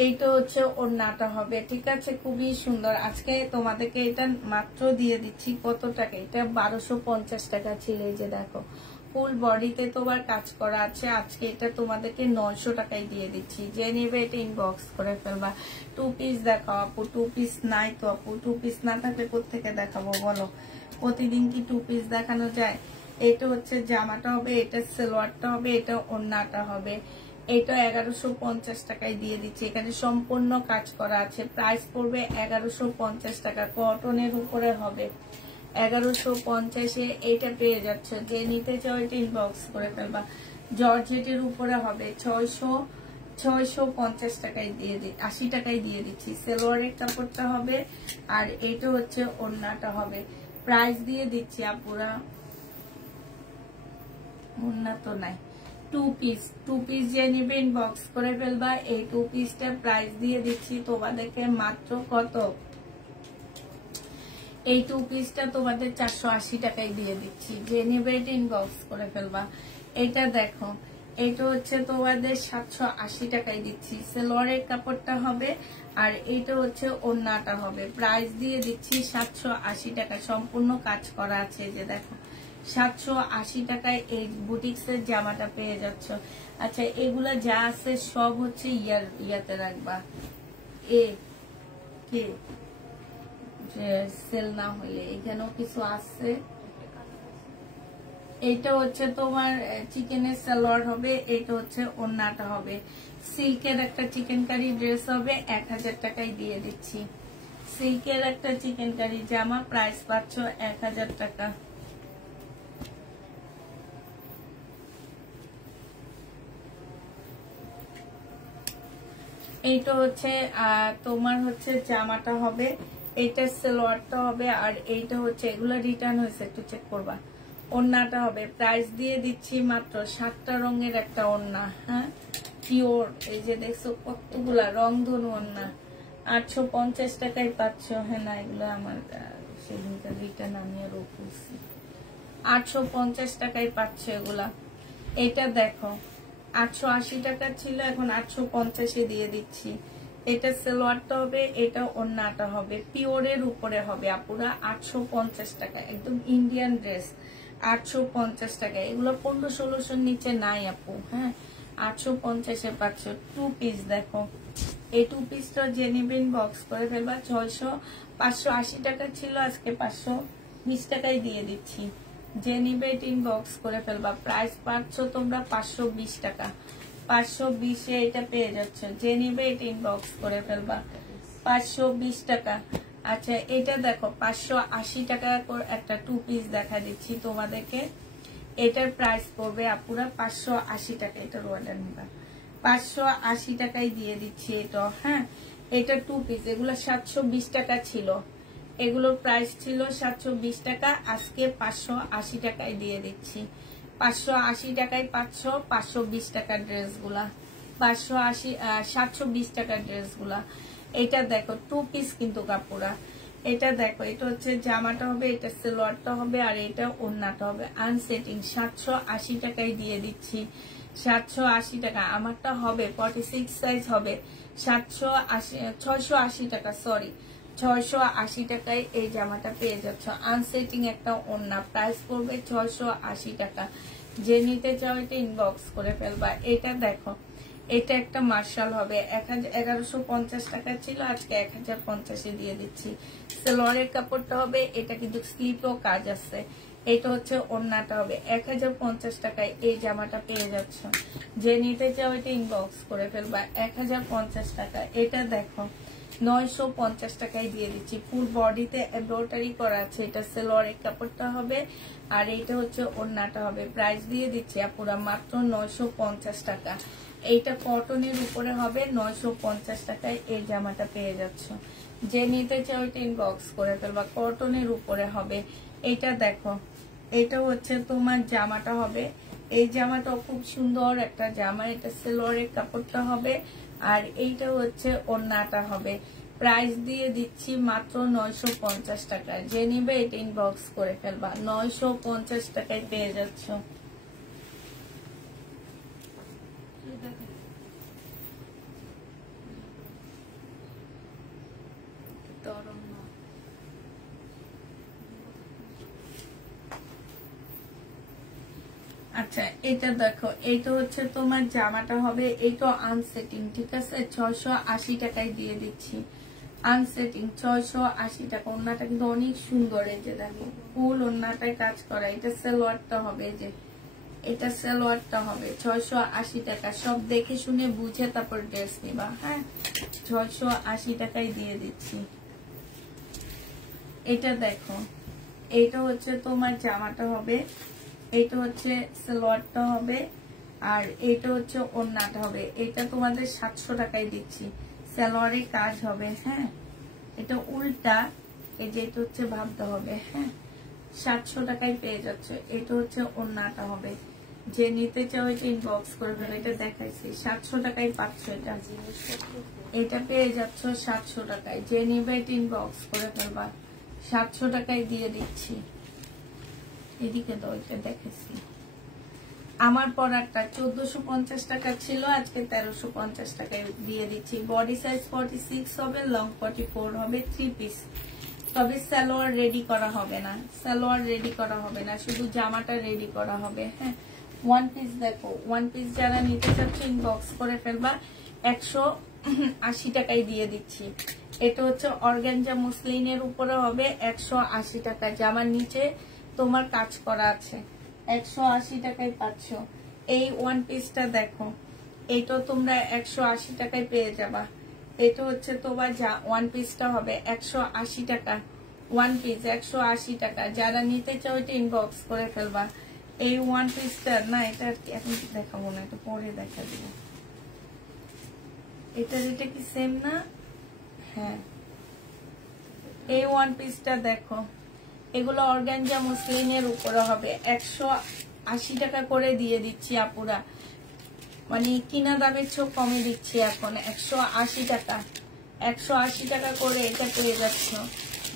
এইটা হচ্ছে ওড়নাটা হবে, ঠিক আছে, খুবই সুন্দর। আজকে তোমাদেরকে এটা মাত্র দিয়ে দিচ্ছি কত টাকা, এটা 1250 টাকা ছিল। এই যে দেখো ফুল বডিতে তোমার কাজ করা আছে, আজকে এটা তোমাদেরকে 900 টাকায় দিয়ে দিচ্ছি। যে নেবে এটা ইনবক্স করে ফেলবা। 2 পিস দেখাও আপু, 2 পিস নাই তো আপু, 2 পিস না থাকলে কোত্থেকে দেখাবো বলো, প্রতিদিন কি 2 পিস দেখানো যায়? এটা হচ্ছে জামাটা হবে, এটা সালোয়ারটা হবে, এটা ওড়নাটা হবে। এটা 1150 টাকায় দিয়ে দিচ্ছি। এখানে সম্পূর্ণ কাজ করা আছে, প্রাইস পড়বে 1150 টাকা, কটনের উপরে হবে 1150-এ এটা পেয়ে যাচ্ছে। যে নিতে চাও এটা ইনবক্স করে ফেলবা। জর্জেটের উপরে হবে 650 টাকায় দিয়ে 80 টাকায় দিয়ে দিচ্ছি। সালোয়ারের কাপড়টা হবে, আর এটা হচ্ছে ওড়নাটা হবে। প্রাইস দিয়ে দিচ্ছি আপুরা, ওড়না তো নাই, 2 পিস যে নিবে ইনবক্স করে ফেলবা। এই 2 পিসটা প্রাইস দিয়ে দিচ্ছি তোমাদেরকে মাত্র কত, এই 2 পিসটা তোমাদের 480 টাকায় দিয়ে দিচ্ছি। যে নিবে এটা ইনবক্স করে ফেলবা। এটা দেখো, এটা হচ্ছে তোমাদের 780 টাকায় দিচ্ছি। সালোয়ারের কাপড়টা হবে, আর এটা হচ্ছে ওড়নাটা হবে। প্রাইস দিয়ে দিচ্ছি 780 টাকা, সম্পূর্ণ কাজ করা আছে। যে দেখো 780 টাকায় এই বুটিক্সের জামাটা পেয়ে যাচ্ছ। আচ্ছা, এগুলা যা আছে সব হচ্ছে ইয়াতে রাখবা, কে যে সেল না হলে। এখানেও কিছু আছে, এটা হচ্ছে তোমার চিকেনের সালোয়ার হবে, এটা হচ্ছে ওড়নাটা হবে। সিল্কের একটা চিকেন কারি ড্রেস হবে, 1000 টাকায় দিয়ে দিচ্ছি। সিল্কের একটা চিকেন কারি জামা, প্রাইস পাচ্ছ 1000 টাকা। এইটা হচ্ছে তোমার হচ্ছে জামাটা হবে, এইটা সালোয়ারটা হবে, আর এইটা হচ্ছে, এগুলো রিটার্ন হয়েছে, একটু চেক করবা। ওড়নাটা হবে, প্রাইস দিয়ে দিচ্ছি মাত্র 7টা রঙের একটা ওড়না। হ্যাঁ, পিওর, এই যে দেখছো কতগুলা রংধনু ওড়না, 850 টাকায় পাচ্ছ। হ্যাঁ না, এগুলো আমার সেদিনকার রিটার্ন আমি আরো করছি, 850 টাকায় পাচ্ছ এগুলা। এটা দেখো 880 টাকা ছিল, এখন 850-এ দিয়ে দিচ্ছি। এটা সালোয়ারটা হবে, এটা ওড়নাটা হবে, পিওরের উপরে হবে আপুরা, 850 টাকা, একদম ইন্ডিয়ান ড্রেস, 850 টাকা। এগুলো 1500-1600 নিচে নাই আপু। হ্যাঁ, 850-এ পাচ্ছ। 2 পিস দেখো, এই 2 পিসটা যে নিবেন বক্স করে ফেলবা। 580 টাকা ছিল, আজকে 20 টাকায় দিয়ে দিচ্ছি। যে নিবে এটা ইনবক্স করে ফেলবা। প্রাইস পাচ্ছ তোমরা 520 টাকা। 520 এ এটা পেয়ে যাচ্ছ। যে নিবে এটা ইনবক্স করে ফেলবা। 520 টাকা। আচ্ছা এটা দেখো 580 টাকা একটা 2 পিস দেখা দিচ্ছি তোমাদেরকে। এটার প্রাইস পড়বে আপুরা 580 টাকা। এটার অর্ডার নিবা 580 টাকায় দিয়ে দিচ্ছি এটা। হ্যাঁ এটা 2 পিস। এগুলো 720 টাকা ছিল। এগুলোর প্রাইস ছিল 720 টাকা। আজকে 580 টাকায় দিয়ে দিচ্ছি। 580 টাকায় পাচ্ছ 520 টাকার ড্রেসগুলা। 720 টাকার ড্রেসগুলা। এটা দেখো 2 পিস কিন্তু কাপড়া। এটা দেখো এটা হচ্ছে জামাটা হবে, এটা সালোয়ারটা হবে, আর এটা ওড়নাটা হবে। আনসেটিং 780 টাকায় দিয়ে দিচ্ছি। 780 টাকা। আমারটা হবে 46 সাইজ হবে 680 টাকা। সরি 680 টাকায় এই জামাটা পেয়ে যাচ্ছ। আনসেটিং একটা ওড়না। প্রাইস পড়বে 680 টাকা। যে নিতে চাও এটা ইনবক্স করে ফেলবা। এটা দেখো এটা একটা মার্শাল হবে 1150 টাকা ছিল, আজকে 1050 দিয়ে দিচ্ছি। সালোয়ারের কাপড়টা হবে, এটা কিন্তু স্লিপও কাজ আছে। এটা হচ্ছে ওড়নাটা হবে। 1050 টাকায় এই জামাটা পেয়ে যাচ্ছ। যে নিতে চাও এটা ইনবক্স করে ফেলবা। 1050 টাকা। এটা দেখো 950 টাকায় দিয়ে দিচ্ছি। ফুল বডিতে এমব্রয়ডারি করা আছে। এটা সালোয়ারের কাপড়টা হবে, আর এটা হচ্ছে ওড়নাটা হবে। প্রাইস দিয়ে দিচ্ছি আপুরা মাত্র 950 টাকা। এইটা কটনের উপরে হবে। 950 টাকায় এই জামাটা পেয়ে যাচ্ছ। যে নিতে চাও এটা ইনবক্স করে ফেলবা। কটনের উপরে হবে। এটা দেখো এটা হচ্ছে তোমার জামাটা হবে। এই জামাটা খুব সুন্দর একটা জামা। এটা সালোয়ারের কাপড়টা হবে, আর এইটা হচ্ছে ওড়নাটা হবে। প্রাইস দিয়ে দিচ্ছি মাত্র 950 টাকা। যে নিবে এটা ইনবক্স করে ফেলবা। 950 টাকায় পেয়ে যাচ্ছ। আচ্ছা এটা দেখো এটা হচ্ছে তোমার জামাটা হবে। এটা আনসেটিং, ঠিক আছে। 680 টাকায় দিয়ে দিচ্ছি। আনসেটিং 680 টাকা। ওড়নাটা কিন্তু অনেক সুন্দর। এই যে দেখো ফুল ওড়নাটায় কাজ করা। এটা সালোয়ারটা হবে, যে এটা সালোয়ারটা হবে। 680 টাকা। সব দেখে শুনে বুঝে তারপর ড্রেস নিবা। হ্যাঁ 680 টাকায় দিয়ে দিচ্ছি। এটা দেখো এটা হচ্ছে তোমার জামাটা হবে, এটা হচ্ছে সালোয়ারটা হবে, আর এটা হচ্ছে ওড়নাটা হবে। এটা তোমাদের 700 টাকায় দিচ্ছি। সালোয়ারে কাজ হবে। হ্যাঁ এটা উল্টা, এই যে এটা হচ্ছে ভাবতে হবে। হ্যাঁ 700 টাকায় পেয়ে যাচ্ছে। এটা হচ্ছে ওড়নাটা হবে। যে নিতে চাও এটা ইনবক্স করে ফেলো। এটা দেখাইছি 700 টাকায় পাচ্ছ। এটা পেয়ে যাচ্ছ 700 টাকায়। যে নিবে এটা ইনবক্স করে ফেলবা। 700 টাকায় দিয়ে দিচ্ছি। এদিকে তো ওইটা দেখেছি। আমার পরাটা 1450 টাকা ছিল, আজকে 1350 টাকায় দিয়ে দিচ্ছি। বডি সাইজ 46 হবে, লং 44 হবে। 3 পিস। তবে সালোয়ার রেডি করা হবে না। সালোয়ার রেডি করা হবে না, শুধু জামাটা রেডি করা হবে। হ্যাঁ 1 পিস দেখো। 1 পিস যারা নিতে চাচ্ছ ইনবক্স করে ফেলবা। 180 টাকায় দিয়ে দিচ্ছি। এটা হচ্ছে অর্গানজা মুসলিনের উপরে হবে। 180 টাকা। জামার নিচে তোমার কাজ করা আছে। 180 টাকায় পাচ্ছ। এই 1 পিসটা দেখো, এটা তোমরা 180 টাকায় পেয়ে যাবা। এটা হচ্ছে তোমার 1 পিসটা হবে 180 টাকা। 1 পিস 180 টাকা। যারা নিতে চাও এটা ইনবক্স করে ফেলবা। এই 1 পিসটা না, এটা এখন দেখাবো না, এটা পরে দেখা দিব। এটা কি সেম না? হ্যাঁ এই 1 পিসটা দেখো, এগুলো অর্গানজা মুসলিনের উপরে হবে। 180 টাকা করে দিয়ে দিচ্ছি আপুরা। মানে কিনা দামের চেয়েও কমে দিচ্ছি এখন। 180 টাকা। 180 টাকা করে এটা পেয়ে যাচ্ছ।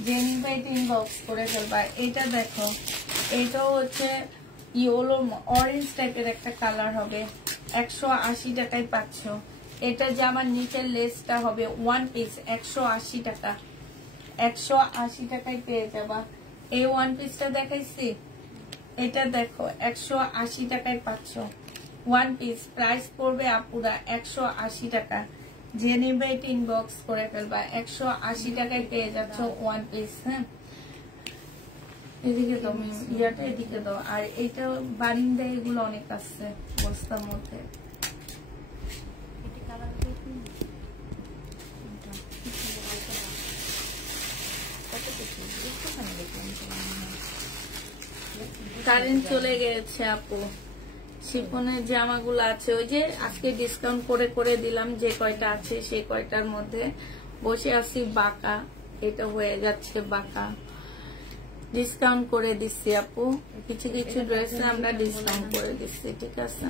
যে নিবে এটা ইনবক্স করে ফেলবা। এটা দেখো এটাও হচ্ছে ইয়েলো অরেঞ্জ টাইপের একটা কালার হবে। 180 টাকায় পাচ্ছ। এটা জামার নিচের লেসটা হবে। 1 পিস 180 টাকা। 180 টাকায় পেয়ে যাবা। এই 1 পিসটা দেখাইছি। এটা দেখো 180 টাকায় পাচ্ছ। 1 পিস। প্রাইস পড়বে আপুরা 180 টাকা। যে নিবে এটা ইনবক্স করে ফেলবা। 180 টাকায় পেয়ে যাচ্ছ 1 পিস। হ্যাঁ এদিকে দাও, ইয়াটা এদিকে দাও। আর এইটা বারিন্দা এগুলো অনেক আছে বস্তার মধ্যে। কারেন্ট চলে গেছে আপু। শিফনের জামাগুলো আছে, ওই যে আজকে ডিসকাউন্ট করে করে দিলাম, যে কয়টা আছে সেই কয়টার মধ্যে বসে আছি বাঁকা। এটা হয়ে যাচ্ছে বাঁকা, ডিসকাউন্ট করে দিচ্ছি আপু। কিছু কিছু ড্রেস আমরা ডিসকাউন্ট করে দিচ্ছি, ঠিক আছে।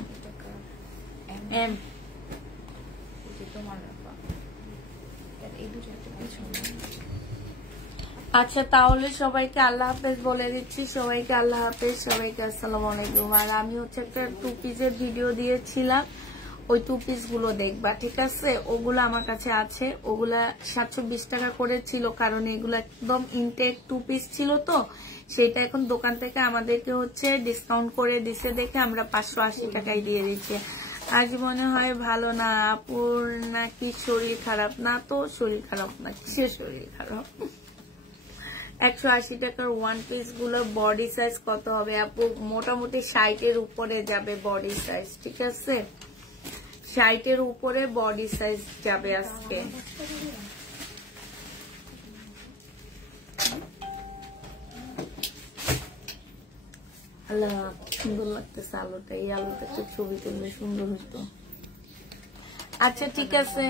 এম আচ্ছা, তাহলে সবাইকে আল্লাহ হাফেজ বলে দিচ্ছি। সবাইকে আল্লাহ হাফেজ, সবাইকে আসসালামু আলাইকুম। আর আমি হচ্ছে একটা 2 পিসের ভিডিও দিয়েছিলাম, ওই 2 পিস গুলো দেখবা, ঠিক আছে। ওগুলো আমার কাছে আছে, ওগুলা 720 টাকা করে ছিল, কারণ এগুলো একদম ইনটেক 2 পিস ছিল, তো সেটা এখন দোকান থেকে আমাদেরকে হচ্ছে ডিসকাউন্ট করে দিছে দেখে আমরা 580 টাকায় দিয়ে দিচ্ছি। আজ মনে হয় ভালো না আপুর, নাকি শরীর খারাপ? না তো, শরীর খারাপ না, কিসের শরীর খারাপ। 180 টাকার 1 পিস গুলো বডি সাইজ কত হবে আপু? মোটামুটি 60-এর উপরে যাবে বডি সাইজ, ঠিক আছে। 60-এর উপরে বডি সাইজ যাবে আজকে। আল্লাহ, সুন্দর লাগতেছে আলোটা। এই আলোটা একটু ছবি তুললে সুন্দর হতো। আচ্ছা, ঠিক আছে,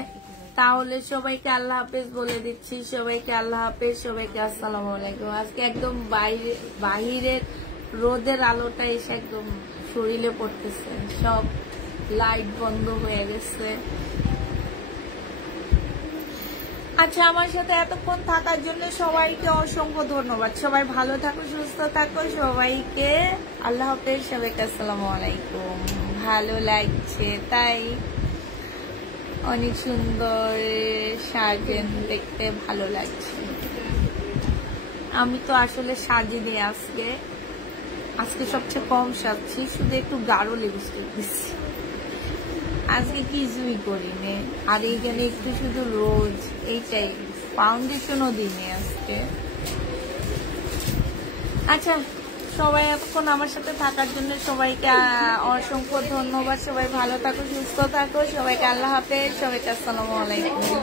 তাহলে সবাইকে আল্লাহ হাফেজ বলে দিচ্ছি। সবাইকে আল্লাহ হাফেজ, সবাইকে আসসালামু আলাইকুম। আজকে একদম বাহিরের রোদের আলোটা এসে একদম শরীরে পড়তেছে, সব লাইট বন্ধ হয়ে গেছে। আচ্ছা, আমার সাথে এতক্ষণ থাকার জন্য সবাইকে অসংখ্য ধন্যবাদ। সবাই ভালো থাকো, সুস্থ থাকো, সবাইকে আল্লাহ হাফেজ, সবাইকে আসসালামু আলাইকুম। ভালো লাগছে তাই, অনেক সুন্দর সাজেন, দেখতে ভালো লাগছে। আমি তো আসলে সাজিনি আজকে সবচেয়ে কম সাজছি, শুধু একটু গাঢ় লিপস্টিক দিচ্ছি। আজকে কিছুই করিনি। আর এইখানে একটু শুধু রোজ এইটাই, ফাউন্ডেশনও দিইনি আজকে। আচ্ছা, সবাই এখন আমার সাথে থাকার জন্য সবাইকে অসংখ্য ধন্যবাদ। সবাই ভালো থাকো, সুস্থ থাকো, সবাইকে আল্লাহ হাফেজ, সবাইকে আসসালামু আলাইকুম।